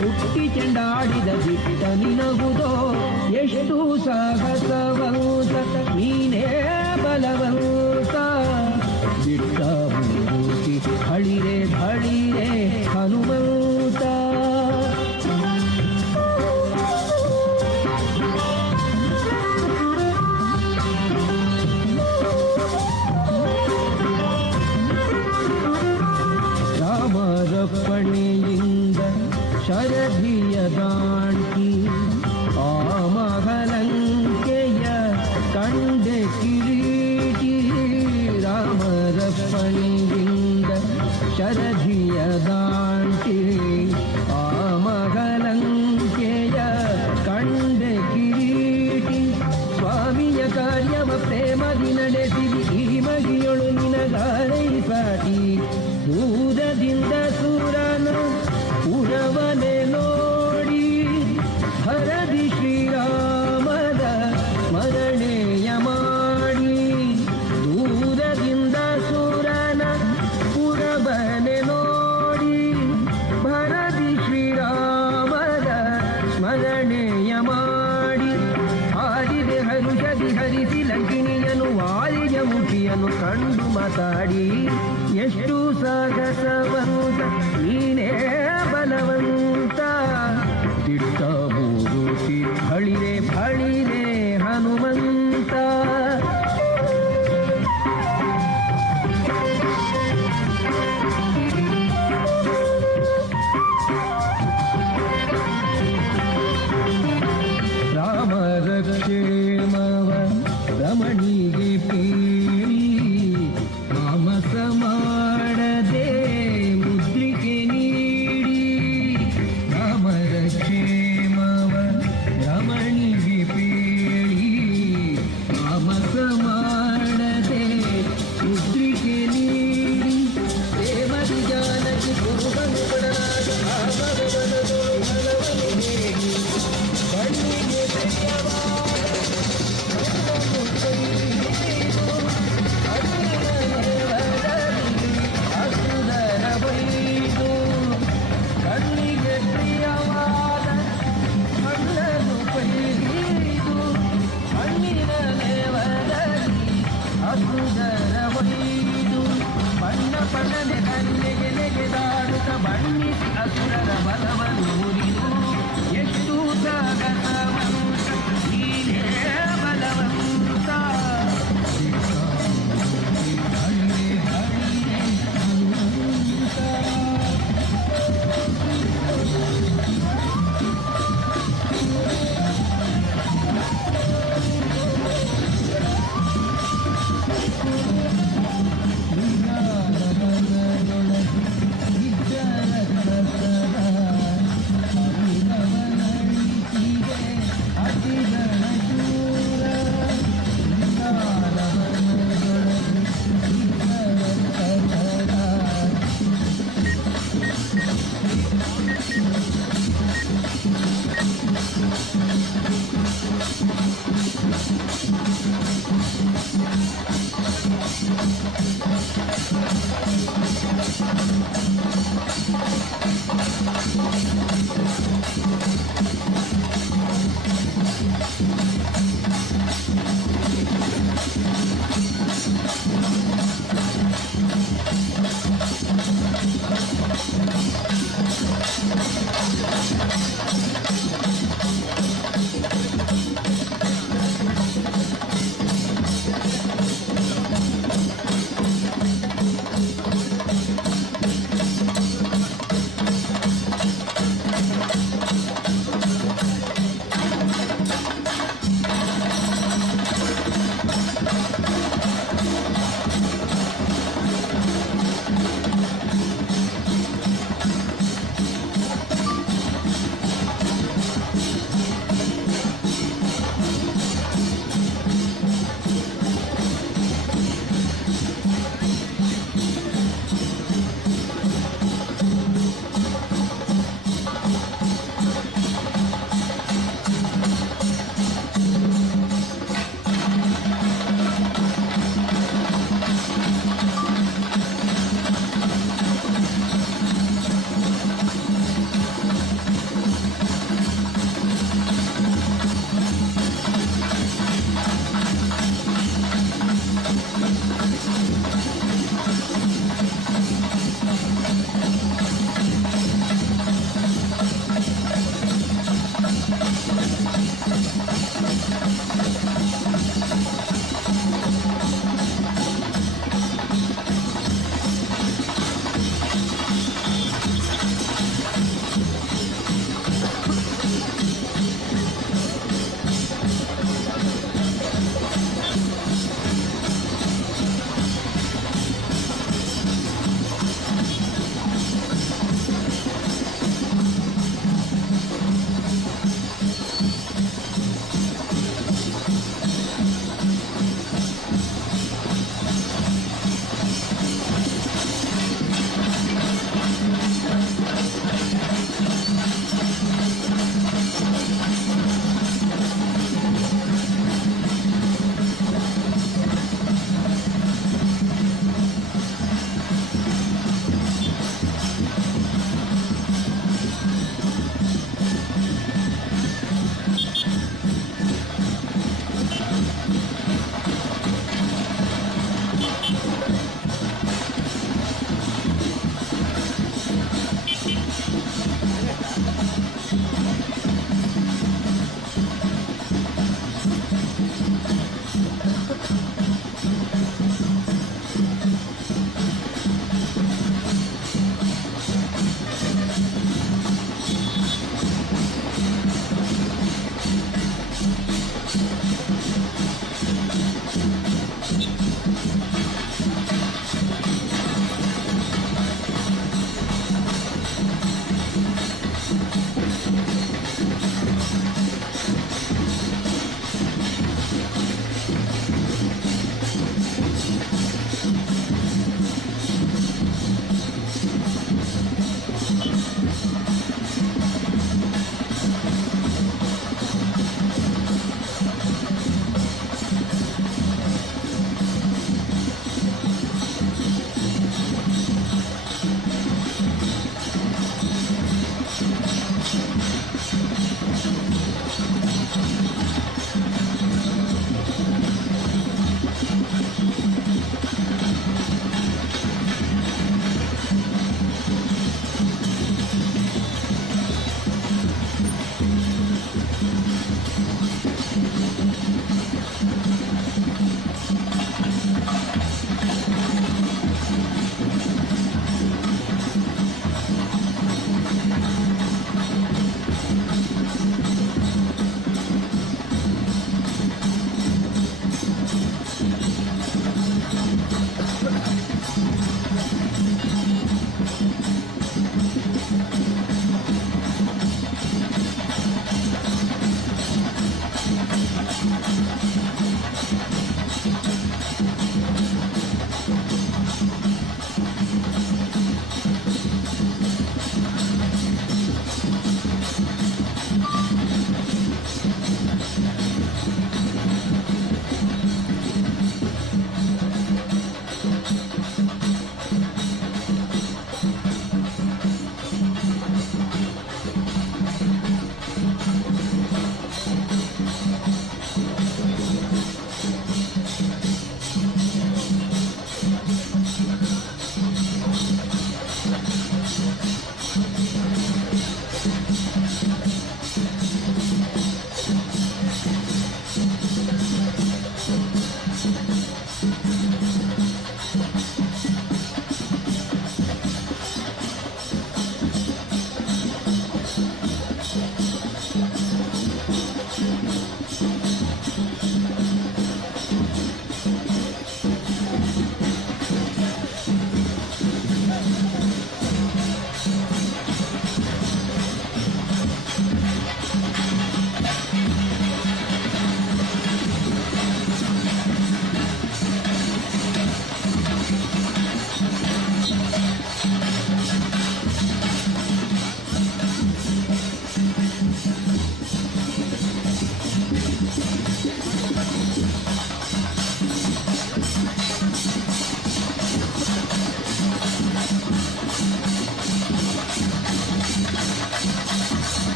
ಹುಟ್ಟಿ ಚೆಂಡಾಡಿದ ಬಿಟ್ಟ ನಿನಗುದೋ ಎಷ್ಟು ಸಾಹಸವಂತ ನೀನೇ ಬಲವಂತ ಬಿಟ್ಟ ಮೂರ್ತಿ ಹಳಿರೆ ಹಳಿರೆ ಹನುಮಂತ ರಾಮರಪ್ಪಣೆಯಿಂದ ಶರಧಿಯ ದಾಂಟಿ ಆ ಮಹಲಂಕೆಯ ಕಂಡೆ ಕಿರೀಟಿ ರಾಮರಪ್ಪಣೆಯಿಂದ ಶರಧಿಯ ದಾಂಟಿ ಆ ಮಹಲಂಕೆಯ ಕಂಡೆ ಕಿರೀಟಿ ಸ್ವಾಮಿಯ ಕಾರ್ಯವ ಪ್ರೇಮದಿ ನಡೆಸಿದಿ ಈ ಮಗಿಯೊಳು ನಿನಗಾರೈ ಸಾಟಿ ದೂರದಿಂದ ಸೂರನು ಪುರವನೆ ನೋಡಿ ಹರದಿ ಶ್ರೀರಾಮದ ಸ್ಮರಣೆಯ ಮಾಡಿ ದೂರದಿಂದ ಸೂರನ ಪುರವನೆ ನೋಡಿ ಭರದಿ ಶ್ರೀರಾಮದ ಸ್ಮರಣೆಯ ಮಾಡಿ ಹಾರಿದೆ ಹರುಷದಿ ಹರಿಸಿ ಲಂಕಿಣಿಯನು ವಾಲಿಯ ಮುಖಿಯನ್ನು ಕಂಡು ಮಾತಾಡಿ ಎಷ್ಟು ಸಾಗಸವಂತ ನೀನೇ ಬಲವಂತ ದಿಟ್ಟ ಮೂರುತಿ ಹಳಿರೆ ಹಳಿರೆ ಹನುಮಂತ ರಾಮರ ಕ್ಷೇಮವ ರಮಣಿಗೆ ಪೀಳಿ ತಾಮಸ ಮಾಡದೆ ಮುದ್ರಿಕೆ ನೀಡಿ ರಾಮರ ಕ್ಷೇಮವ ರಮಣಿಗೆ ಪೀಳಿ ತಾಮಸ ಮಾಡದೆ ಮುದ್ರಿಕೆ ನೀಡಿ ದೇವರಿ ಜಾನಕಿ ಗುರುಬನು ಕೊಡಲಾದ ಆಮರವನದು ಹಲವನು ಹೇಳಿ ಕಣ್ಣಿಗೆ ತೆರೆಯವಾದ ಕಣ್ಣನ್ನು ಕೈಹಿಡಿದು ಅಸುರರ ಬೈದು ಕಣ್ಣಿಗೆ ಪ್ರಿಯವಾದ ಕಣ್ಣನ್ನು ಕೈಹಿಡಿದು ಕಣ್ಣಿನ ನೇವದಲ್ಲಿ ಅಸುರರ ಬೈದು ಬಣ್ಣ ಬಣ್ಣನೆ ಕಣ್ಣಿಗೆ ನೆಗೆದಾಡುತ್ತ ಬಣ್ಣಿಸಿ ಅಸುರರ ಬಲವನ್ನು ಮುರಿದು ಎಷ್ಟು ಸಾಗಸವಂತ ನೀನೇ ಬಲವಂತ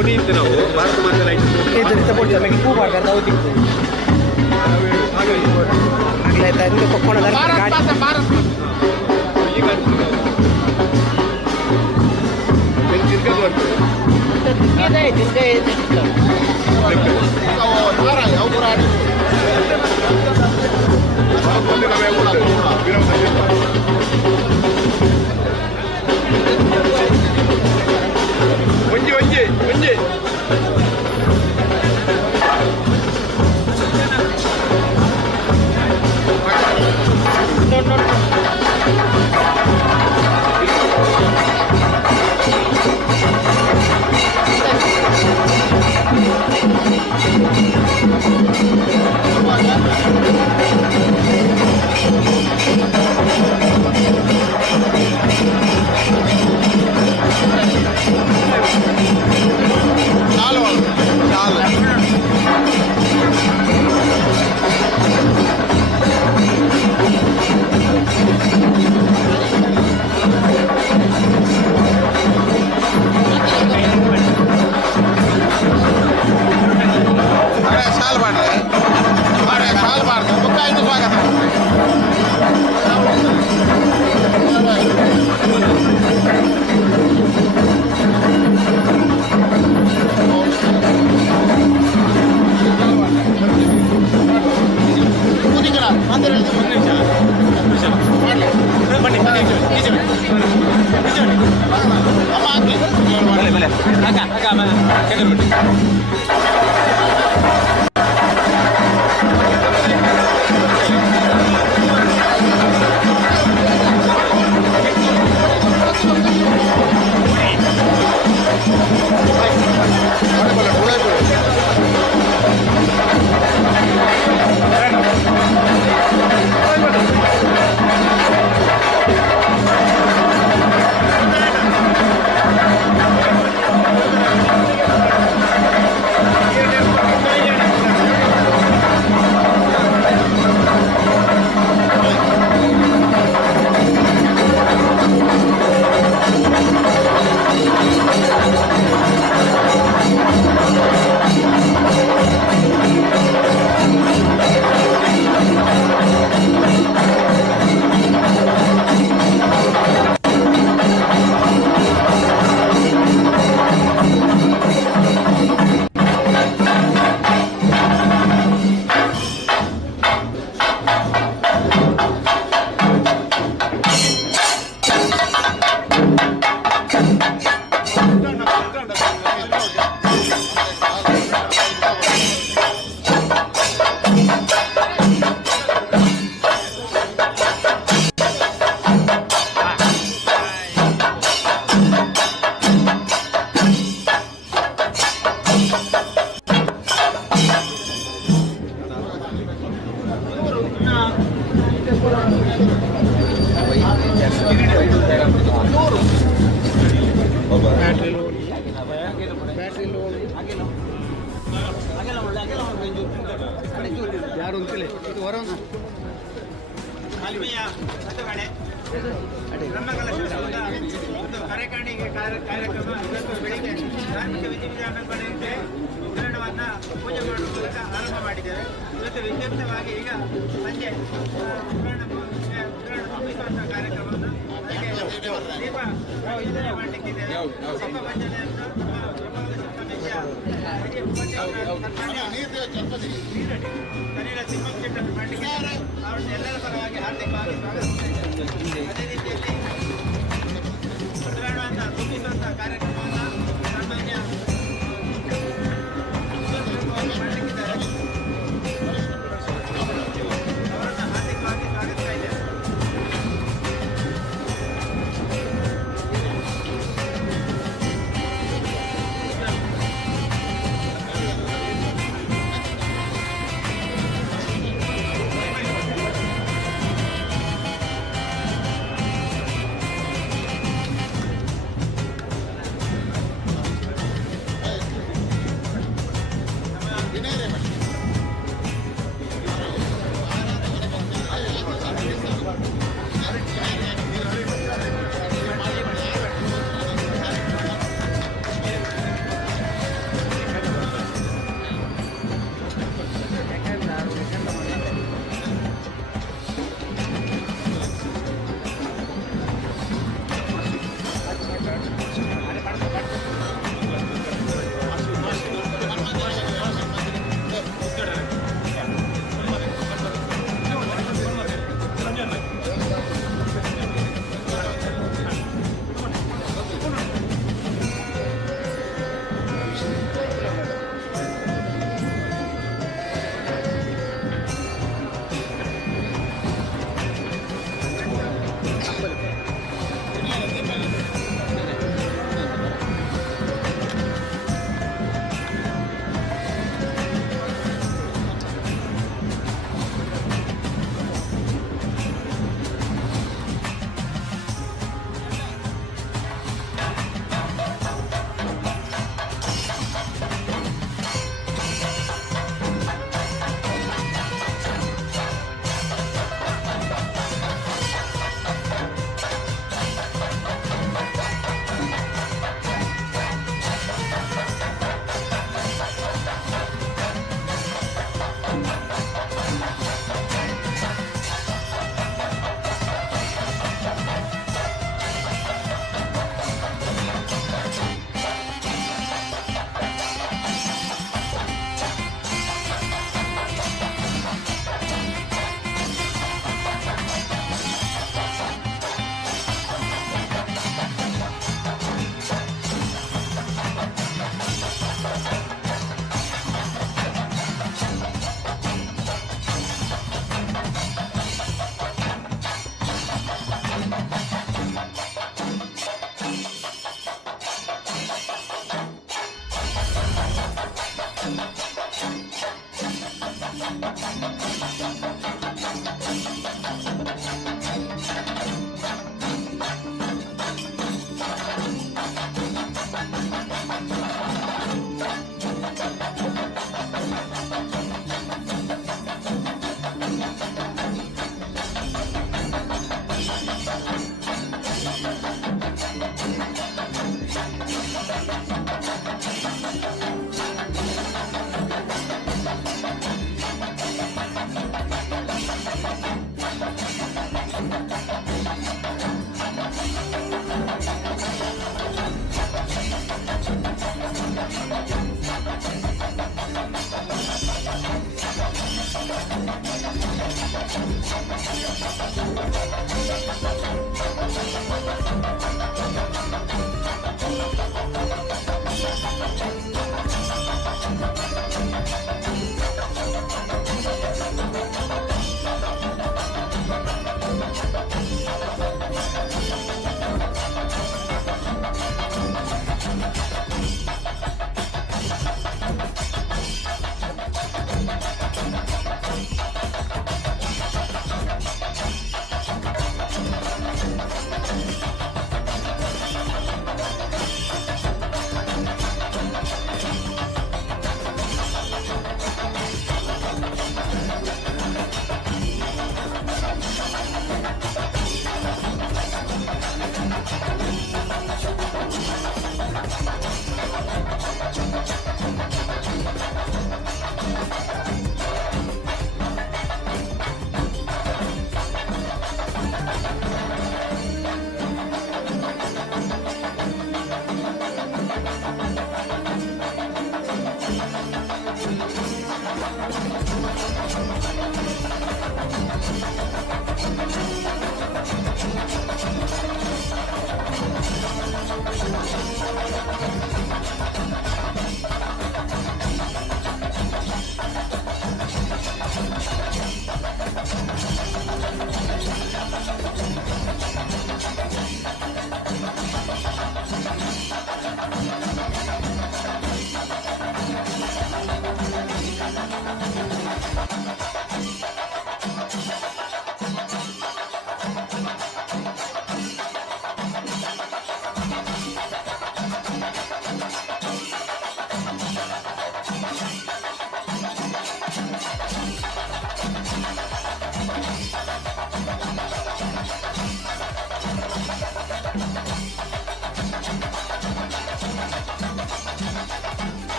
ಮುನಿಂತ ನಾವು ಭಾರತ ಮಾತೆ ಇದು ಬೋಡಿ ನಮಗೆ ಕೂ ಮಾಡ್ತಾರೆ ನಾವು ತಿಕ್ಕು ಆಗ್ಲಾಯ್ತಾ ಇದು ಕೊಕ್ಕೋಣ ಒಂಜಿ ಒಂಜಿ ಒಂಜಿ ಯಾರು ಅಂತಿಲ್ಲ ಇದು ಹೊರ ಆತ್ಮೀಯ ಬಂಧುಗಳೇ, ಬ್ರಹ್ಮಕಲಶದ ಒಂದು ಕರೆಕಾಣಿಕೆ ಕಾರ್ಯಕ್ರಮ ಇವತ್ತು ಬೆಳಿಗ್ಗೆ ಧಾರ್ಮಿಕ ವಿಧಿವಿಧಾನಗಳಿಗೆ ಉಗ್ರಣವನ್ನು ಪೂಜೆ ಮಾಡುವ ಮೂಲಕ ಆರಂಭ ಮಾಡಿದ್ದೇವೆ. ಇವತ್ತು ವಿದ್ಯುಕ್ತವಾಗಿ ಈಗ ಸಂಜೆ ಉಗ್ರಾಣ ಮುಗಿಸುವಂತಹ ಕಾರ್ಯಕ್ರಮವನ್ನು ದೀಪ ಯೋಜನೆ ಮಾಡಲಿಕ್ಕಿದ್ದೇವೆ. ದೀಪ ಭಂಜನೆಯನ್ನು ಕನೀಲ ತಿಮ್ಮಕ್ಷೇತ್ರವನ್ನು ಮಾಡಲಿಕ್ಕಿದ್ದಾರೆ. ಅವರನ್ನು ಎಲ್ಲರ ಪರವಾಗಿ ಹಾರ್ದಿಕವಾಗಿ ಸ್ವಾಗತಿಸುತ್ತೇವೆ. ಅದೇ ರೀತಿಯಲ್ಲಿ ಉಗ್ರಾಣವನ್ನು ಮುಗಿಸುವಂತಹ ಕಾರ್ಯಕ್ರಮವನ್ನು ಸಾಮಾನ್ಯ ಮಾಡಲಿಕ್ಕಿದ್ದಾರೆ. ಅವರನ್ನು ಹಾರ್ದಿಕವಾಗಿ ಸ್ವಾಗತಿಸ್ತಾ ಇದ್ದೇವೆ.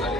ಮಾಡಿ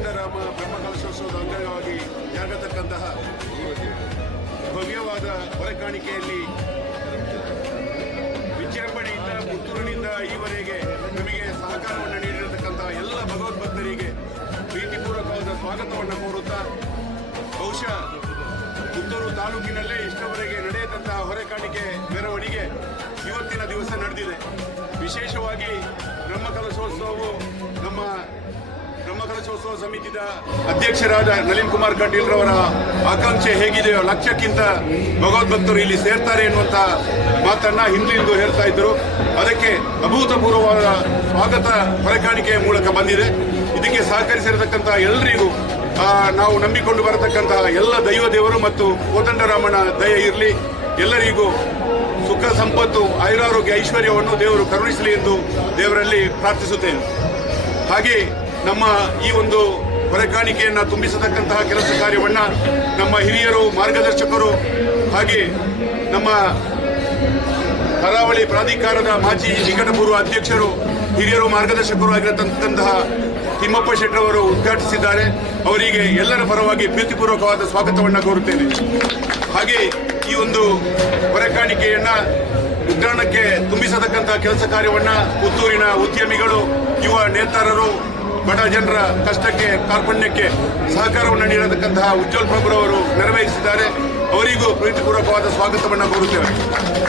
ಕೋದಂಡರಾಮ ಬ್ರಹ್ಮಕಲಶೋತ್ಸವದ ಅಂಗವಾಗಿ ಜಾಗತಕ್ಕಂತಹ ಭವ್ಯವಾದ ಹೊರೆಕಾಣಿಕೆಯಲ್ಲಿ ವಿಜೃಂಭಣೆಯಿಂದ ಪುತ್ತೂರಿನಿಂದ ಈವರೆಗೆ ನಮಗೆ ಸಹಕಾರವನ್ನು ನೀಡಿರತಕ್ಕಂತಹ ಎಲ್ಲ ಭಗವದ್ಭಕ್ತರಿಗೆ ಪ್ರೀತಿಪೂರ್ವಕವಾದ ಸ್ವಾಗತವನ್ನು ಕೋರುತ್ತಾ, ಬಹುಶಃ ಪುತ್ತೂರು ತಾಲೂಕಿನಲ್ಲೇ ಇಷ್ಟವರೆಗೆ ನಡೆಯದಂತಹ ಹೊರೆಕಾಣಿಕೆ ಮೆರವಣಿಗೆ ಇವತ್ತಿನ ದಿವಸ ನಡೆದಿದೆ. ವಿಶೇಷವಾಗಿ ಬ್ರಹ್ಮಕಲಶೋತ್ಸವವು ನಮ್ಮ ಬ್ರಹ್ಮಕಲಶೋತ್ಸವ ಸಮಿತಿಯ ಅಧ್ಯಕ್ಷರಾದ ನಳಿನ್ ಕುಮಾರ್ ಕಟೀಲ್ರವರ ಆಕಾಂಕ್ಷೆ ಹೇಗಿದೆಯೋ ಲಕ್ಷಕ್ಕಿಂತ ಭಗವದ್ಭಕ್ತರು ಇಲ್ಲಿ ಸೇರ್ತಾರೆ ಎನ್ನುವಂಥ ಮಾತನ್ನ ಹಿಂದಿನಿಂದ ಹೇಳ್ತಾ ಇದ್ದರು. ಅದಕ್ಕೆ ಅಭೂತಪೂರ್ವವಾದ ಸ್ವಾಗತ ಹೊರೆಕಾಣಿಕೆಯ ಮೂಲಕ ಬಂದಿದೆ. ಇದಕ್ಕೆ ಸಹಕರಿಸಿರತಕ್ಕಂಥ ಎಲ್ಲರಿಗೂ ನಾವು ನಂಬಿಕೊಂಡು ಬರತಕ್ಕಂತಹ ಎಲ್ಲ ದೈವ ದೇವರು ಮತ್ತು ಕೋದಂಡರಾಮನ ದಯೆ ಇರಲಿ. ಎಲ್ಲರಿಗೂ ಸುಖ ಸಂಪತ್ತು ಆಯುರಾರೋಗ್ಯ ಐಶ್ವರ್ಯವನ್ನು ದೇವರು ಕರುಣಿಸಲಿ ಎಂದು ದೇವರಲ್ಲಿ ಪ್ರಾರ್ಥಿಸುತ್ತೇನೆ. ಹಾಗೆ ನಮ್ಮ ಈ ಒಂದು ಹೊರೆಕಾಣಿಕೆಯನ್ನು ತುಂಬಿಸತಕ್ಕಂತಹ ಕೆಲಸ ಕಾರ್ಯವನ್ನು ನಮ್ಮ ಹಿರಿಯರು, ಮಾರ್ಗದರ್ಶಕರು, ಹಾಗೆ ನಮ್ಮ ಕರಾವಳಿ ಪ್ರಾಧಿಕಾರದ ಮಾಜಿ ನಿಕಟಪೂರ್ವ ಅಧ್ಯಕ್ಷರು, ಹಿರಿಯರು, ಮಾರ್ಗದರ್ಶಕರು ಆಗಿರತಕ್ಕಂತಹ ತಿಮ್ಮಪ್ಪ ಶೆಟ್ಟರವರು ಉದ್ಘಾಟಿಸಿದ್ದಾರೆ. ಅವರಿಗೆ ಎಲ್ಲರ ಪರವಾಗಿ ಪ್ರೀತಿಪೂರ್ವಕವಾದ ಸ್ವಾಗತವನ್ನು ಕೋರುತ್ತೇನೆ. ಹಾಗೆ ಈ ಒಂದು ಹೊರೆಕಾಣಿಕೆಯನ್ನ ಉಗ್ರಾಣಕ್ಕೆ ತುಂಬಿಸತಕ್ಕಂತಹ ಕೆಲಸ ಕಾರ್ಯವನ್ನ ಪುತ್ತೂರಿನ ಉದ್ಯಮಿಗಳು, ಯುವ ನೇತಾರರು, ಬಡ ಜನರ ಕಷ್ಟಕ್ಕೆ, ಕಾರ್ಪಣ್ಯಕ್ಕೆ ಸಹಕಾರವನ್ನು ನೀಡತಕ್ಕಂತಹ ಉಜ್ವಲ್ ಪ್ರಭುರವರು ನೆರವೇರಿಸಿದ್ದಾರೆ. ಅವರಿಗೂ ಪ್ರೀತಿಪೂರ್ವಕವಾದ ಸ್ವಾಗತವನ್ನು ಕೋರುತ್ತೇವೆ.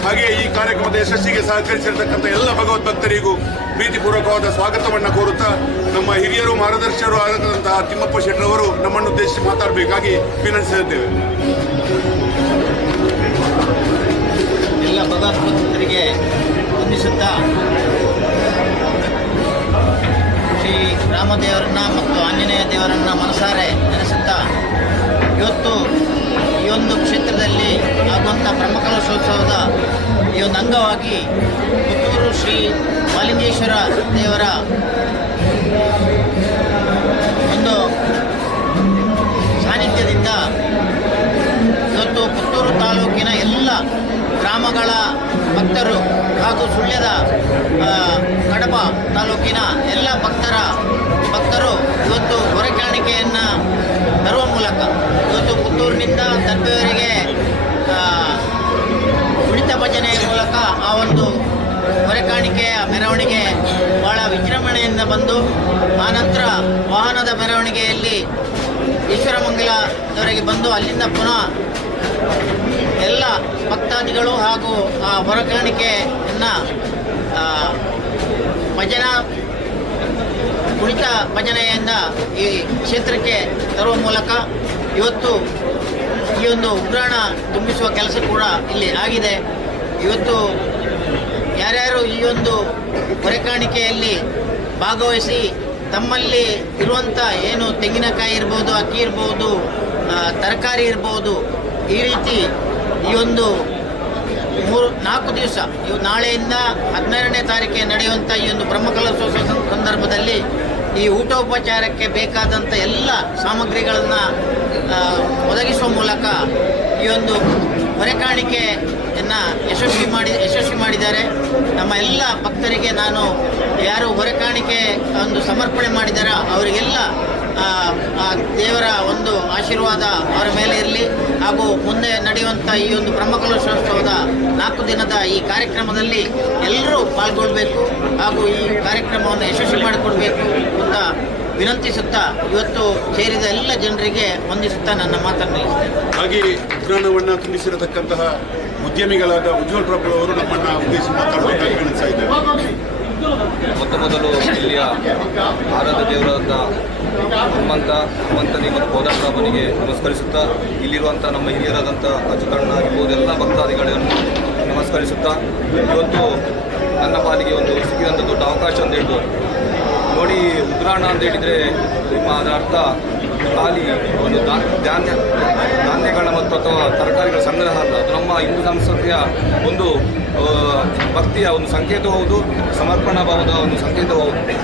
ಹಾಗೆ ಈ ಕಾರ್ಯಕ್ರಮದ ಯಶಸ್ಸಿಗೆ ಸಹಕರಿಸಿರತಕ್ಕಂಥ ಎಲ್ಲ ಭಗವದ್ಭಕ್ತರಿಗೂ ಪ್ರೀತಿಪೂರ್ವಕವಾದ ಸ್ವಾಗತವನ್ನು ಕೋರುತ್ತಾ, ನಮ್ಮ ಹಿರಿಯರು, ಮಾರ್ಗದರ್ಶಕರು ಆಗಿರತಕ್ಕಂತಹ ತಿಮ್ಮಪ್ಪ ಶೆಟ್ಟರವರು ನಮ್ಮನ್ನು ಉದ್ದೇಶಿಸಿ ಮಾತಾಡಬೇಕಾಗಿ ವಿನಂತಿಸುತ್ತೇವೆ. ಎಲ್ಲ ಭಗವದ್ಭಕ್ತರಿಗೆ ವಂದಿಸುತ್ತಾ, ಶ್ರೀ ರಾಮದೇವರನ್ನ ಮತ್ತು ಆಂಜನೇಯ ದೇವರನ್ನ ಮನಸಾರೆ ನೆನೆಸುತ್ತಾ, ಇವತ್ತು ಈ ಒಂದು ಕ್ಷೇತ್ರದಲ್ಲಿ ಆಗುವಂಥ ಬ್ರಹ್ಮಕಲಶೋತ್ಸವದ ಈ ಒಂದು ಅಂಗವಾಗಿ ಪುತ್ತೂರು ಶ್ರೀ ಮಾಲಿಂಗೇಶ್ವರ ದೇವರ ಒಂದು ಸಾನ್ನಿಧ್ಯದಿಂದ ಇವತ್ತು ಪುತ್ತೂರು ತಾಲೂಕಿನ ಎಲ್ಲ ಗ್ರಾಮಗಳ ಭಕ್ತರು ಹಾಗೂ ಸುಳ್ಯದ ಕಡಪ ತಾಲೂಕಿನ ಎಲ್ಲ ಭಕ್ತರು ಇವತ್ತು ಹೊರೆಕಾಣಿಕೆಯನ್ನು ತರುವ ಮೂಲಕ ಇವತ್ತು ಪುತ್ತೂರಿನಿಂದ ದರ್ಬೆಯವರೆಗೆ ಕುಣಿತ ಭಜನೆಯ ಮೂಲಕ ಆ ಒಂದು ಹೊರೆಕಾಣಿಕೆಯ ಮೆರವಣಿಗೆ ಬಹಳ ವಿಜೃಂಭಣೆಯಿಂದ ಬಂದು, ಆನಂತರ ವಾಹನದ ಮೆರವಣಿಗೆಯಲ್ಲಿ ಈಶ್ವರಮಂಗಲದವರೆಗೆ ಬಂದು ಅಲ್ಲಿಂದ ಪುನಃ ಎಲ್ಲ ಭಕ್ತಾದಿಗಳು ಹಾಗೂ ಆ ಹೊರೆಕಾಣಿಕೆಯನ್ನು ಕುಣಿತ ಭಜನೆಯಿಂದ ಈ ಕ್ಷೇತ್ರಕ್ಕೆ ತರುವ ಮೂಲಕ ಇವತ್ತು ಈ ಒಂದು ಉಗ್ರಾಣ ತುಂಬಿಸುವ ಕೆಲಸ ಕೂಡ ಇಲ್ಲಿ ಆಗಿದೆ. ಇವತ್ತು ಯಾರ್ಯಾರು ಈ ಒಂದು ಹೊರೆಕಾಣಿಕೆಯಲ್ಲಿ ಭಾಗವಹಿಸಿ ತಮ್ಮಲ್ಲಿ ಇರುವಂಥ ಏನು ತೆಂಗಿನಕಾಯಿ ಇರ್ಬೋದು, ಅಕ್ಕಿ ಇರ್ಬೋದು, ತರಕಾರಿ ಇರ್ಬೋದು, ಈ ರೀತಿ ಈ ಒಂದು 3-4 ದಿವಸ ನಾಳೆಯಿಂದ 12ನೇ ತಾರೀಕಿಗೆ ನಡೆಯುವಂಥ ಈ ಒಂದು ಬ್ರಹ್ಮಕಲಶೋತ್ಸವ ಸಂದರ್ಭದಲ್ಲಿ ಈ ಊಟೋಪಚಾರಕ್ಕೆ ಬೇಕಾದಂಥ ಎಲ್ಲ ಸಾಮಗ್ರಿಗಳನ್ನು ಒದಗಿಸುವ ಮೂಲಕ ಈ ಒಂದು ಹೊರೆಕಾಣಿಕೆಯನ್ನು ಯಶಸ್ವಿ ಮಾಡಿದ್ದಾರೆ. ನಮ್ಮ ಎಲ್ಲ ಭಕ್ತರಿಗೆ ನಾನು ಯಾರು ಹೊರೆಕಾಣಿಕೆ ಒಂದು ಸಮರ್ಪಣೆ ಮಾಡಿದಾರೋ ಅವರಿಗೆಲ್ಲ ಆ ದೇವರ ಒಂದು ಆಶೀರ್ವಾದ ಅವರ ಮೇಲೆ ಇರಲಿ. ಹಾಗೂ ಮುಂದೆ ನಡೆಯುವಂಥ ಈ ಒಂದು ಬ್ರಹ್ಮಕಲಶೋತ್ಸವದ 4 ದಿನದ ಈ ಕಾರ್ಯಕ್ರಮದಲ್ಲಿ ಎಲ್ಲರೂ ಪಾಲ್ಗೊಳ್ಳಬೇಕು ಹಾಗೂ ಈ ಕಾರ್ಯಕ್ರಮವನ್ನು ಯಶಸ್ವಿ ಮಾಡಿಕೊಡ್ಬೇಕು ಅಂತ ವಿನಂತಿಸುತ್ತಾ ಇವತ್ತು ಸೇರಿದ ಎಲ್ಲ ಜನರಿಗೆ ವಂದಿಸುತ್ತಾ ನನ್ನ ಮಾತನ್ನು ನಿಲ್ಲಿಸ್ತೇನೆ. ಹಾಗೆ ಉಗ್ರಾಣವನ್ನು ತುಂಬಿಸಿರತಕ್ಕಂತಹ ಉದ್ಯಮಿಗಳಾದ ಉಜ್ವಲ್ ಪ್ರಭು ಅವರು ನಮ್ಮನ್ನು ಉದ್ದೇಶಿಸಿ ಮಾತಾಡಬೇಕಾಗಿ ವಿನಂತಿಸ್ತಾ ಇದ್ದಾರೆ. ಮೊದಲು ಇಲ್ಲಿಯ ಆರಾಧ್ಯ ದೇವರಾದ ಹನುಮಂತನಿಗೆ ಮತ್ತು ಕೋದಂಡರಾಮನಿಗೆ ನಮಸ್ಕರಿಸುತ್ತಾ, ಇಲ್ಲಿರುವಂಥ ನಮ್ಮ ಹಿರಿಯರಾದಂಥ ಅಚ್ಚುಕಣ್ಣ ಆಗಿರ್ಬೋದು ಎಲ್ಲ ಭಕ್ತಾದಿಗಳನ್ನು ನಮಸ್ಕರಿಸುತ್ತಾ, ಇವತ್ತು ನನ್ನ ಪಾಲಿಗೆ ಒಂದು ಸಿಕ್ಕಿದಂಥ ದೊಡ್ಡ ಅವಕಾಶ ಅಂತ ಹೇಳ್ಬೋದು. ನೋಡಿ, ಉಗ್ರಾಣ ಅಂತ ಹೇಳಿದರೆ ನಿಮ್ಮ ಅದರ ಅರ್ಥ ಖಾಲಿ ಒಂದು ಧಾನ್ಯಗಳ ಮತ್ತು ಅಥವಾ ತರಕಾರಿಗಳ ಸಂಗ್ರಹ ಅಲ್ಲ. ಅದು ನಮ್ಮ ಹಿಂದೂ ಸಂಸ್ಕೃತಿಯ ಒಂದು ಭಕ್ತಿಯ ಒಂದು ಸಂಕೇತವೂ ಹೌದು, ಸಮರ್ಪಣಾ ಭಾವದ ಒಂದು ಸಂಕೇತವೂ ಹೌದು.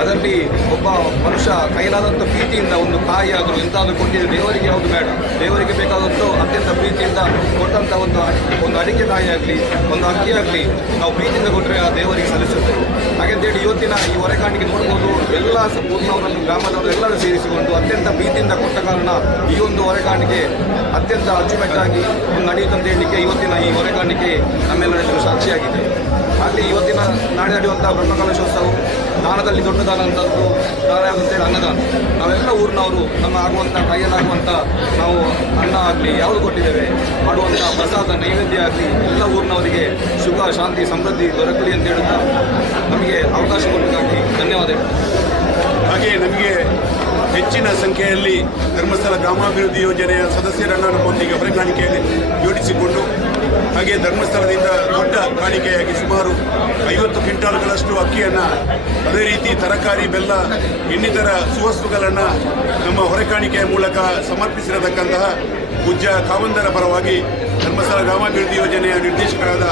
ಅದರಲ್ಲಿ ಒಬ್ಬ ಮನುಷ್ಯ ಕೈಲಾದಂಥ ಪ್ರೀತಿಯಿಂದ ಒಂದು ಕಾಯಿ ಆದರೂ ಎಂತಾದರೂ ಕೊಟ್ಟಿದೆ, ದೇವರಿಗೆ ಯಾವುದು ಬೇಡ, ದೇವರಿಗೆ ಬೇಕಾದಂಥ ಅತ್ಯಂತ ಪ್ರೀತಿಯಿಂದ ಕೊಟ್ಟಂಥ ಒಂದು ಅಡಿಕೆ ಕಾಯಿ ಆಗಲಿ, ಒಂದು ಅಕ್ಕಿ ಆಗಲಿ ನಾವು ಪ್ರೀತಿಯಿಂದ ಕೊಟ್ಟರೆ ಆ ದೇವರಿಗೆ ಸಲ್ಲಿಸುತ್ತೇವೆ. ಹಾಗೆಂತೇಳಿ ಇವತ್ತಿನ ಈ ಹೊರೆಕಾಣಿಕೆ ನೋಡ್ಬೋದು, ಎಲ್ಲ ಊರಿನವರನ್ನು ಗ್ರಾಮದವರು ಎಲ್ಲರೂ ಸೇರಿಸಿಕೊಂಡು ಅತ್ಯಂತ ಪ್ರೀತಿಯಿಂದ ಕೊಟ್ಟ ಕಾರಣ ಈ ಒಂದು ಹೊರೆಕಾಣಿಕೆ ಅತ್ಯಂತ ಅಚ್ಚುಕಟ್ಟಾಗಿ ಒಂದು ನಡೆಯುತ್ತಂತ ಹೇಳಲಿಕ್ಕೆ ಇವತ್ತಿನ ಈ ಹೊರೆಕಾಣಿಕೆ ನಮ್ಮೆಲ್ಲರಿಗೂ ಸಾಕ್ಷಿಯಾಗಿದೆ. ಹಾಗೆ ಇವತ್ತಿನ ನಾಳೆ ನಡೆಯುವಂಥ ಬ್ರಹ್ಮಕಲಶೋತ್ಸವ ದಾನದಲ್ಲಿ ದೊಡ್ಡ ದಾನ ಅಂತದ್ದು ದಾನ ಅಂತೇಳಿ ಅನ್ನದಾನ. ನಾವೆಲ್ಲ ಊರಿನವರು ನಮ್ಮ ಆಗುವಂಥ ಕೈಯಲ್ಲಾಗುವಂಥ ನಾವು ಅನ್ನ ಆಗಲಿ ಯಾವುದು ಕೊಟ್ಟಿದ್ದೇವೆ, ಮಾಡುವಂಥ ಪ್ರಸಾದ ನೈವೇದ್ಯ ಆಗಲಿ ಎಲ್ಲ ಊರಿನವರಿಗೆ ಸುಖ ಶಾಂತಿ ಸಮೃದ್ಧಿ ದೊರಕಲಿ ಅಂತ ಹೇಳುತ್ತಾ ನಮಗೆ ಅವಕಾಶ ಕೊಡಬೇಕಾಗಿ ಧನ್ಯವಾದಗಳು. ಹಾಗೆ ನಮಗೆ ಹೆಚ್ಚಿನ ಸಂಖ್ಯೆಯಲ್ಲಿ ಧರ್ಮಸ್ಥಳ ಗ್ರಾಮಾಭಿವೃದ್ಧಿ ಯೋಜನೆಯ ಸದಸ್ಯರನ್ನು ನಮ್ಮೊಂದಿಗೆ ಹೊರೆಕಾಣಿಕೆಯಲ್ಲಿ ಜೋಡಿಸಿಕೊಂಡು ಹಾಗೆ ಧರ್ಮಸ್ಥಳದಿಂದ ದೊಡ್ಡ ಕಾಣಿಕೆಯಾಗಿ ಸುಮಾರು 50 ಕ್ವಿಂಟಾಲ್ಗಳಷ್ಟು ಅಕ್ಕಿಯನ್ನು, ಅದೇ ರೀತಿ ತರಕಾರಿ, ಬೆಲ್ಲ, ಇನ್ನಿತರ ಸುವಸ್ತುಗಳನ್ನು ನಮ್ಮ ಹೊರೆಕಾಣಿಕೆಯ ಮೂಲಕ ಸಮರ್ಪಿಸಿರತಕ್ಕಂತಹ ಪೂಜ್ಯ ಕಾವಂದರ ಪರವಾಗಿ ಧರ್ಮಸ್ಥಳ ಗ್ರಾಮಾಭಿವೃದ್ಧಿ ಯೋಜನೆಯ ನಿರ್ದೇಶಕರಾದ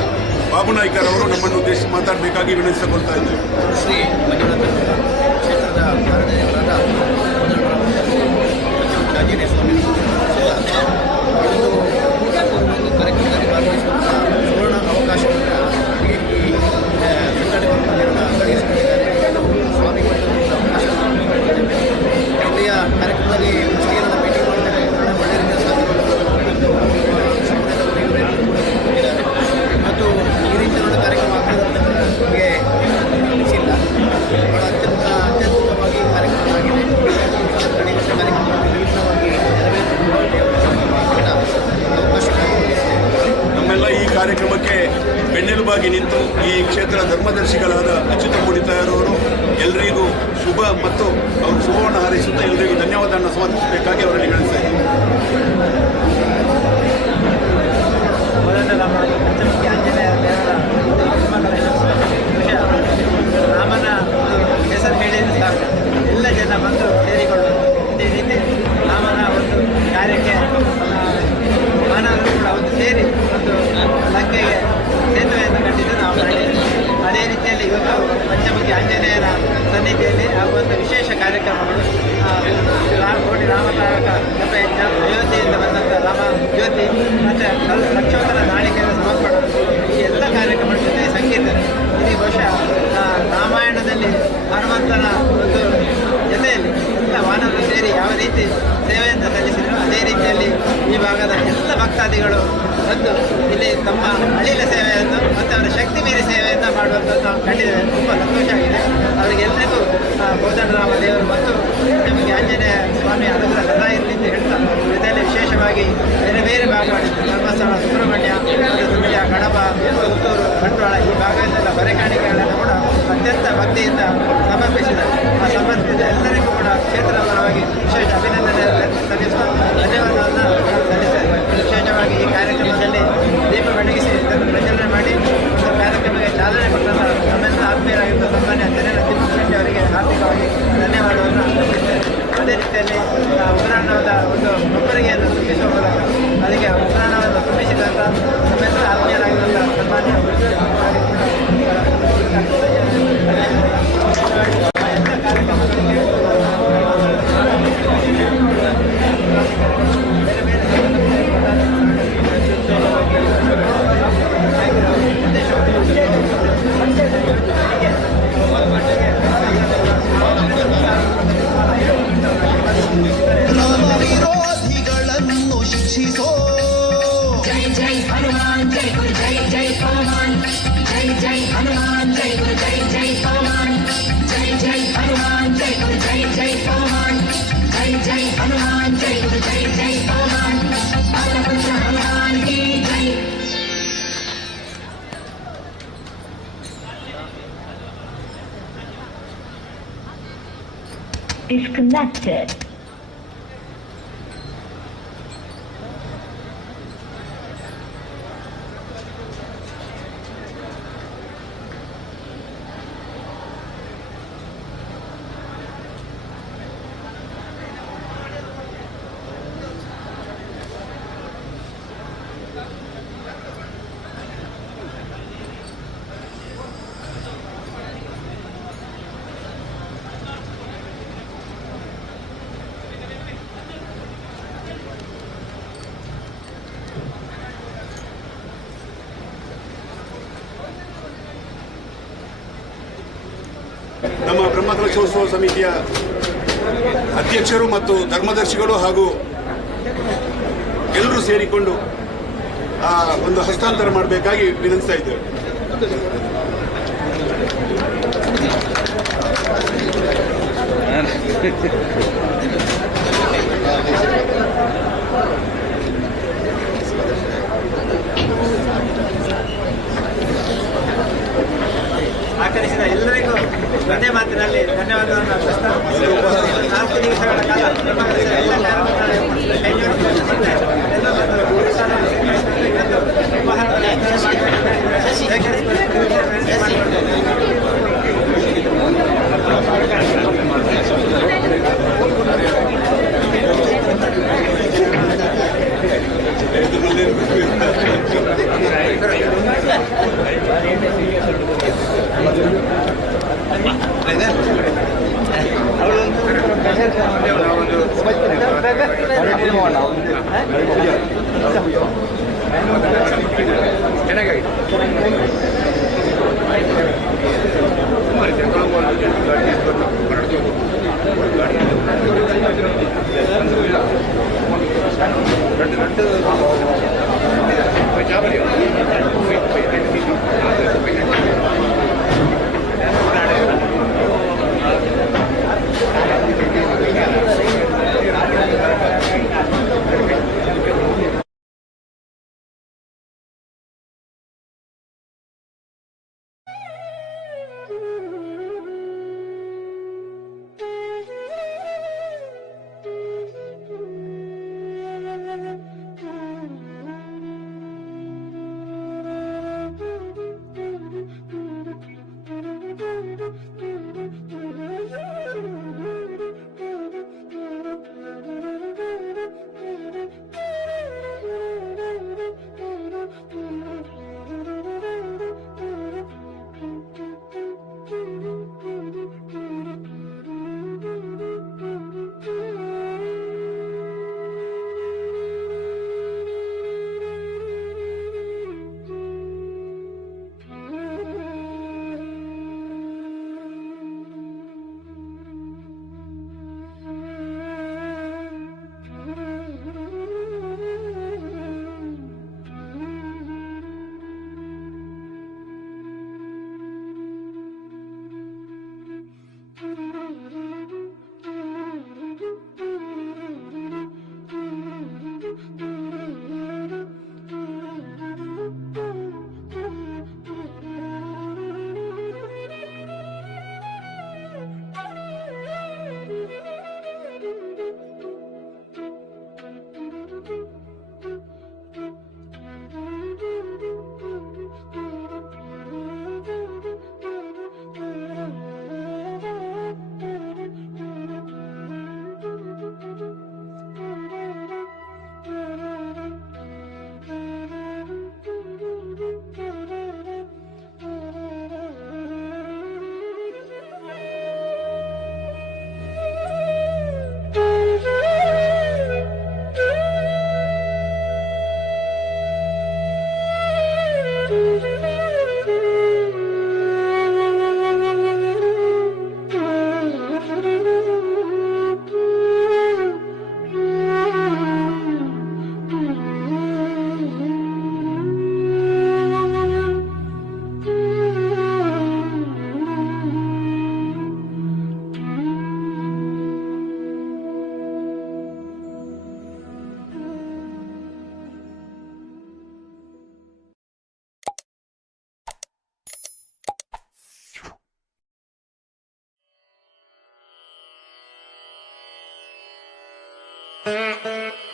ಬಾಬು ನಾಯ್ಕರವರು ನಮ್ಮನ್ನು ಉದ್ದೇಶಿಸಿ ಮಾತಾಡಬೇಕಾಗಿ ವಿನಂತಿಸಿಕೊಳ್ತಾ ಇದ್ದೇವೆ. ಶ್ರೀ ಮಂಜುನಾಥ ಕ್ಷೇತ್ರದ ಭಾರತೀಯರಾದ ಆಂಜನೇಯ ಸ್ವಾಮಿ ಒಂದು ಕಾರ್ಯಕ್ರಮದಲ್ಲಿ ಭಾಗವಹಿಸುವಂಥ ಸುವರ್ಣ ಅವಕಾಶವನ್ನು ಈ ಸಂಘಟನೆಗಳನ್ನು ತೊಡಗಿಸಿಕೊಂಡಿದ್ದಾರೆ. ಸ್ವಾಮಿಗಳು ಅವಕಾಶವನ್ನು ಇಲ್ಲಿಯ ಕಾರ್ಯಕ್ರಮದಲ್ಲಿ ಮುಸ್ಲಿಮರ ಭೇಟಿ ಮಾಡಿದರೆ ಒಳ್ಳೆಯ ರೀತಿಯ ಮತ್ತು ಈ ರೀತಿಯ ಕಾರ್ಯಕ್ರಮ ಆಗ್ತದೆ ನಮಗೆ ಅನಿಸಿಲ್ಲ. ಬಹಳ ಅತ್ಯದ್ಭುತವಾಗಿ ಕಾರ್ಯಕ್ರಮ ಆಗಿದೆ. ಕಾರ್ಯಕ್ರಮವನ್ನು ವಿಭಿನ್ನವಾಗಿ ನಮ್ಮೆಲ್ಲ ಈ ಕಾರ್ಯಕ್ರಮಕ್ಕೆ ಬೆನ್ನೆಲುಬಾಗಿ ನಿಂತು ಈ ಕ್ಷೇತ್ರ ಧರ್ಮದರ್ಶಿಗಳಾದ ಅಚ್ಯುತ ಮೂಡಿತಾಯರವರು ಎಲ್ಲರಿಗೂ ಶುಭ ಮತ್ತು ಅವರು ಶುಭವನ್ನು ಹಾರೈಸುತ್ತಾ ಎಲ್ಲರಿಗೂ ಧನ್ಯವಾದವನ್ನು ಸಮರ್ಪಿಸಬೇಕಾಗಿ ಅವರಲ್ಲಿ ವಿನಂತಿಸ್ತಾ ಇದ್ದಾರೆ. ಮೊದಲ ನಮ್ಮ ಪಂಚಮುಖಿ ಆಂಜನೇಯ ದೇವರ ವಿಷಯ ರಾಮನ ಹೆಸರು ಹೇಳಿದ್ರೆ ಸಾಕು, ಎಲ್ಲ ಜನ ಬಂದು ಸೇರಿಕೊಳ್ಳೋದು. ಇದೇ ರೀತಿ ರಾಮನ ಒಂದು ಕಾರ್ಯಕ್ಕೆ ಮಾನವರು ಕೂಡ ಒಂದು ಸೇರಿ ಒಂದು ಲಂಕೆಗೆ ಸೇತುವೆಯನ್ನು ಕಟ್ಟಿದ್ದು ನಾವು ಮಾಡಿದ್ದೇವೆ. ಅದೇ ರೀತಿಯಲ್ಲಿ ಇವತ್ತು ಪಂಚಮುಖಿ ಆಂಜನೇಯನ ಸನ್ನಿಧಿಯಲ್ಲಿ ಆಗುವಂಥ ವಿಶೇಷ ಕಾರ್ಯಕ್ರಮಗಳು, ಕೋಟಿ ರಾಮತಾರಕ ಜಪಯಜ್ಞ, ಅಯೋಧ್ಯೆಯಿಂದ ಬಂದಂಥ ರಾಮ ಜ್ಯೋತಿ ಮತ್ತು ಲಕ್ಷೋತ್ತರ ನಾಳಿಕೆಯ ಸಮರ್ಪಣ, ಈ ಎಲ್ಲ ಕಾರ್ಯಕ್ರಮಗಳ ಜೊತೆ ಸಂಗೀತ. ಇದು ಬಹುಶಃ ರಾಮಾಯಣದಲ್ಲಿ ಹನುಮಂತನ ಒಂದು ಜೊತೆಯಲ್ಲಿ ಎಲ್ಲ ವಾನರರು ಸೇರಿ ಯಾವ ರೀತಿ ಸೇವೆಯನ್ನು ಸಲ್ಲಿಸಿದ್ರು ಅದೇ ರೀತಿಯಲ್ಲಿ ಈ ಭಾಗದ ಎಲ್ಲ ಭಕ್ತಾದಿಗಳು ಬಂದು ಇಲ್ಲಿ ತಮ್ಮ ಅಳಿಲ ಸೇವೆಯನ್ನು ಮತ್ತು ಅವರ ಶಕ್ತಿ ಮೀರಿ ಸೇವೆಯನ್ನು ಮಾಡುವಂಥದ್ದು ನಾವು ಕಂಡಿದ್ದೇವೆ. ತುಂಬ ಸಂತೋಷ ಆಗಿದೆ. ಅವರಿಗೆಲ್ಲರಿಗೂ ಕೋದಂಡರಾಮ ದೇವರು ಮತ್ತು ನಮಗೆ ಆಂಜನೇಯ ಸ್ವಾಮಿ ಅನುಗ್ರಹ ಸದಾ ಇರಲಿ ಅಂತ ಹೇಳ್ತಾ, ಇದರಲ್ಲಿ ವಿಶೇಷವಾಗಿ ಬೇರೆ ಬೇರೆ ಭಾಗಗಳಿದ್ದು ಧರ್ಮಸ್ಥಳ, ಸುಬ್ರಹ್ಮಣ್ಯ, ಸುಳ್ಯ, ಕಡಬ, ಪುತ್ತೂರು, ಬಂಟ್ವಾಳ ಈ ಭಾಗದಲ್ಲೆಲ್ಲ ಹೊರೆಕಾಣಿಕೆಗಳನ್ನು ಕೂಡ ಅತ್ಯಂತ ಭಕ್ತಿಯಿಂದ ಸಮರ್ಪಿಸಿದ್ದಾರೆ. ಆ ಸಮರ್ಪಿಸಿದ ಎಲ್ಲರಿಗೂ ಕೂಡ ಕ್ಷೇತ್ರದ ಪರವಾಗಿ ವಿಶೇಷ ಅಭಿನಂದನೆ ಸಲ್ಲಿಸುವ ಧನ್ಯವಾದವನ್ನು ಸಲ್ಲಿಸಿದ್ದಾರೆ. ವಿಶೇಷವಾಗಿ ಈ ಕಾರ್ಯಕ್ರಮದಲ್ಲಿ ದೀಪ ಬೆಳಗಿಸಿ ಇದನ್ನು ಪ್ರಚಲನೆ ಮಾಡಿ ಒಂದು ಕಾರ್ಯಕ್ರಮಕ್ಕೆ ಚಾಲನೆ ಕೊಟ್ಟಂಥ ನಮ್ಮೆಲ್ಲ ಆತ್ಮೀಯರಾಗಿದ್ದ ಸನ್ಮಾನ್ಯ ಜನರ ತಿಮ್ಮಶೆಟ್ಟಿ ಅವರಿಗೆ ಹಾರ್ದಿಕವಾಗಿ ಧನ್ಯವಾದವನ್ನು ಸಲ್ಲಿಸಿದ್ದಾರೆ. ಅದೇ ರೀತಿಯಲ್ಲಿ ಉಗ್ರಾಣದ ಒಂದು ಒಬ್ಬರಿಗೆಯನ್ನು ತುಂಬಿಸುವ ಮೂಲಕ ಅದಕ್ಕೆ ಉಗ್ರಾಣವನ್ನು ತುಂಬಿಸಿದಂಥ ನಮ್ಮೆಲ್ಲ ಆತ್ಮೀಯರಾಗಿದ್ದಂಥ ಸನ್ಮಾನ್ಯ ಎಲ್ಲ ಕಾರ್ಯಕ್ರಮಗಳಿಗೆ ರಾಮ ವಿರೋಧಿಗಳನ್ನು ಶಿಕ್ಷಿಸೋ ಜೈ ಜೈ ಹನುಮಾನ್ ಜೈ ಗುರು ಜೈ ಜೈ ಹನುಮಾನ್ ಜೈ ಜೈ ಹನುಮಾನ್ ಜೈ ಗುರು ಜೈ ಜೈ ಹನುಮಾನ್ ಜೈ ಜೈ ಹನುಮಾನ್ ಜೈ ಗುರು ಜೈ ಜೈ ಹನುಮಾನ್ ಜೈ ಜೈ ಹನುಮಾನ್ ಜೈ ಗುರು ಜೈ ಜೈ ಹನುಮಾನ್ ಪರಮಪುತ್ರ ಹನುಮಾನ್ ಕಿ ಜೈ. Disconnected. ಬ್ರಹ್ಮಕಲಶೋತ್ಸವ ಸಮಿತಿಯ ಅಧ್ಯಕ್ಷರು ಮತ್ತು ಧರ್ಮದರ್ಶಿಗಳು ಹಾಗೂ ಎಲ್ಲರೂ ಸೇರಿಕೊಂಡು ಒಂದು ಹಸ್ತಾಂತರ ಮಾಡಬೇಕಾಗಿ ವಿನಂತಿಸ್ತಾ ಇದ್ದೇವೆ. ಆಚರಿಸಿದ ಎಲ್ಲರಿಗೂ ಒಂದೇ ಮಾತಿನಲ್ಲಿ ಧನ್ಯವಾದಗಳನ್ನು ಅರ್ಪಿಸ್ತಾ 4 ದಿವಸಗಳ ಕಾಲ ಎಲ್ಲ Thank you.